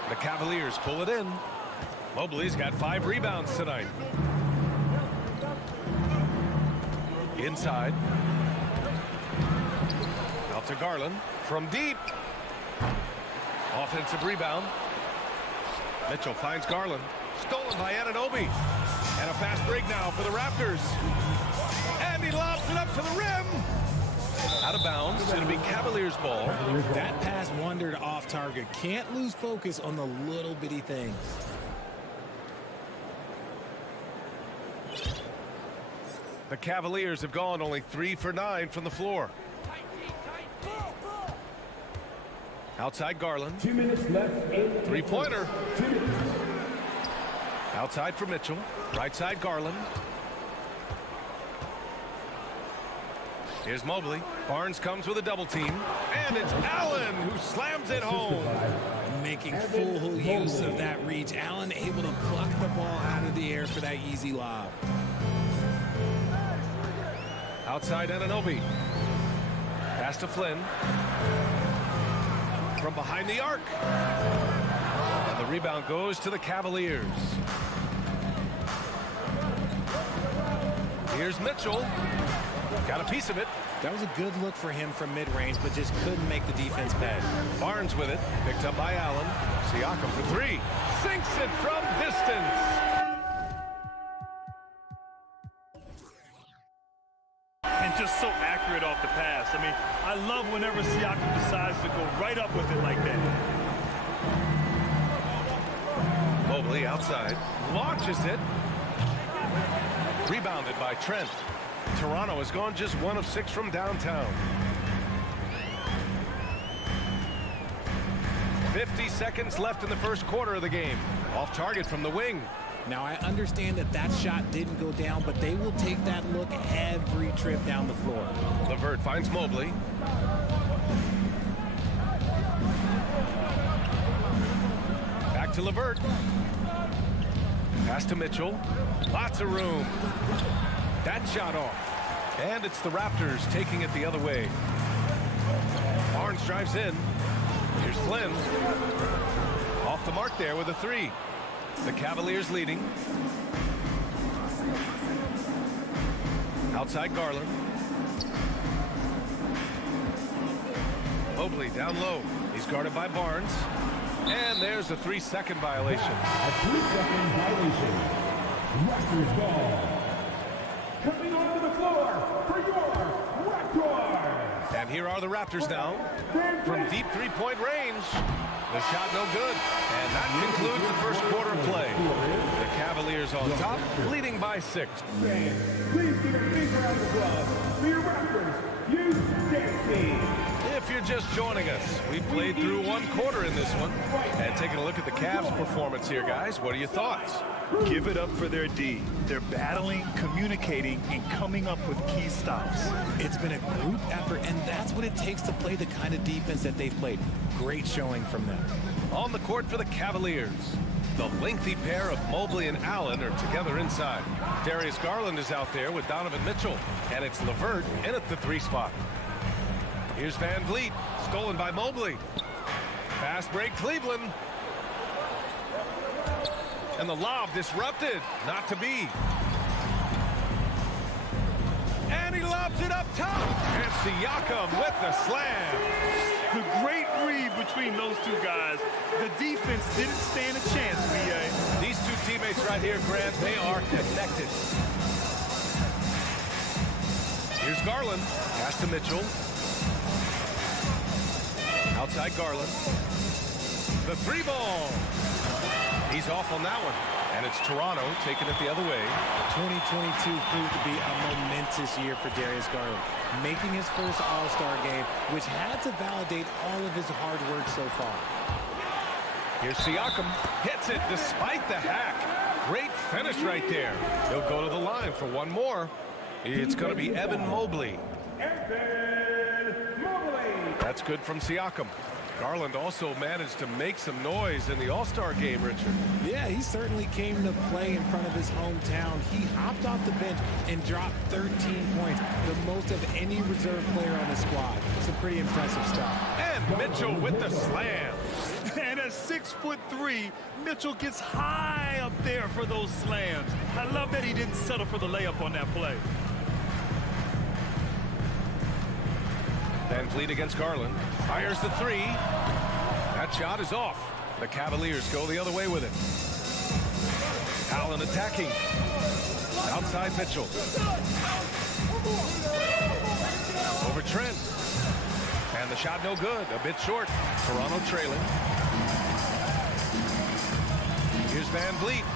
The Cavaliers pull it in. Mobley's got 5 rebounds tonight. Inside. Out to Garland from deep. Offensive rebound. Mitchell finds Garland. Stolen by Anunoby. And a fast break now for the Raptors. And he lobs it up to the rim. Out of bounds. It'll be Cavaliers ball. That pass wandered off target. Can't lose focus on the little bitty things. The Cavaliers have gone only 3 for 9 from the floor. Outside Garland. 2 minutes left. 3-pointer. Outside for Mitchell. Right side Garland. Here's Mobley. Barnes comes with a double team. And it's Allen who slams it home. Making full use of that reach. Allen able to pluck the ball out of the air for that easy lob. Outside Anunoby. Pass to Flynn. From behind the arc. And the rebound goes to the Cavaliers. Here's Mitchell. Got a piece of it. That was a good look for him from mid-range, but just couldn't make the defense pay. Barnes with it. Picked up by Allen. Siakam for 3. Sinks it from distance. And just so accurate off the pass. I mean, I love whenever Siakam decides to go right up with it like that. Mobley outside. Launches it. Rebounded by Trent. Toronto has gone just 1 of 6 from downtown. 50 seconds left in the first quarter of the game. Off target from the wing. Now, I understand that that shot didn't go down, but they will take that look every trip down the floor. LeVert finds Mobley. Back to LeVert. Pass to Mitchell. Lots of room. That shot off. And it's the Raptors taking it the other way. Barnes drives in. Here's Flynn. Off the mark there with a three. The Cavaliers leading. Outside Garland. Mobley down low. He's guarded by Barnes. And there's a 3-second violation. A 3-second violation. Raptors ball. Coming onto the floor for your Raptors. And here are the Raptors now. From deep three-point range. The shot no good. And that concludes the first quarter of play. The Cavaliers on top, leading by 6. Please give a big round of applause for your Raptors. You dancing. If you're just joining us, we played through one quarter in this one. And taking a look at the Cavs' performance here, guys. What are your thoughts? Give it up for their D. They're battling, communicating, and coming up with key stops. It's been a group effort, and that's what it takes to play the kind of defense that they've played. Great showing from them. On the court for the Cavaliers, the lengthy pair of Mobley and Allen are together inside. Darius Garland is out there with Donovan Mitchell, and it's LeVert in at the 3 spot. Here's Van Vliet, stolen by Mobley. Fast break, Cleveland. And the lob disrupted, not to be. And he lobs it up top. And Siakam with the slam. The great read between those two guys. The defense didn't stand a chance, VA. These two teammates right here, Grant, they are connected. Here's Garland. Pass to Mitchell. Outside Garland. The 3 ball. He's off on that one. And it's Toronto taking it the other way. 2022 proved to be a momentous year for Darius Garland, making his first All-Star game, which had to validate all of his hard work so far. Here's Siakam. Hits it despite the hack. Great finish right there. He'll go to the line for one more. It's going to be Evan Mobley. That's good from Siakam. Garland also managed to make some noise in the All-Star game, Richard. Yeah, he certainly came to play in front of his hometown. He hopped off the bench and dropped 13 points, the most of any reserve player on the squad. Some pretty impressive stuff. And Mitchell with the slam. And at 6'3", Mitchell gets high up there for those slams. I love that he didn't settle for the layup on that play. Van Vliet against Garland. Fires the 3. That shot is off. The Cavaliers go the other way with it. Allen attacking. Outside Mitchell. Over Trent. And the shot no good. A bit short. Toronto trailing. Here's Van Vliet.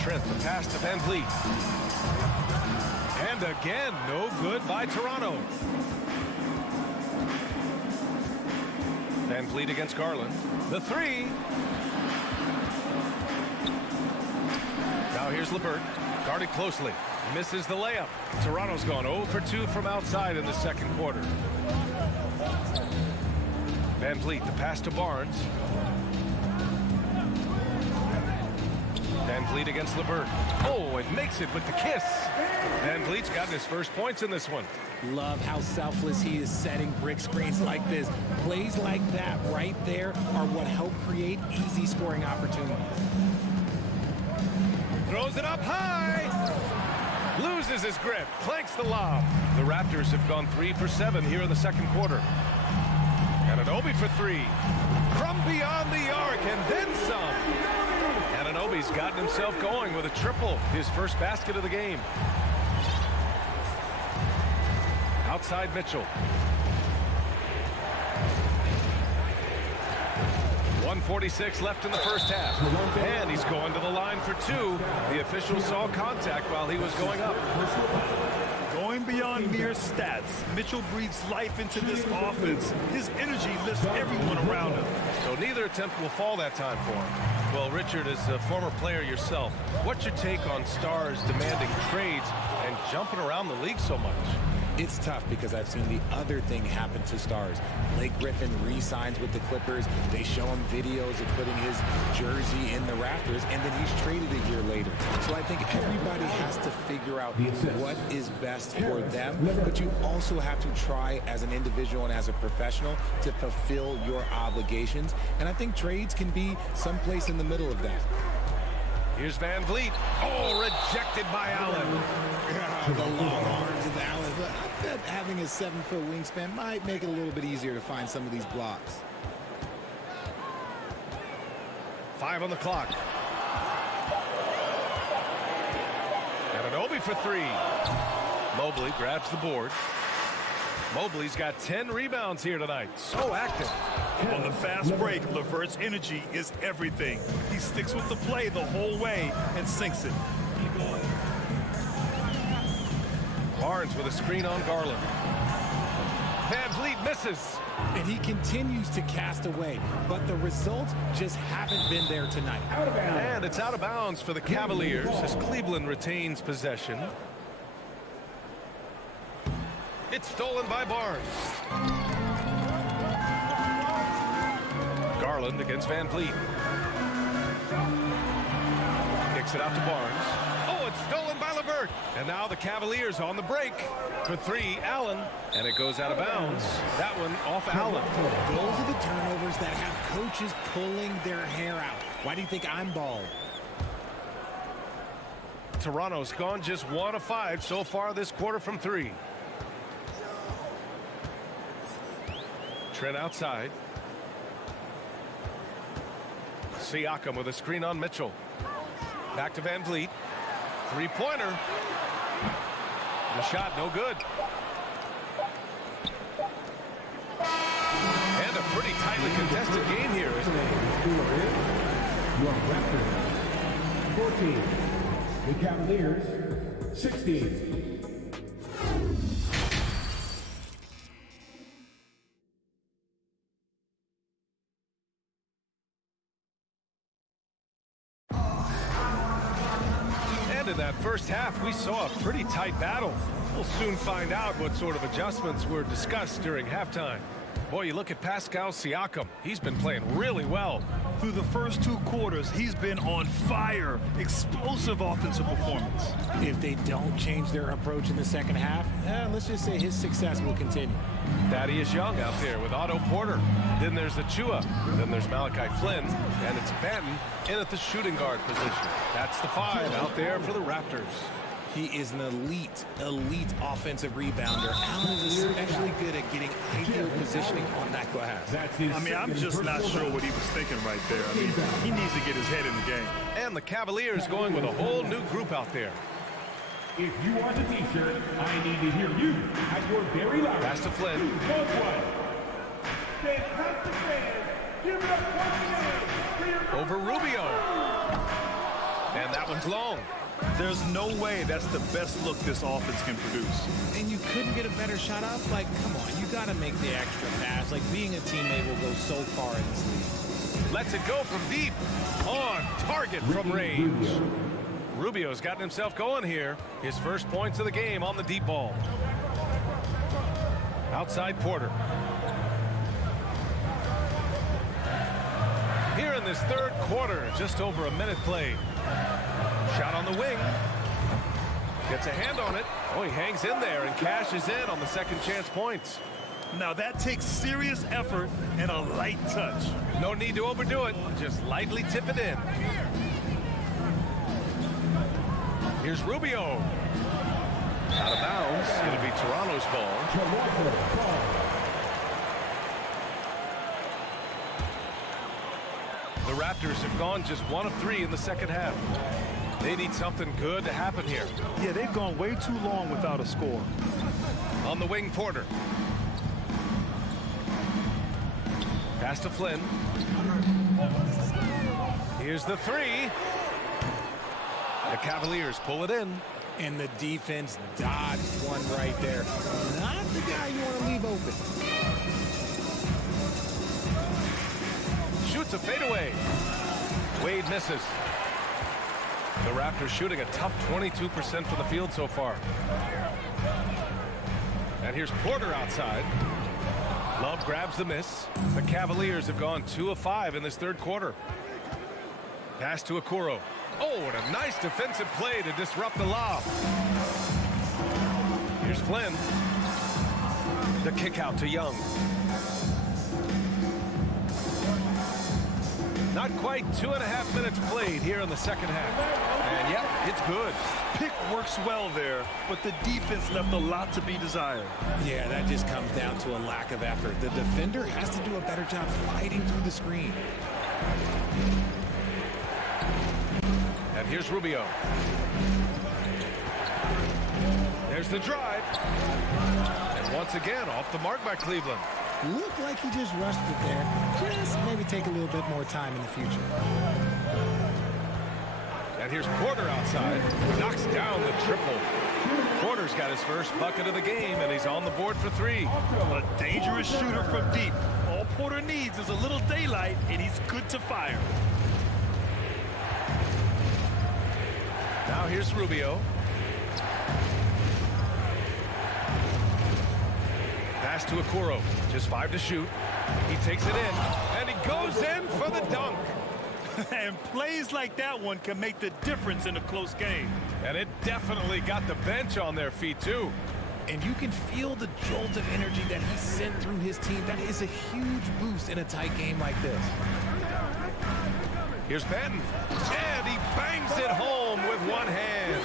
Trent, the pass to Van Vliet. And again, no good by Toronto. Van Vliet against Garland. The 3. Now here's LeVert. Guarded closely. Misses the layup. Toronto's gone 0 for 2 from outside in the second quarter. Van Vliet, the pass to Barnes. Van Vliet against LeVert. Oh, it makes it with the kiss. Van Vliet's gotten his first points in this one. Love how selfless he is setting brick screens like this. Plays like that right there are what help create easy scoring opportunities. Throws it up high. Loses his grip. Clanks the lob. The Raptors have gone 3 for 7 here in the second quarter. Anunoby for 3. From beyond the arc and then some. Anunoby's gotten himself going with a triple. His first basket of the game. Outside Mitchell. 1:46 left in the first half. And he's going to the line for 2. The official saw contact while he was going up. Going beyond mere stats, Mitchell breathes life into this offense. His energy lifts everyone around him. So neither attempt will fall that time for him. Well, Richard, as a former player yourself, what's your take on stars demanding trades and jumping around the league so much? It's tough because I've seen the other thing happen to stars. Blake Griffin re-signs with the Clippers. They show him videos of putting his jersey in the Raptors, and then he's traded a year later. So I think everybody has to figure out what is best for them, but you also have to try as an individual and as a professional to fulfill your obligations. And I think trades can be someplace in the middle of that. Here's Van Vliet. Oh, rejected by Allen. The long arms of Allen. But I bet having a 7-foot wingspan might make it a little bit easier to find some of these blocks. 5 on the clock. Anunoby for 3. Mobley grabs the board. Mobley's got 10 rebounds here tonight. So active. On the fast break, LeVert's energy is everything. He sticks with the play the whole way and sinks it. Barnes with a screen on Garland. Van Vliet misses. And he continues to cast away, but the results just haven't been there tonight. And it's out of bounds for the Cavaliers as Cleveland retains possession. It's stolen by Barnes. Garland against Van Vliet. Kicks it out to Barnes. Oh, it's stolen by LeVert. And now the Cavaliers on the break. For 3, Allen. And it goes out of bounds. That one off Allen. Those are the turnovers that have coaches pulling their hair out. Why do you think I'm bald? Toronto's gone just 1 of 5 so far this quarter from 3. Trent outside. Siakam with a screen on Mitchell. Back to Van Vliet. 3-pointer. The shot no good. And a pretty tightly contested game here, isn't it? Your Raptors 14. The Cavaliers 16. In that first half, we saw a pretty tight battle. We'll soon find out what sort of adjustments were discussed during halftime. Boy, you look at Pascal Siakam. He's been playing really well. Through the first 2 quarters, he's been on fire. Explosive offensive performance. If they don't change their approach in the second half, let's just say his success will continue. Thaddeus Young out there with Otto Porter. Then there's Achua. Then there's Malachi Flynn. And it's Benton in at the shooting guard position. That's the 5 out there for the Raptors. He is an elite offensive rebounder. Allen is especially good at getting ideal positioning on that glass. I mean, I'm just not sure what he was thinking right there. I mean, he needs to get his head in the game. And the Cavaliers going with a whole new group out there. If you want the t-shirt, I need to hear you at your very loud. Pass to Flynn. Fantastic fans. Give it up once again. Over Rubio. And that one's long. There's no way that's the best look this offense can produce. And you couldn't get a better shot up? Like, come on, you got to make the extra pass. Like, being a teammate will go so far in this league. Lets it go from deep. On target from range. Rubio's gotten himself going here. His first points of the game on the deep ball. Outside Porter. Here in this third quarter, just over a minute played. Shot on the wing. Gets a hand on it. Oh, he hangs in there and cashes in on the second chance points. Now that takes serious effort and a light touch. No need to overdo it. Just lightly tip it in. Here's Rubio. Out of bounds. It'll be Toronto's ball. The Raptors have gone just 1 of 3 in the second half. They need something good to happen here. Yeah, they've gone way too long without a score. On the wing, Porter. Pass to Flynn. Here's the 3. The Cavaliers pull it in. And the defense dodged one right there. Not the guy you want to leave open. Shoots a fadeaway. Wade misses. The Raptors shooting a tough 22% from the field so far. And here's Porter outside. Love grabs the miss. The Cavaliers have gone 2 of 5 in this third quarter. Pass to Okoro. Oh, and a nice defensive play to disrupt the lob. Here's Flynn. The kick out to Young. Not quite 2.5 minutes played here in the second half. And yep, it's good. Pick works well there, but the defense left a lot to be desired. Yeah, that just comes down to a lack of effort. The defender has to do a better job fighting through the screen. And here's Rubio. There's the drive. And once again, off the mark by Cleveland. Looked like he just rushed it there. Just maybe take a little bit more time in the future. And here's Porter outside. Knocks down the triple. Porter's got his first bucket of the game, and he's on the board for 3. A dangerous shooter from deep. All Porter needs is a little daylight, and he's good to fire. Now here's Rubio. Pass to Okoro. Just 5 to shoot. He takes it in, and he goes in for the dunk. And plays like that one can make the difference in a close game. And it definitely got the bench on their feet, too. And you can feel the jolt of energy that he sent through his team. That is a huge boost in a tight game like this. Here's Benton. And he bangs it home with one hand.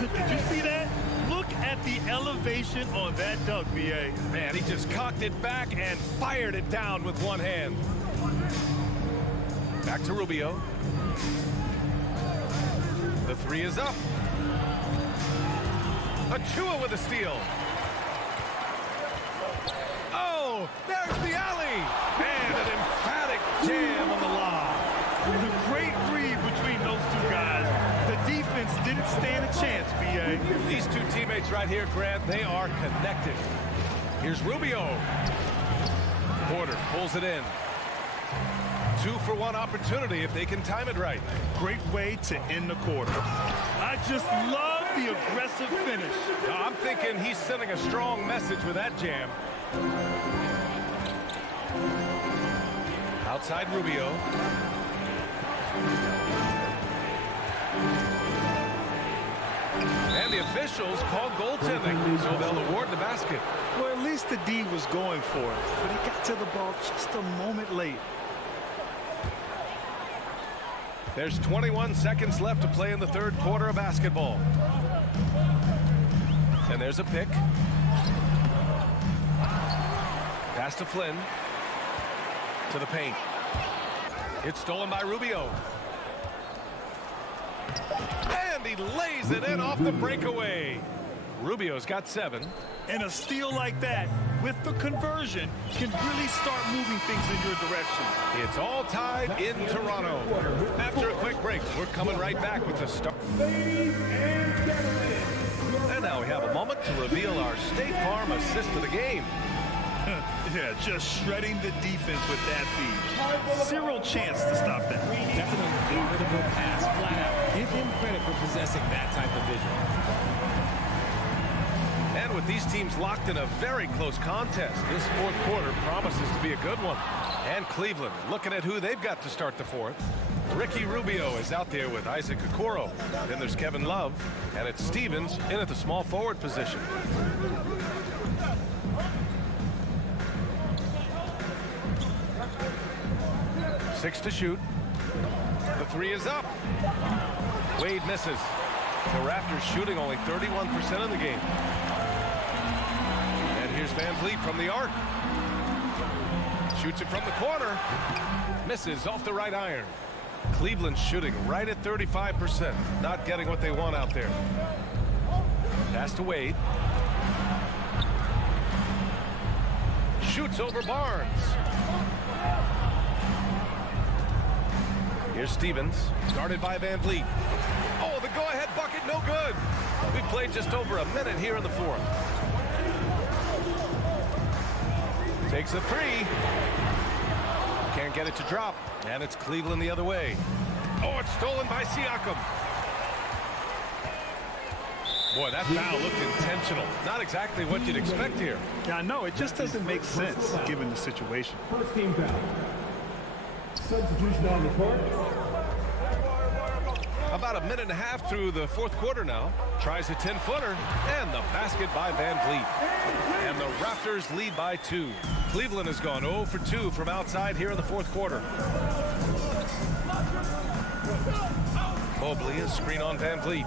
Did you see that? Look at the elevation on that dunk, B.A. Man, he just cocked it back and fired it down with one hand. Back to Rubio. The 3 is up. Achua with a steal. Oh, there's the alley. And an emphatic jam on the lob. A great read between those two guys. The defense didn't stand a chance, B.A. These two teammates right here, Grant, they are connected. Here's Rubio. Porter pulls it in. 2-for-1 opportunity if they can time it right. Great way to end the quarter. I just love the aggressive finish. I'm thinking he's sending a strong message with that jam. Outside Rubio. And the officials called goaltending, so they'll award the basket. Well, at least the D was going for it, but he got to the ball just a moment late. There's 21 seconds left to play in the third quarter of basketball. And there's a pick. Pass to Flynn. To the paint. It's stolen by Rubio. And he lays it in off the breakaway. Rubio's got 7. And a steal like that, with the conversion, can really start moving things in your direction. It's all tied in Toronto. After a quick break, we're coming right back with the start. And now we have a moment to reveal our State Farm assist of the game. Yeah, just shredding the defense with that feed. Zero chance to stop that. That's an unguardable pass, flat out. Give him credit for possessing that type of vision. And with these teams locked in a very close contest, this fourth quarter promises to be a good one. And Cleveland looking at who they've got to start the fourth. Ricky Rubio is out there with Isaac Okoro. Then there's Kevin Love, and it's Stevens in at the small forward position. Six to shoot. The 3 is up. Wade misses. The Raptors shooting only 31% of the game. And here's Van Vliet from the arc. Shoots it from the corner. Misses off the right iron. Cleveland shooting right at 35%. Not getting what they want out there. Pass to Wade. Shoots over Barnes. Here's Stevens, guarded by Van Vliet. Oh, the go-ahead bucket, no good. We've played just over a minute here in the fourth. Takes a three. Can't get it to drop. And it's Cleveland the other way. Oh, it's stolen by Siakam. Boy, that foul looked intentional. Not exactly what you'd expect here. Yeah, I know. It just doesn't make sense given the situation. First team foul. Substitution on the court. About a minute and a half through the fourth quarter now. Tries a 10-footer, and the basket by Van Vliet. And the Raptors lead by 2. Cleveland has gone 0 for 2 from outside here in the fourth quarter. Mobley, a screen on Van Vliet.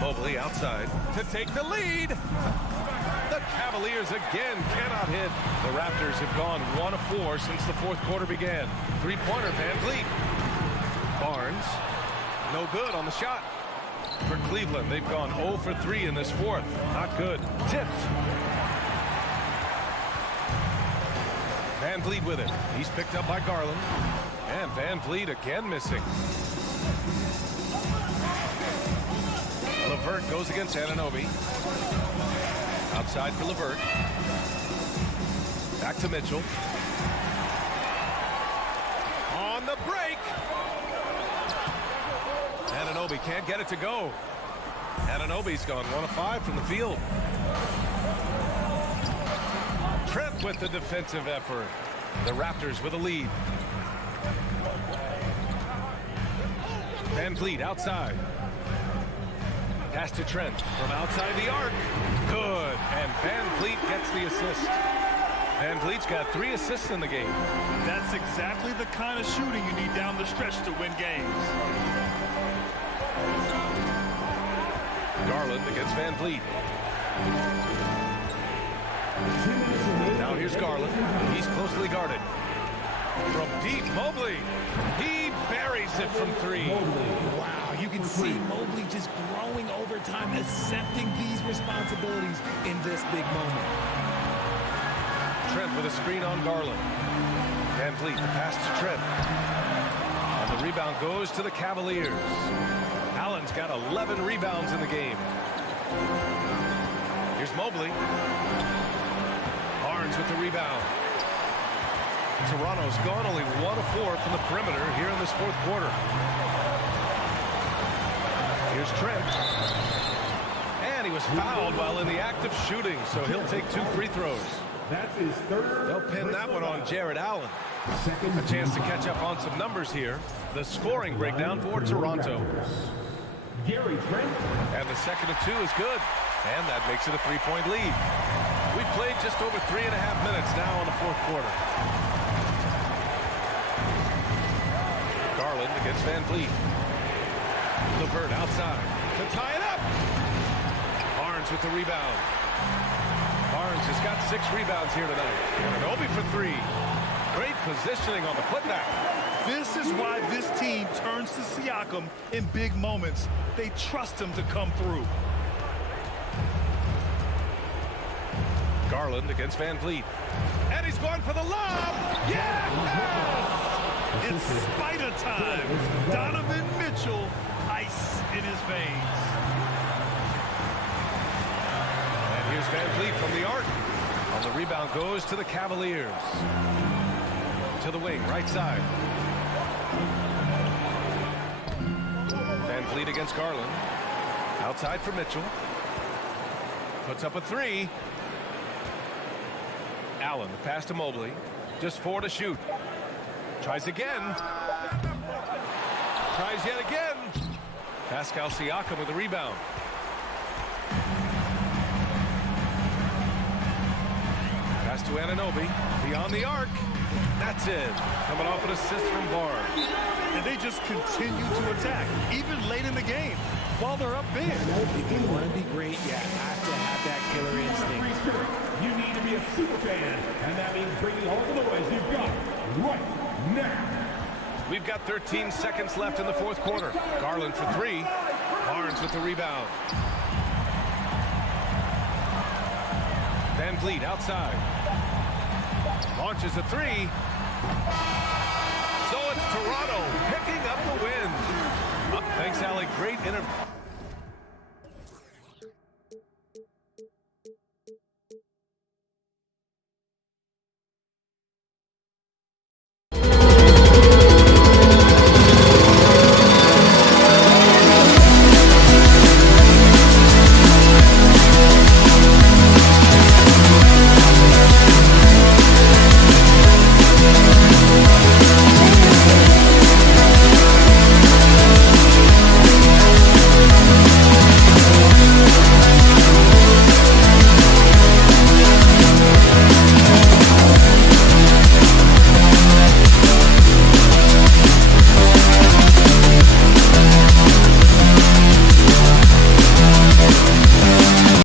Mobley outside to take the lead. The Cavaliers again cannot hit. The Raptors have gone 1 of 4 since the fourth quarter began. Three-pointer, Van Vliet. Barnes, no good on the shot. For Cleveland, they've gone 0 for 3 in this fourth. Not good. Tipped. Van Vliet with it. He's picked up by Garland. And Van Vliet again missing. LeVert goes against Anunoby. Outside for LeVert. Back to Mitchell. On the break. Anunoby can't get it to go. Anunoby's gone 1 of 5 from the field. Trent with the defensive effort. The Raptors with a lead. Van Vliet outside. Pass to Trent from outside the arc. Good. And Van Vliet gets the assist. Van Vliet's got 3 assists in the game. That's exactly the kind of shooting you need down the stretch to win games. Garland against Van Vliet. Now here's Garland. He's closely guarded. From deep, Mobley. He buries it from 3. Wow, you can see Mobley just growing over time, accepting these responsibilities in this big moment. Trent with a screen on Garland. Van Vliet, the pass to Trent. And the rebound goes to the Cavaliers. Allen's got 11 rebounds in the game. Here's Mobley. Barnes with the rebound. Toronto's gone only 1 of 4 from the perimeter here in this fourth quarter. Here's Trent. And he was fouled while in the act of shooting, so he'll take 2 free throws. That's his third. They'll pin that one on Jared Allen. A chance to catch up on some numbers here. The scoring breakdown for Toronto. Gary Trent. And the second of 2 is good. And that makes it a 3-point lead. We've played just over 3.5 minutes now in the fourth quarter. Garland against Van Vliet. LeVert outside to tie it up. Barnes with the rebound. Barnes has got 6 rebounds here tonight. And Obi for 3. Great positioning on the putback. This is why this team turns to Siakam in big moments. They trust him to come through. Garland against Van Vliet. And he's going for the lob. Yeah! It's spider time. Donovan Mitchell, ice in his veins. And here's Van Vliet from the arc. And the rebound goes to the Cavaliers. To the wing, right side. Van Vliet against Garland. Outside for Mitchell. Puts up a 3. Allen, the pass to Mobley. Just 4 to shoot. Tries again. Tries yet again. Pascal Siakam with the rebound. Pass to Anunoby. Beyond the arc. That's it. Coming off an assist from Barnes. And they just continue to attack, even late in the game, while they're up big. If you want to be great, you have to have that killer instinct. You need to be a super fan, and that means bringing all the noise you've got right now. We've got 13 seconds left in the fourth quarter. Garland for 3. Barnes with the rebound. Van Vliet outside. Launches a 3. So it's Toronto picking up the win. Thanks, Allie. Great